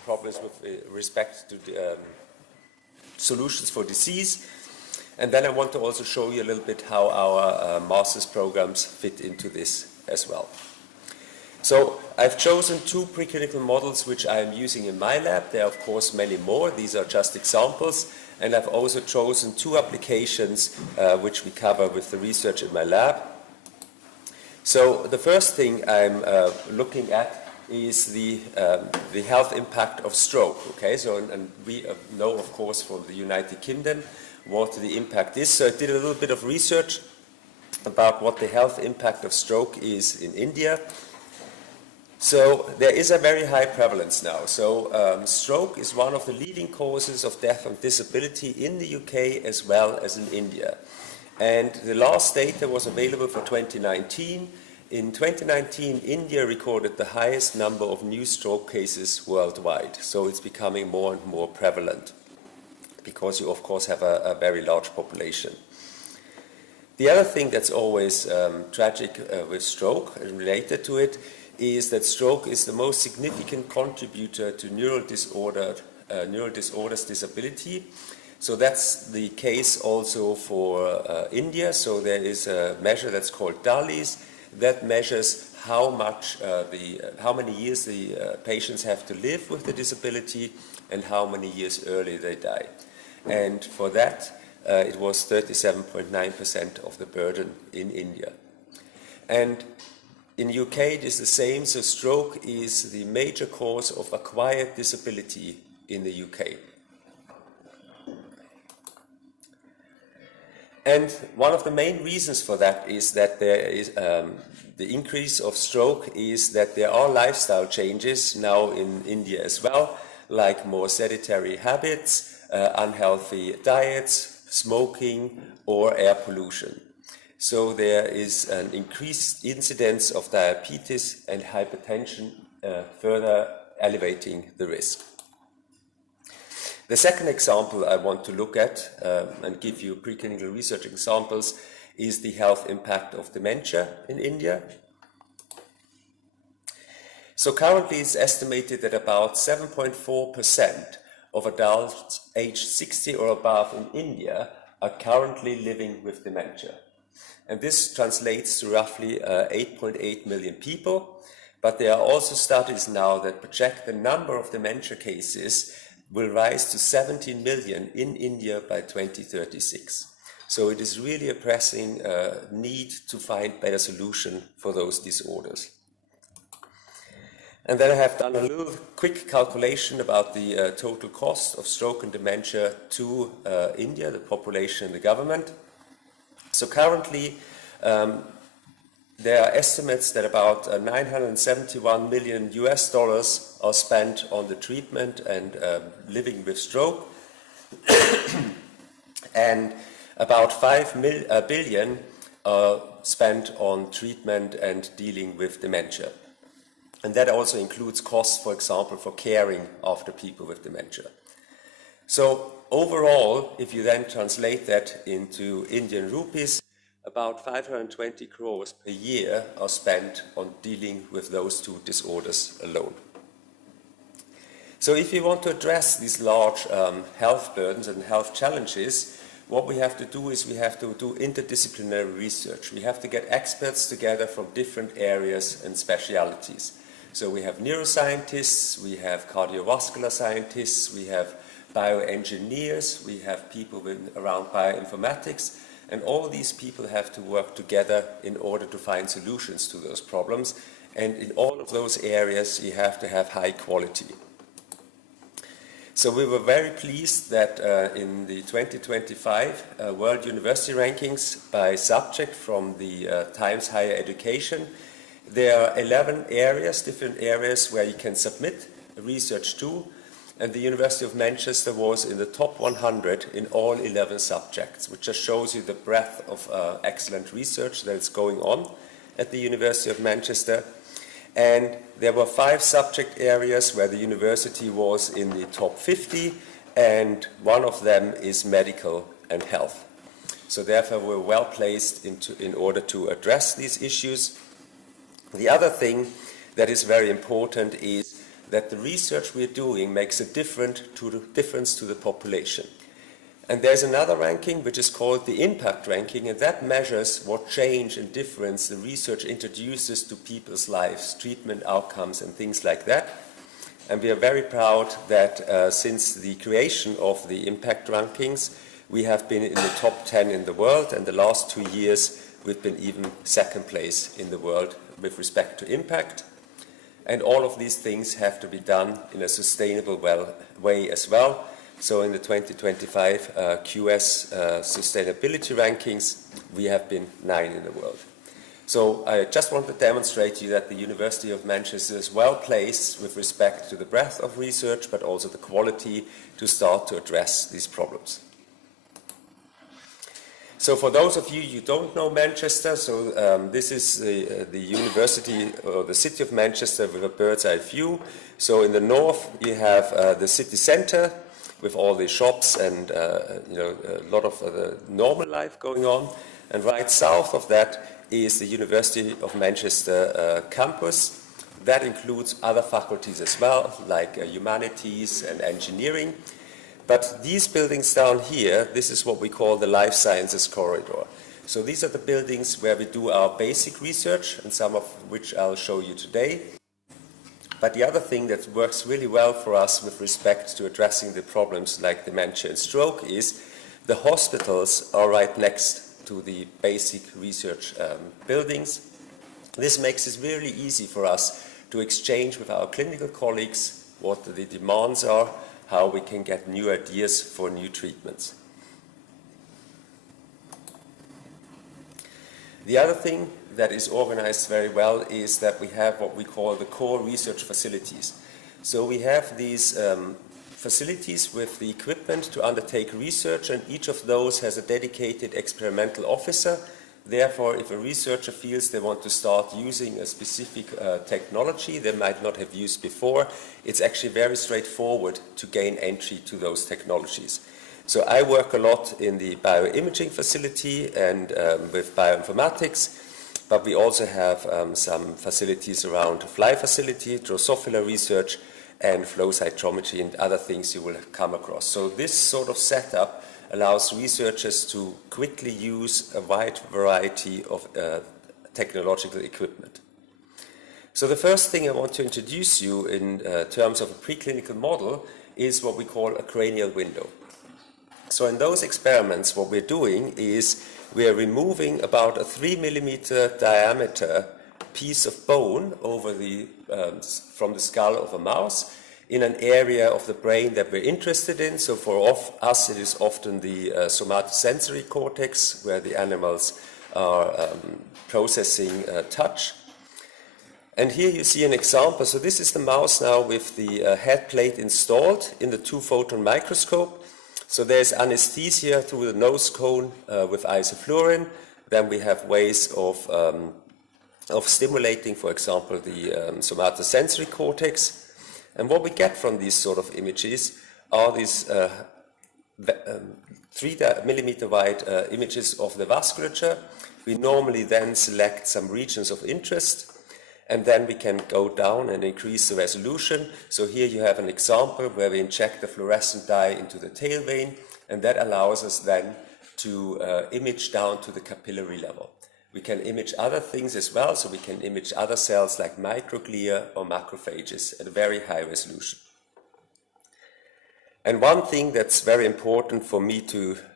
problems with respect to solutions for disease. And then I want to also show you a little bit how our master's programs fit into this as well. So I've chosen 2 preclinical models which I am using in my lab. There are of course many more. These are just examples. And I've also chosen 2 applications which we cover with the research in my lab. So the first thing I'm looking at is the health impact of stroke. Okay, so and we know of course from the United Kingdom what the impact is. So I did a little bit of research about what the health impact of stroke is in India. So there is a very high prevalence now. So stroke is one of the leading causes of death and disability in the UK as well as in India. And the last data was available for 2019. In 2019, India recorded the highest number of new stroke cases worldwide. So it's becoming more and more prevalent, because you of course have a very large population. The other thing that's always tragic with stroke and related to it is that stroke is the most significant contributor to neural disorders disability. So that's the case also for India. So there is a measure that's called DALIs that measures how many years the patients have to live with the disability and how many years early they die. And for that, it was 37.9% of the burden in India. And in UK, it is the same. So stroke is the major cause of acquired disability in the UK. And one of the main reasons for that is that there is the increase of stroke is that there are lifestyle changes now in India as well, like more sedentary habits, unhealthy diets, smoking, or air pollution. So there is an increased incidence of diabetes and hypertension, further elevating the risk. The second example I want to look at and give you preclinical research examples is the health impact of dementia in India. So currently it's estimated that about 7.4% of adults aged 60 or above in India are currently living with dementia. And this translates to roughly 8.8 million people. But there are also studies now that project the number of dementia cases will rise to 17 million in India by 2036. So it is really a pressing need to find better solution for those disorders. And then I have done a little quick calculation about the total cost of stroke and dementia to India, the population and the government. So currently, there are estimates that about 971 million US dollars are spent on the treatment and living with stroke, and about 5 billion are spent on treatment and dealing with dementia. And that also includes costs, for example, for caring after people with dementia. So overall, if you then translate that into Indian rupees, about 520 crores per year are spent on dealing with those two disorders alone. So if you want to address these large health burdens and health challenges, what we have to do is we have to do interdisciplinary research. We have to get experts together from different areas and specialities. So we have neuroscientists, we have cardiovascular scientists, we have bioengineers, we have people around bioinformatics, and all these people have to work together in order to find solutions to those problems. And in all of those areas, you have to have high quality. So we were very pleased that in the 2025 World University Rankings by subject from the Times Higher Education, there are 11 areas, different areas where you can submit research to, and the University of Manchester was in the top 100 in all 11 subjects, which just shows you the breadth of excellent research that is going on at the University of Manchester. And there were 5 subject areas where the university was in the top 50, and one of them is medical and health. So therefore we're well placed in order to address these issues. The other thing that is very important is that the research we're doing makes a difference to the population. And there's another ranking which is called the impact ranking, and that measures what change and difference the research introduces to people's lives, treatment outcomes and things like that. And we are very proud that since the creation of the impact rankings, we have been in the top 10 in the world, and the last 2 years we've been even second place in the world with respect to impact. And all of these things have to be done in a sustainable way as well. So in the 2025 QS sustainability rankings, we have been 9 in the world. So I just want to demonstrate to you that the University of Manchester is well placed with respect to the breadth of research, but also the quality to start to address these problems. So for those of you who don't know Manchester, so this is the university or the city of Manchester with a bird's eye view. So in the north you have the city centre with all the shops and a lot of normal life going on. And right south of that is the University of Manchester campus. That includes other faculties as well, like humanities and engineering. But these buildings down here, this is what we call the life sciences corridor. So these are the buildings where we do our basic research, and some of which I'll show you today. But the other thing that works really well for us with respect to addressing the problems like dementia and stroke is the hospitals are right next to the basic research buildings. This makes it really easy for us to exchange with our clinical colleagues what the demands are, how we can get new ideas for new treatments. The other thing that is organized very well is that we have what we call the core research facilities. So we have these facilities with the equipment to undertake research, and each of those has a dedicated experimental officer. Therefore, if a researcher feels they want to start using a specific technology they might not have used before, it's actually very straightforward to gain entry to those technologies. So I work a lot in the bioimaging facility and with bioinformatics, but we also have some facilities around the fly facility, Drosophila research, and flow cytometry and other things you will come across. So this sort of setup allows researchers to quickly use a wide variety of technological equipment. So the first thing I want to introduce you in terms of a preclinical model is what we call a cranial window. So in those experiments, what we're doing is we're removing about a 3 millimeter diameter piece of bone over from the skull of a mouse in an area of the brain that we're interested in. So for us, it is often the somatosensory cortex, where the animals are processing touch. And here you see an example. So this is the mouse now with the head plate installed in the 2-photon microscope. So there's anesthesia through the nose cone with isoflurane. Then we have ways of stimulating, for example, the somatosensory cortex. And what we get from these sort of images are these 3 millimeter wide images of the vasculature. We normally then select some regions of interest, and then we can go down and increase the resolution. So here you have an example where we inject the fluorescent dye into the tail vein, and that allows us then to image down to the capillary level. We can image other things as well, so we can image other cells like microglia or macrophages at a very high resolution. And one thing that's very important for me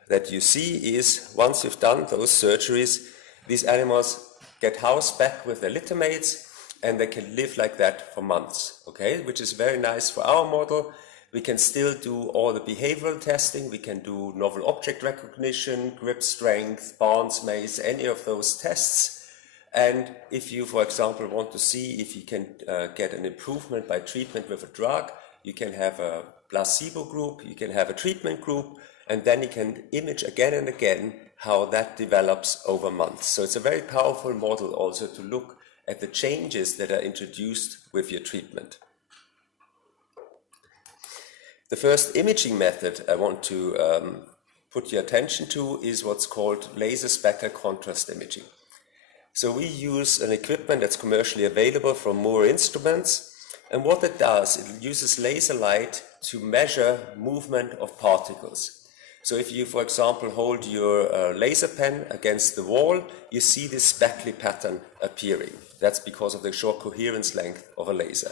that you see is once you've done those surgeries, these animals get housed back with their littermates, and they can live like that for months, okay? Which is very nice for our model. We can still do all the behavioral testing. We can do novel object recognition, grip strength, Barnes maze, any of those tests. And if you, for example, want to see if you can get an improvement by treatment with a drug, you can have a placebo group, you can have a treatment group, and then you can image again and again how that develops over months. So it's a very powerful model also to look at the changes that are introduced with your treatment. The first imaging method I want to put your attention to is what's called laser speckle contrast imaging. So we use an equipment that's commercially available from Moore Instruments, and what it does, it uses laser light to measure movement of particles. So if you, for example, hold your laser pen against the wall, you see this speckly pattern appearing. That's because of the short coherence length of a laser.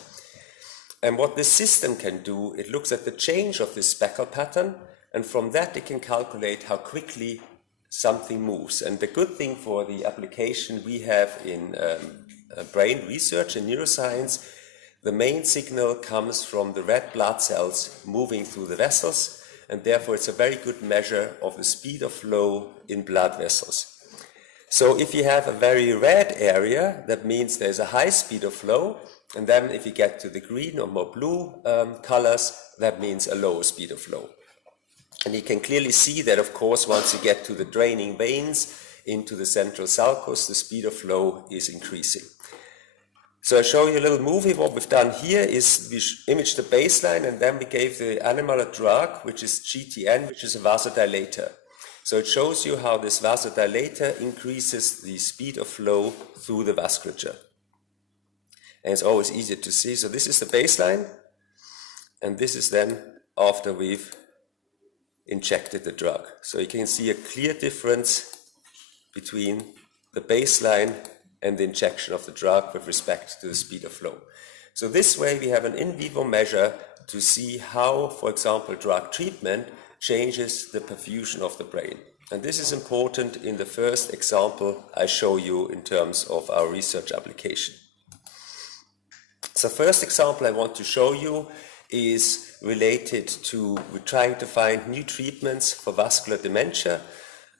And what this system can do, it looks at the change of this speckle pattern, and from that it can calculate how quickly something moves. And the good thing for the application we have in brain research and neuroscience, the main signal comes from the red blood cells moving through the vessels, and therefore it's a very good measure of the speed of flow in blood vessels. So if you have a very red area, that means there's a high speed of flow, and then if you get to the green or more blue colors, that means a lower speed of flow. And you can clearly see that, of course, once you get to the draining veins into the central sulcus, the speed of flow is increasing. So I show you a little movie. What we've done here is we imaged the baseline, and then we gave the animal a drug, which is GTN, which is a vasodilator. So it shows you how this vasodilator increases the speed of flow through the vasculature. And it's always easier to see. So this is the baseline, and this is then after we've injected the drug. So you can see a clear difference between the baseline and the injection of the drug with respect to the speed of flow. So this way we have an in vivo measure to see how, for example, drug treatment changes the perfusion of the brain. And this is important in the first example I show you in terms of our research application. So first example I want to show you is related to trying to find new treatments for vascular dementia.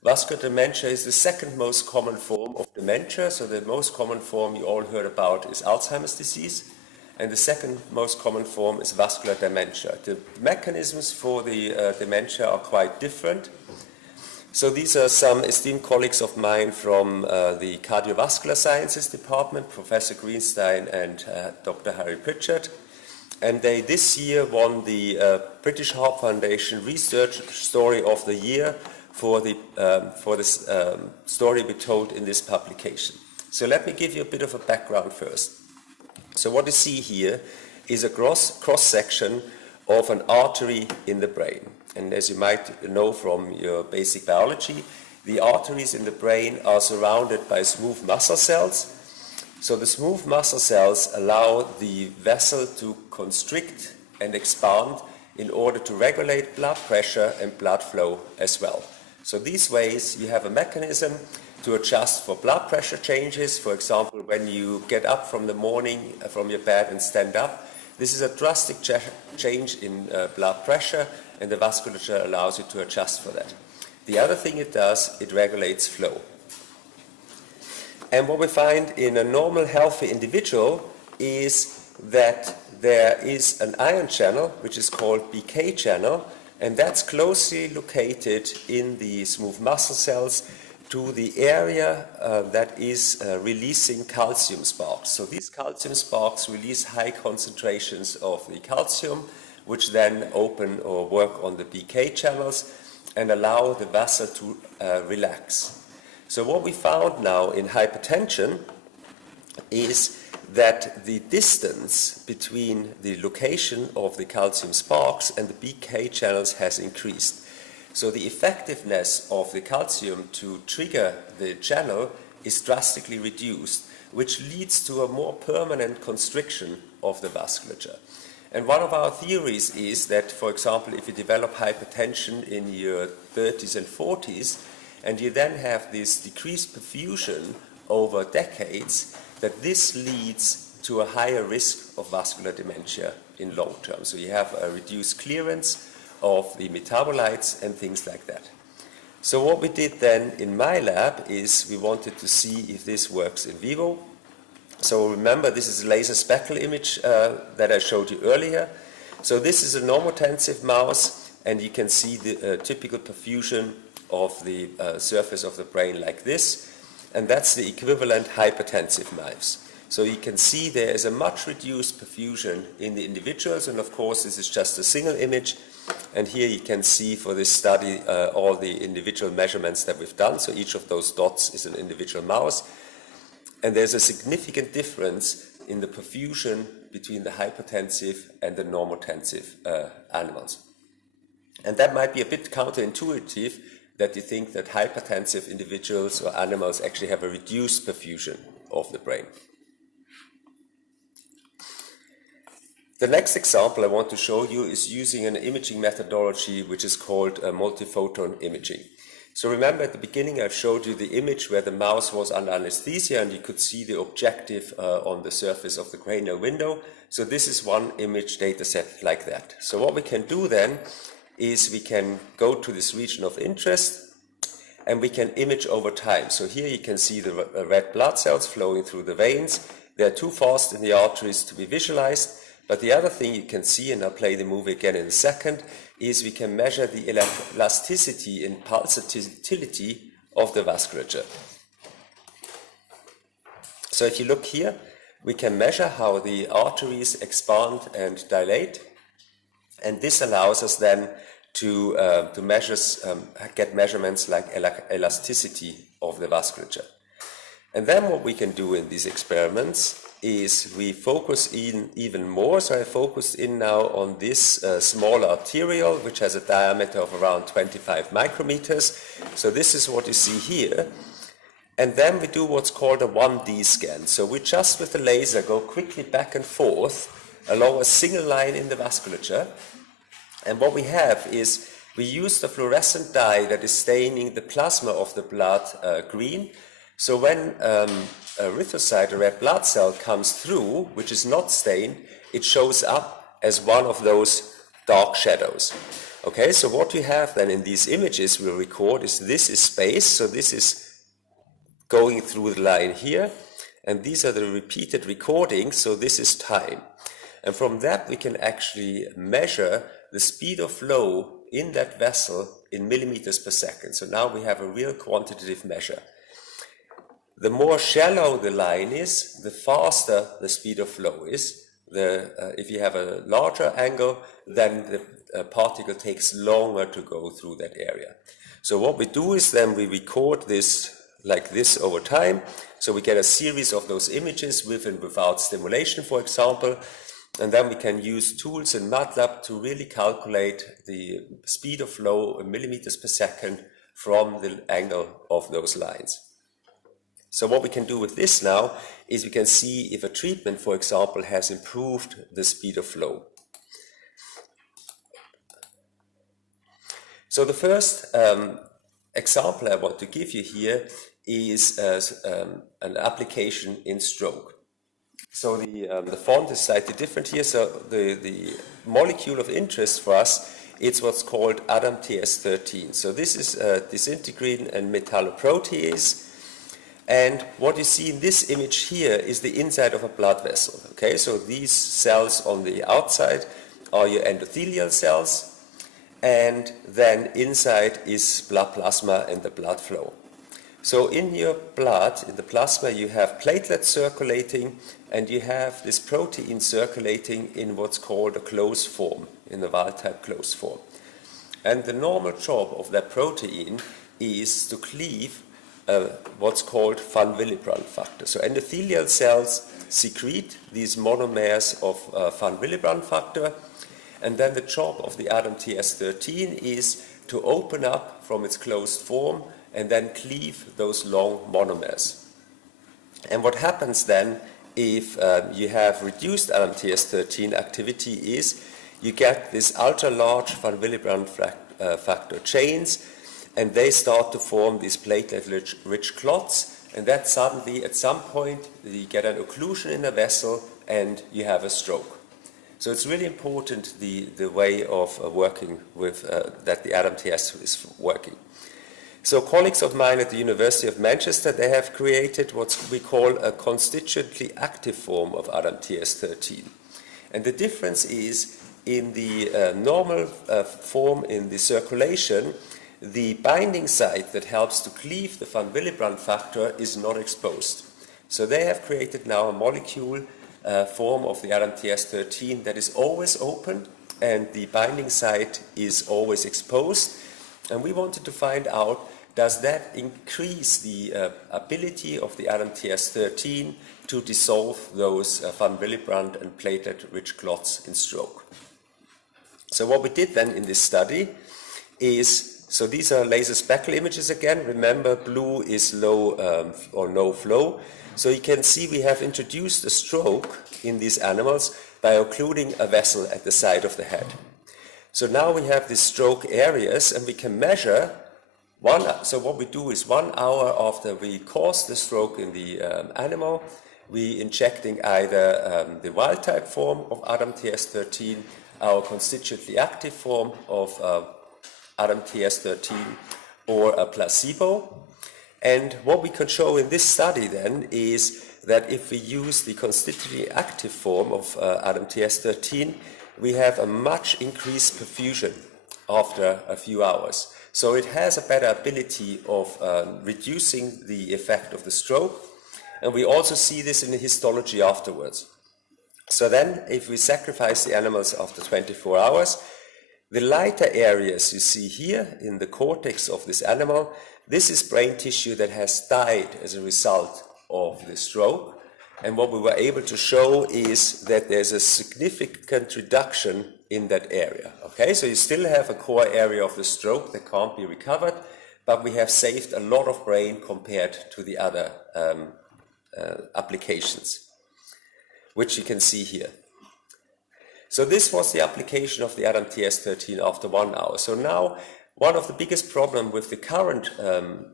Vascular dementia is the second most common form of dementia. So the most common form you all heard about is Alzheimer's disease, and the second most common form is vascular dementia. The mechanisms for the dementia are quite different. So these are some esteemed colleagues of mine from the cardiovascular sciences department, Professor Greenstein and Dr. Harry Pritchard. And they this year won the British Heart Foundation Research Story of the Year for this story we told in this publication. So let me give you a bit of a background first. So what you see here is a cross-section of an artery in the brain. And as you might know from your basic biology, the arteries in the brain are surrounded by smooth muscle cells. So the smooth muscle cells allow the vessel to constrict and expand in order to regulate blood pressure and blood flow as well. So these ways you have a mechanism to adjust for blood pressure changes. For example, when you get up from the morning from your bed and stand up, this is a drastic change in blood pressure, and the vasculature allows you to adjust for that. The other thing it does, it regulates flow. And what we find in a normal healthy individual is that there is an ion channel, which is called BK channel, and that's closely located in the smooth muscle cells to the area that is releasing calcium sparks. So these calcium sparks release high concentrations of the calcium, which then open or work on the BK channels and allow the vessel to relax. So what we found now in hypertension is that the distance between the location of the calcium sparks and the BK channels has increased. So the effectiveness of the calcium to trigger the channel is drastically reduced, which leads to a more permanent constriction of the vasculature. And one of our theories is that, for example, if you develop hypertension in your 30s and 40s, and you then have this decreased perfusion over decades, that this leads to a higher risk of vascular dementia in long term. So you have a reduced clearance of the metabolites and things like that. So what we did then in my lab is we wanted to see if this works in vivo. So remember, this is a laser speckle image that I showed you earlier. So this is a normotensive mouse, and you can see the typical perfusion of the surface of the brain like this, and that's the equivalent hypertensive mice. So you can see there is a much reduced perfusion in the individuals, and of course this is just a single image, and here you can see for this study all the individual measurements that we've done. So each of those dots is an individual mouse, and there's a significant difference in the perfusion between the hypertensive and the normotensive animals. And that might be a bit counterintuitive, that you think that hypertensive individuals or animals actually have a reduced perfusion of the brain. The next example I want to show you is using an imaging methodology which is called multiphoton imaging. So remember, at the beginning I showed you the image where the mouse was under anesthesia and you could see the objective on the surface of the cranial window. So this is one image data set like that. So what we can do then is we can go to this region of interest and we can image over time. So here you can see the red blood cells flowing through the veins. They're too fast in the arteries to be visualized. But the other thing you can see, and I'll play the movie again in a second, is we can measure the elasticity and pulsatility of the vasculature. So if you look here, we can measure how the arteries expand and dilate, and this allows us then to get measurements like elasticity of the vasculature. And then what we can do in these experiments is we focus in even more. So I focused in now on this small arteriole, which has a diameter of around 25 micrometers. So this is what you see here. And then we do what's called a 1D scan. So we just with the laser go quickly back and forth along a single line in the vasculature. And what we have is we use the fluorescent dye that is staining the plasma of the blood green. So when a erythrocyte, a red blood cell, comes through, which is not stained, it shows up as one of those dark shadows. Okay, so what we have then in these images we'll record is this is space, so this is going through the line here, and these are the repeated recordings, so this is time. And from that we can actually measure the speed of flow in that vessel in millimeters per second. So now we have a real quantitative measure. The more shallow the line is, the faster the speed of flow is. If you have a larger angle, then the particle takes longer to go through that area. So what we do is then we record this like this over time. So we get a series of those images with and without stimulation, for example. And then we can use tools in MATLAB to really calculate the speed of flow in millimeters per second from the angle of those lines. So what we can do with this now is we can see if a treatment, for example, has improved the speed of flow. So the first example I want to give you here is an application in stroke. So the font is slightly different here. So the molecule of interest for us is what's called ADAMTS13. So this is a disintegrin and metalloprotease. And what you see in this image here is the inside of a blood vessel. Okay, so these cells on the outside are your endothelial cells. And then inside is blood plasma and the blood flow. So in your blood, in the plasma, you have platelets circulating, and you have this protein circulating in what's called a closed form, in the wild-type closed form. And the normal job of that protein is to cleave what's called van Willebrand factor. So endothelial cells secrete these monomers of van Willebrand factor, and then the job of the ADAMTS13 is to open up from its closed form and then cleave those long monomers. And what happens then if you have reduced ADAMTS13 activity is you get this ultra-large van Willebrand factor chains, and they start to form these platelet-rich clots, and that suddenly at some point you get an occlusion in the vessel and you have a stroke. So it's really important the way of working with that the ADAMTS is working. So colleagues of mine at the University of Manchester, they have created what we call a constituently active form of ADAMTS13. And the difference is in the normal form in the circulation, the binding site that helps to cleave the van Willebrand factor is not exposed. So they have created now a molecule form of the ADAMTS13 that is always open and the binding site is always exposed. And we wanted to find out, does that increase the ability of the ADAMTS13 to dissolve those van Willebrand and platelet-rich clots in stroke? So what we did then in this study is, so these are laser speckle images again. Remember, blue is low or no flow. So you can see we have introduced a stroke in these animals by occluding a vessel at the side of the head. So now we have these stroke areas and we can measure so what we do is 1 hour after we cause the stroke in the animal, we injecting either the wild type form of ADAMTS13, our constituently active form of ADAMTS13, or a placebo. And what we can show in this study then is that if we use the constitutively active form of ADAMTS13, we have a much increased perfusion after a few hours. So it has a better ability of reducing the effect of the stroke. And we also see this in the histology afterwards. So then if we sacrifice the animals after 24 hours, the lighter areas you see here in the cortex of this animal, this is brain tissue that has died as a result of the stroke. And what we were able to show is that there's a significant reduction in that area. Okay, so you still have a core area of the stroke that can't be recovered, but we have saved a lot of brain compared to the other applications, which you can see here. So this was the application of the ADAMTS13 after 1 hour. So now, one of the biggest problems with the current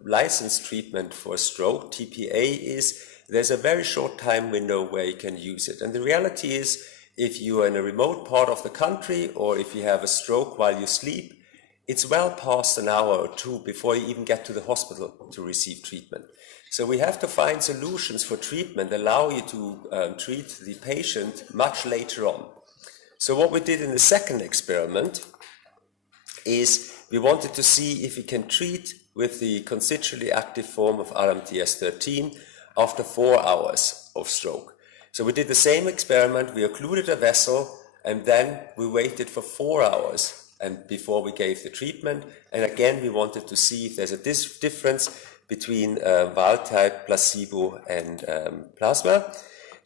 licensed treatment for stroke, TPA, is there's a very short time window where you can use it. And the reality is, if you are in a remote part of the country or if you have a stroke while you sleep, it's well past an hour or two before you even get to the hospital to receive treatment. So we have to find solutions for treatment that allow you to treat the patient much later on. So what we did in the second experiment is we wanted to see if we can treat with the constitutively active form of ADAMTS13 after 4 hours of stroke. So we did the same experiment, we occluded a vessel, and then we waited for 4 hours and before we gave the treatment. And again, we wanted to see if there's a difference between wild type, placebo, and plasma.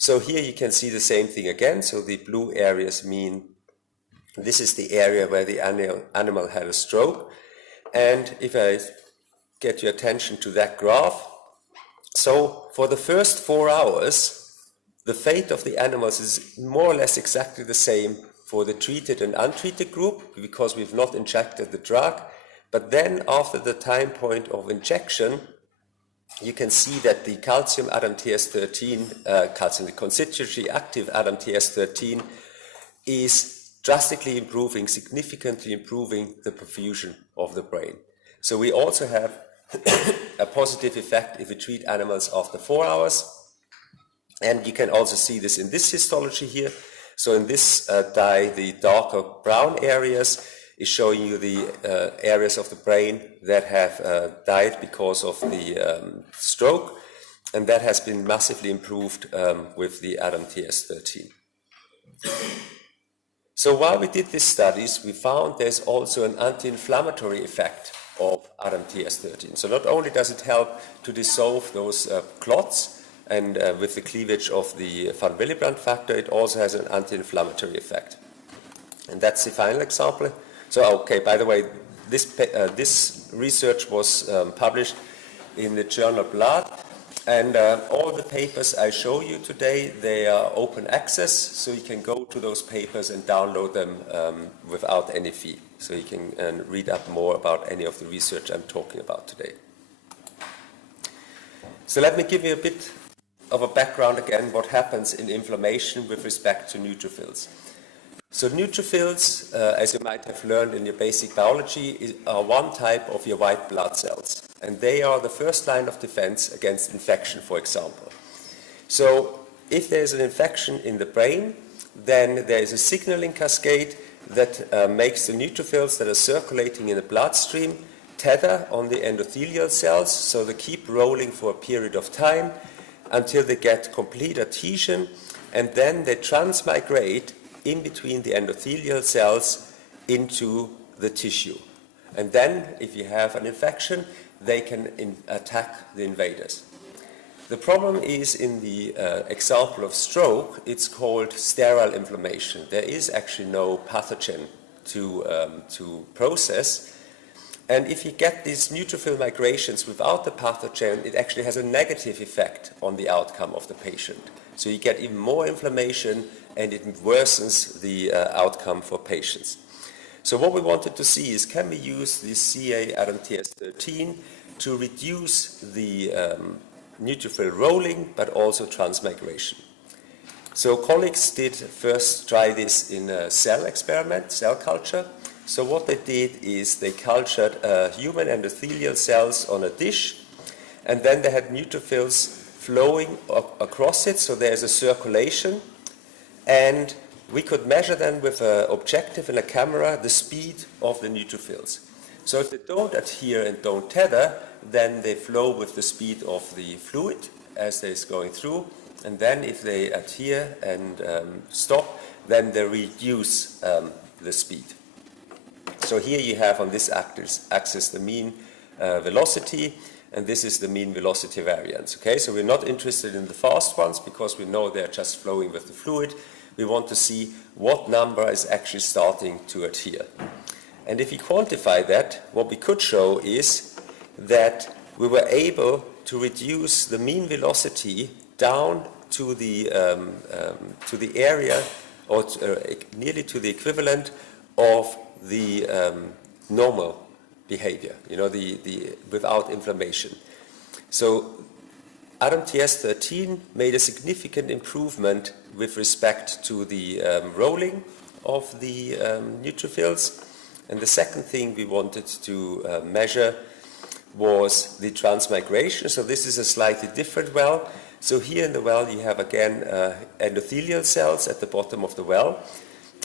So here you can see the same thing again. So the blue areas mean this is the area where the animal had a stroke. And if I get your attention to that graph, so for the first 4 hours, the fate of the animals is more or less exactly the same for the treated and untreated group because we've not injected the drug. But then after the time point of injection, you can see that the calcium ADAMTS13, calcium, the constitutively active ADAMTS13 is drastically improving, significantly improving the perfusion of the brain. So we also have a positive effect if we treat animals after 4 hours. And you can also see this in this histology here. So in this dye, the darker brown areas is showing you the areas of the brain that have died because of the stroke, and that has been massively improved with the ADAMTS13. So while we did these studies, we found there's also an anti-inflammatory effect of ADAMTS13. So not only does it help to dissolve those clots, and with the cleavage of the van Willebrand factor, it also has an anti-inflammatory effect. And that's the final example. So, okay, by the way, this research was published in the journal Blood, and all the papers I show you today, they are open access, so you can go to those papers and download them without any fee. So you can read up more about any of the research I'm talking about today. So let me give you a bit of a background again, what happens in inflammation with respect to neutrophils. So neutrophils, as you might have learned in your basic biology, are one type of your white blood cells. And they are the first line of defense against infection, for example. So if there is an infection in the brain, then there is a signaling cascade that makes the neutrophils that are circulating in the bloodstream tether on the endothelial cells, so they keep rolling for a period of time until they get complete adhesion, and then they transmigrate in between the endothelial cells into the tissue. And then, if you have an infection, they can attack the invaders. The problem is in the example of stroke, it's called sterile inflammation. There is actually no pathogen to process. And if you get these neutrophil migrations without the pathogen, it actually has a negative effect on the outcome of the patient. So you get even more inflammation and it worsens the outcome for patients. So what we wanted to see is, can we use this CA ADAMTS13 to reduce the neutrophil rolling but also transmigration? So colleagues did first try this in a cell experiment, cell culture. So what they did is they cultured human endothelial cells on a dish, and then they had neutrophils flowing across it, so there's a circulation, and we could measure then with an objective and a camera the speed of the neutrophils. So if they don't adhere and don't tether, then they flow with the speed of the fluid as it's going through, and then if they adhere and stop, then they reduce the speed. So here you have on this axis the mean velocity, and this is the mean velocity variance. Okay, so we're not interested in the fast ones because we know they're just flowing with the fluid. We want to see what number is actually starting to adhere. And if you quantify that, what we could show is that we were able to reduce the mean velocity down to the area, or nearly to the equivalent of the normal behavior, the without inflammation. So ADAMTS13 made a significant improvement with respect to the rolling of the neutrophils. And the second thing we wanted to measure was the transmigration. So this is a slightly different well. So here in the well you have again endothelial cells at the bottom of the well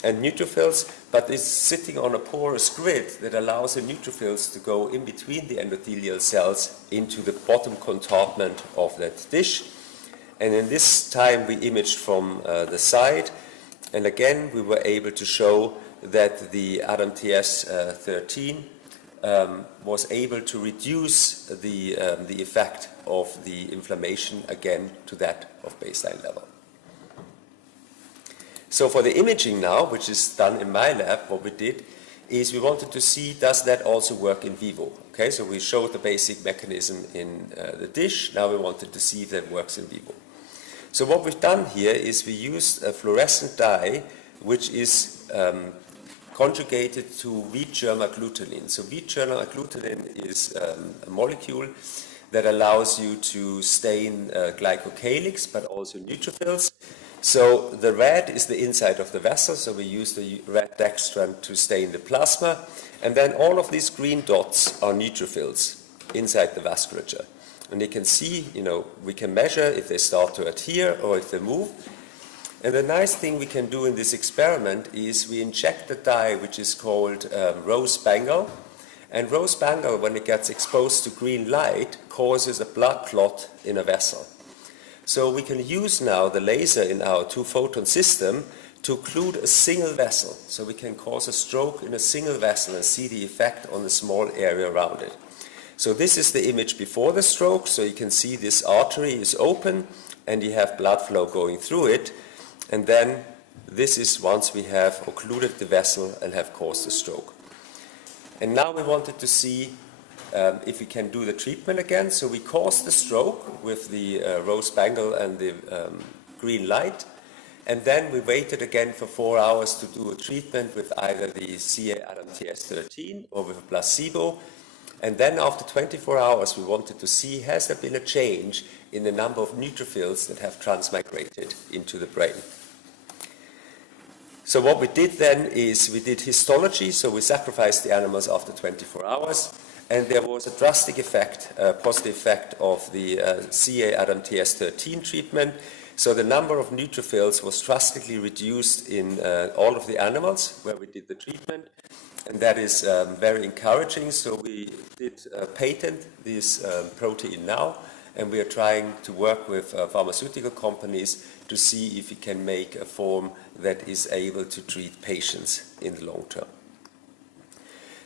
and neutrophils, but it's sitting on a porous grid that allows the neutrophils to go in between the endothelial cells into the bottom compartment of that dish. And in this time we imaged from the side, and again we were able to show that the ADAMTS13 was able to reduce the effect of the inflammation again to that of baseline level. So for the imaging now, which is done in my lab, what we did is we wanted to see, does that also work in vivo? Okay, so we showed the basic mechanism in the dish. Now we wanted to see if that works in vivo. So what we've done here is we used a fluorescent dye, which is conjugated to wheat germ agglutinin. So wheat germ agglutinin is a molecule that allows you to stain glycocalyx, but also neutrophils. So the red is the inside of the vessel, so we use the red dextran to stain the plasma, and then all of these green dots are neutrophils inside the vasculature. And you can see, we can measure if they start to adhere or if they move. And the nice thing we can do in this experiment is we inject the dye, which is called rose bangle. And rose bangle, when it gets exposed to green light, causes a blood clot in a vessel. So we can use now the laser in our two-photon system to occlude a single vessel. So we can cause a stroke in a single vessel and see the effect on the small area around it. So this is the image before the stroke. So you can see this artery is open and you have blood flow going through it. And then this is once we have occluded the vessel and have caused a stroke. And now we wanted to see if we can do the treatment again. So we caused the stroke with the rose bangle and the green light. And then we waited again for 4 hours to do a treatment with either the GIAN or with a placebo. And then after 24 hours, we wanted to see, has there been a change in the number of neutrophils that have transmigrated into the brain? So what we did then is we did histology, so we sacrificed the animals after 24 hours, and there was a drastic effect, a positive effect of the CA-ADAMTS13 treatment. So the number of neutrophils was drastically reduced in all of the animals where we did the treatment, and that is very encouraging. So we did patent this protein now, and we are trying to work with pharmaceutical companies to see if we can make a form that is able to treat patients in the long term.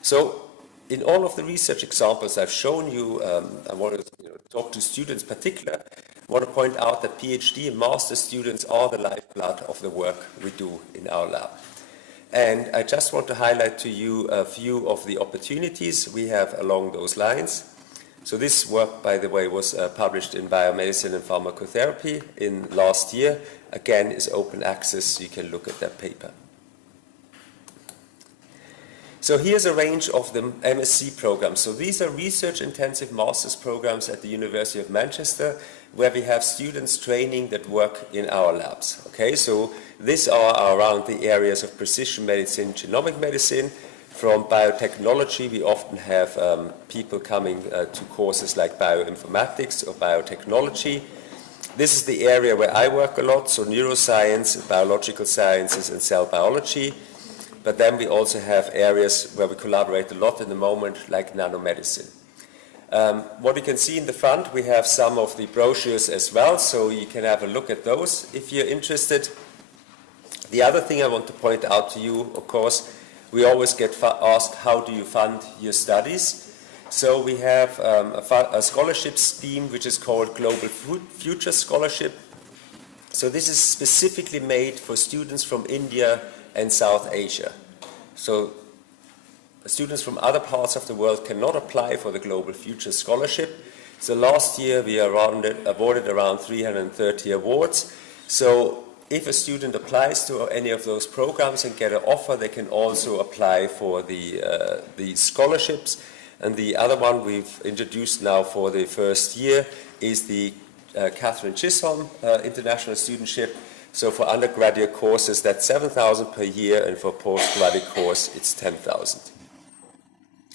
So in all of the research examples I've shown you, I want to talk to students in particular. I want to point out that PhD and master students are the lifeblood of the work we do in our lab. And I just want to highlight to you a few of the opportunities we have along those lines. So this work, by the way, was published in Biomedicine and Pharmacotherapy in last year. Again, is open access, so you can look at that paper. So here's a range of the MSc programs. So these are research-intensive master's programs at the University of Manchester, where we have students training that work in our labs. Okay, so these are around the areas of precision medicine, genomic medicine. From biotechnology, we often have people coming to courses like bioinformatics or biotechnology. This is the area where I work a lot, so neuroscience, biological sciences, and cell biology. But then we also have areas where we collaborate a lot in the moment, like nanomedicine. What you can see in the front, we have some of the brochures as well, so you can have a look at those if you're interested. The other thing I want to point out to you, of course, we always get asked, how do you fund your studies? So we have a scholarship scheme which is called Global Future Scholarship. So this is specifically made for students from India and South Asia. So students from other parts of the world cannot apply for the Global Future Scholarship. So last year we awarded around 330 awards. So if a student applies to any of those programs and get an offer, they can also apply for the scholarships. And the other one we've introduced now for the first year is the Catherine Chisholm International Studentship. So for undergraduate courses, that's 7,000 per year, and for postgraduate course, it's 10,000.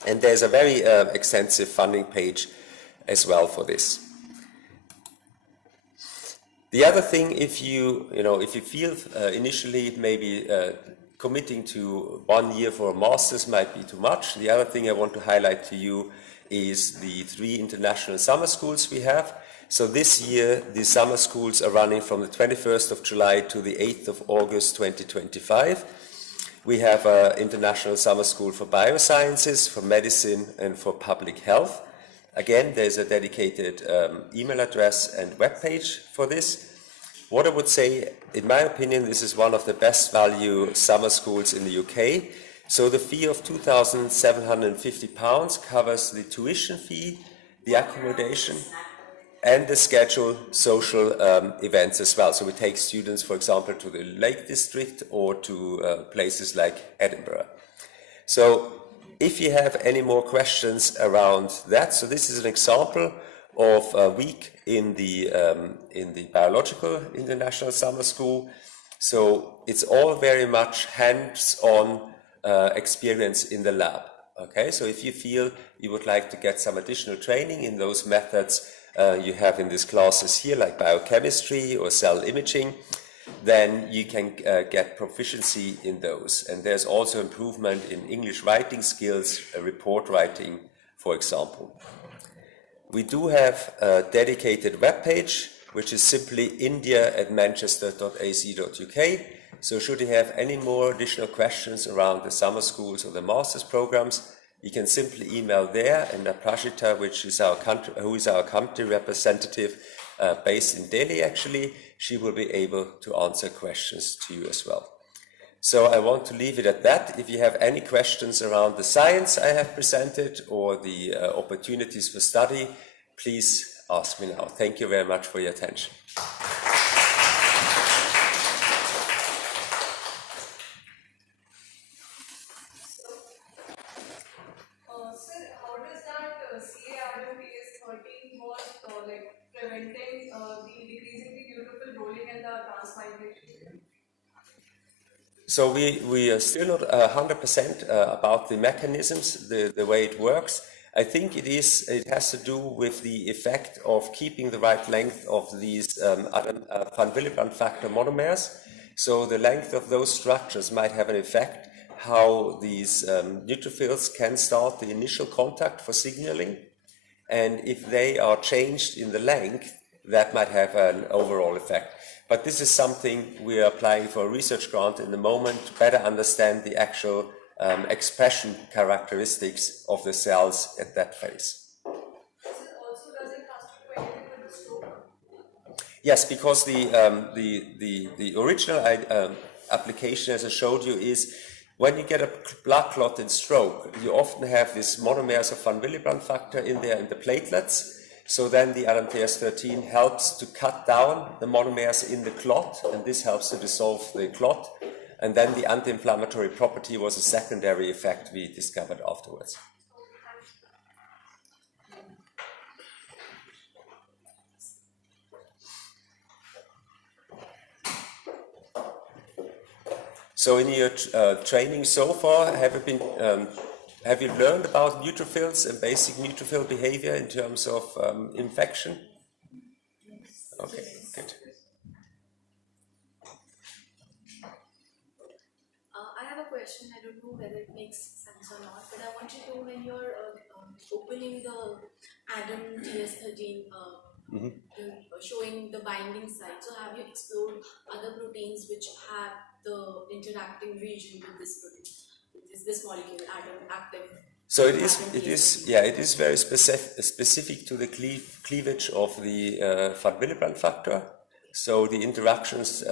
And there's a very extensive funding page as well for this. The other thing, if you feel initially maybe committing to 1 year for a master's might be too much, the other thing I want to highlight to you is the 3 international summer schools we have. So this year, the summer schools are running from the 21st of July to the 8th of August 2025. We have an international summer school for biosciences, for medicine, and for public health. Again, there's a dedicated email address and webpage for this. what I would say, in my opinion, this is one of the best value summer schools in the UK. So the fee of £2,750 covers the tuition fee, the accommodation, and the scheduled social events as well. So we take students, for example, to the Lake District or to places like Edinburgh. So if you have any more questions around that, so this is an example of a week in the Biological International Summer School. So it's all very much hands-on experience in the lab. Okay, so if you feel you would like to get some additional training in those methods you have in these classes here, like biochemistry or cell imaging, then you can get proficiency in those. And there's also improvement in English writing skills, report writing, for example. We do have a dedicated webpage, which is simply india@manchester.ac.uk. So should you have any more additional questions around the summer schools or the master's programs, you can simply email there, and Aprashita, who is our country representative based in Delhi actually, she will be able to answer questions to you as well. So I want to leave it at that. If you have any questions around the science I have presented or the opportunities for study, please ask me now. Thank you very much for your attention. Sir, how does that CA-ADAM PS13 was preventing decreasing the neutrophil rolling and the transmigration? So we are still not 100% about the mechanisms, the way it works. I think it has to do with the effect of keeping the right length of these van Willebrand factor monomers. So the length of those structures might have an effect how these neutrophils can start the initial contact for signaling. And if they are changed in the length, that might have an overall effect. But this is something we are applying for a research grant in the moment to better understand the actual expression characteristics of the cells at that phase. Also, does it have to do anything with the stroke? Yes, because the original application, as I showed you, is when you get a blood clot in stroke, you often have these monomers of van Willebrand factor in there in the platelets. So then the ADAMTS13 helps to cut down the monomers in the clot, and this helps to dissolve the clot. And then the anti-inflammatory property was a secondary effect we discovered afterwards. So in your training so far, have you learned about neutrophils and basic neutrophil behavior in terms of infection? Okay, good. I have a question. I don't know whether it makes sense or not, but I want you to know when you're opening the ADAM TS13, showing the binding site. So have you explored other proteins which have the interacting region with this protein? This molecule, ADAM, active? So it is very specific to the cleavage of the van Willebrand factor. So the interactions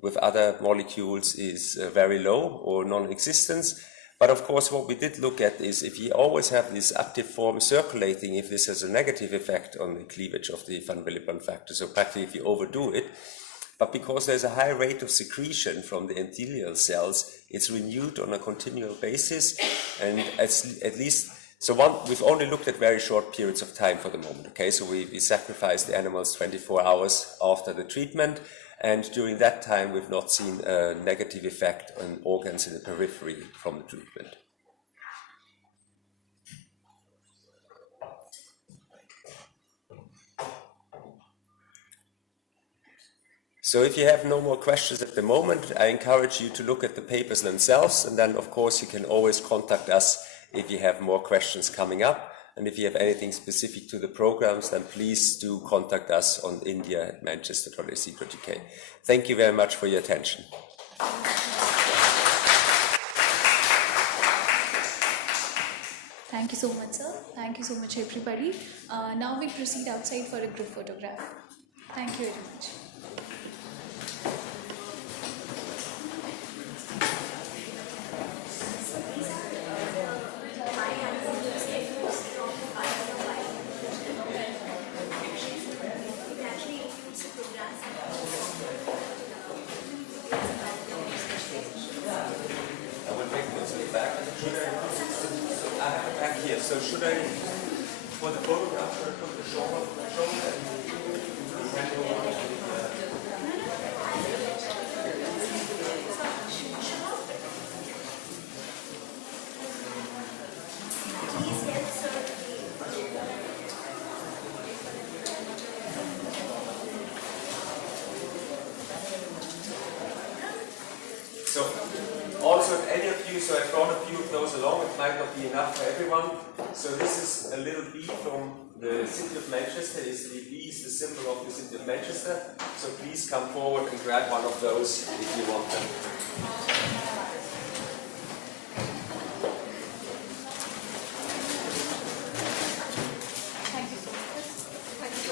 with other molecules is very low or non-existent. But of course, what we did look at is if you always have this active form circulating, if this has a negative effect on the cleavage of the van Willebrand factor. So practically, if you overdo it. But because there's a high rate of secretion from the endothelial cells, it's renewed on a continual basis, and we've only looked at very short periods of time for the moment. Okay, so we sacrificed the animals 24 hours after the treatment, and during that time we've not seen a negative effect on organs in the periphery from the treatment. So if you have no more questions at the moment, I encourage you to look at the papers themselves, and then of course you can always contact us if you have more questions coming up. And if you have anything specific to the programs, then please do contact us on india@manchester.ac.uk. Thank you very much for your attention. Thank you so much, sir. Thank you so much, everybody. Now we proceed outside for a group photograph. Thank you very much. So should I, for the photograph, should I put the shoulder and hand over? So, also if any of you, so I brought a few of those along, it might not be enough for everyone. So this is a little bee from the city of Manchester. The bee is the symbol of the city of Manchester. So please come forward and grab one of those if you want them.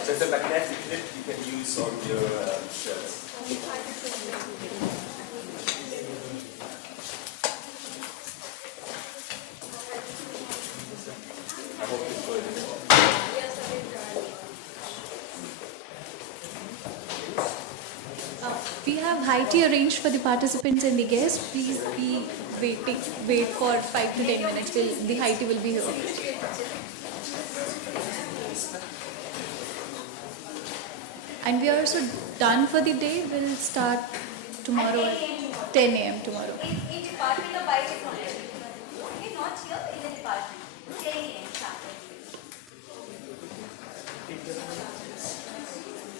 So it's a magnetic clip you can use on your shirts. I hope you enjoyed it. We have high tea arranged for the participants and the guests. Please wait for 5 to 10 minutes till the high tea will be here. And we are also done for the day. We'll start tomorrow at 10 a.m. tomorrow.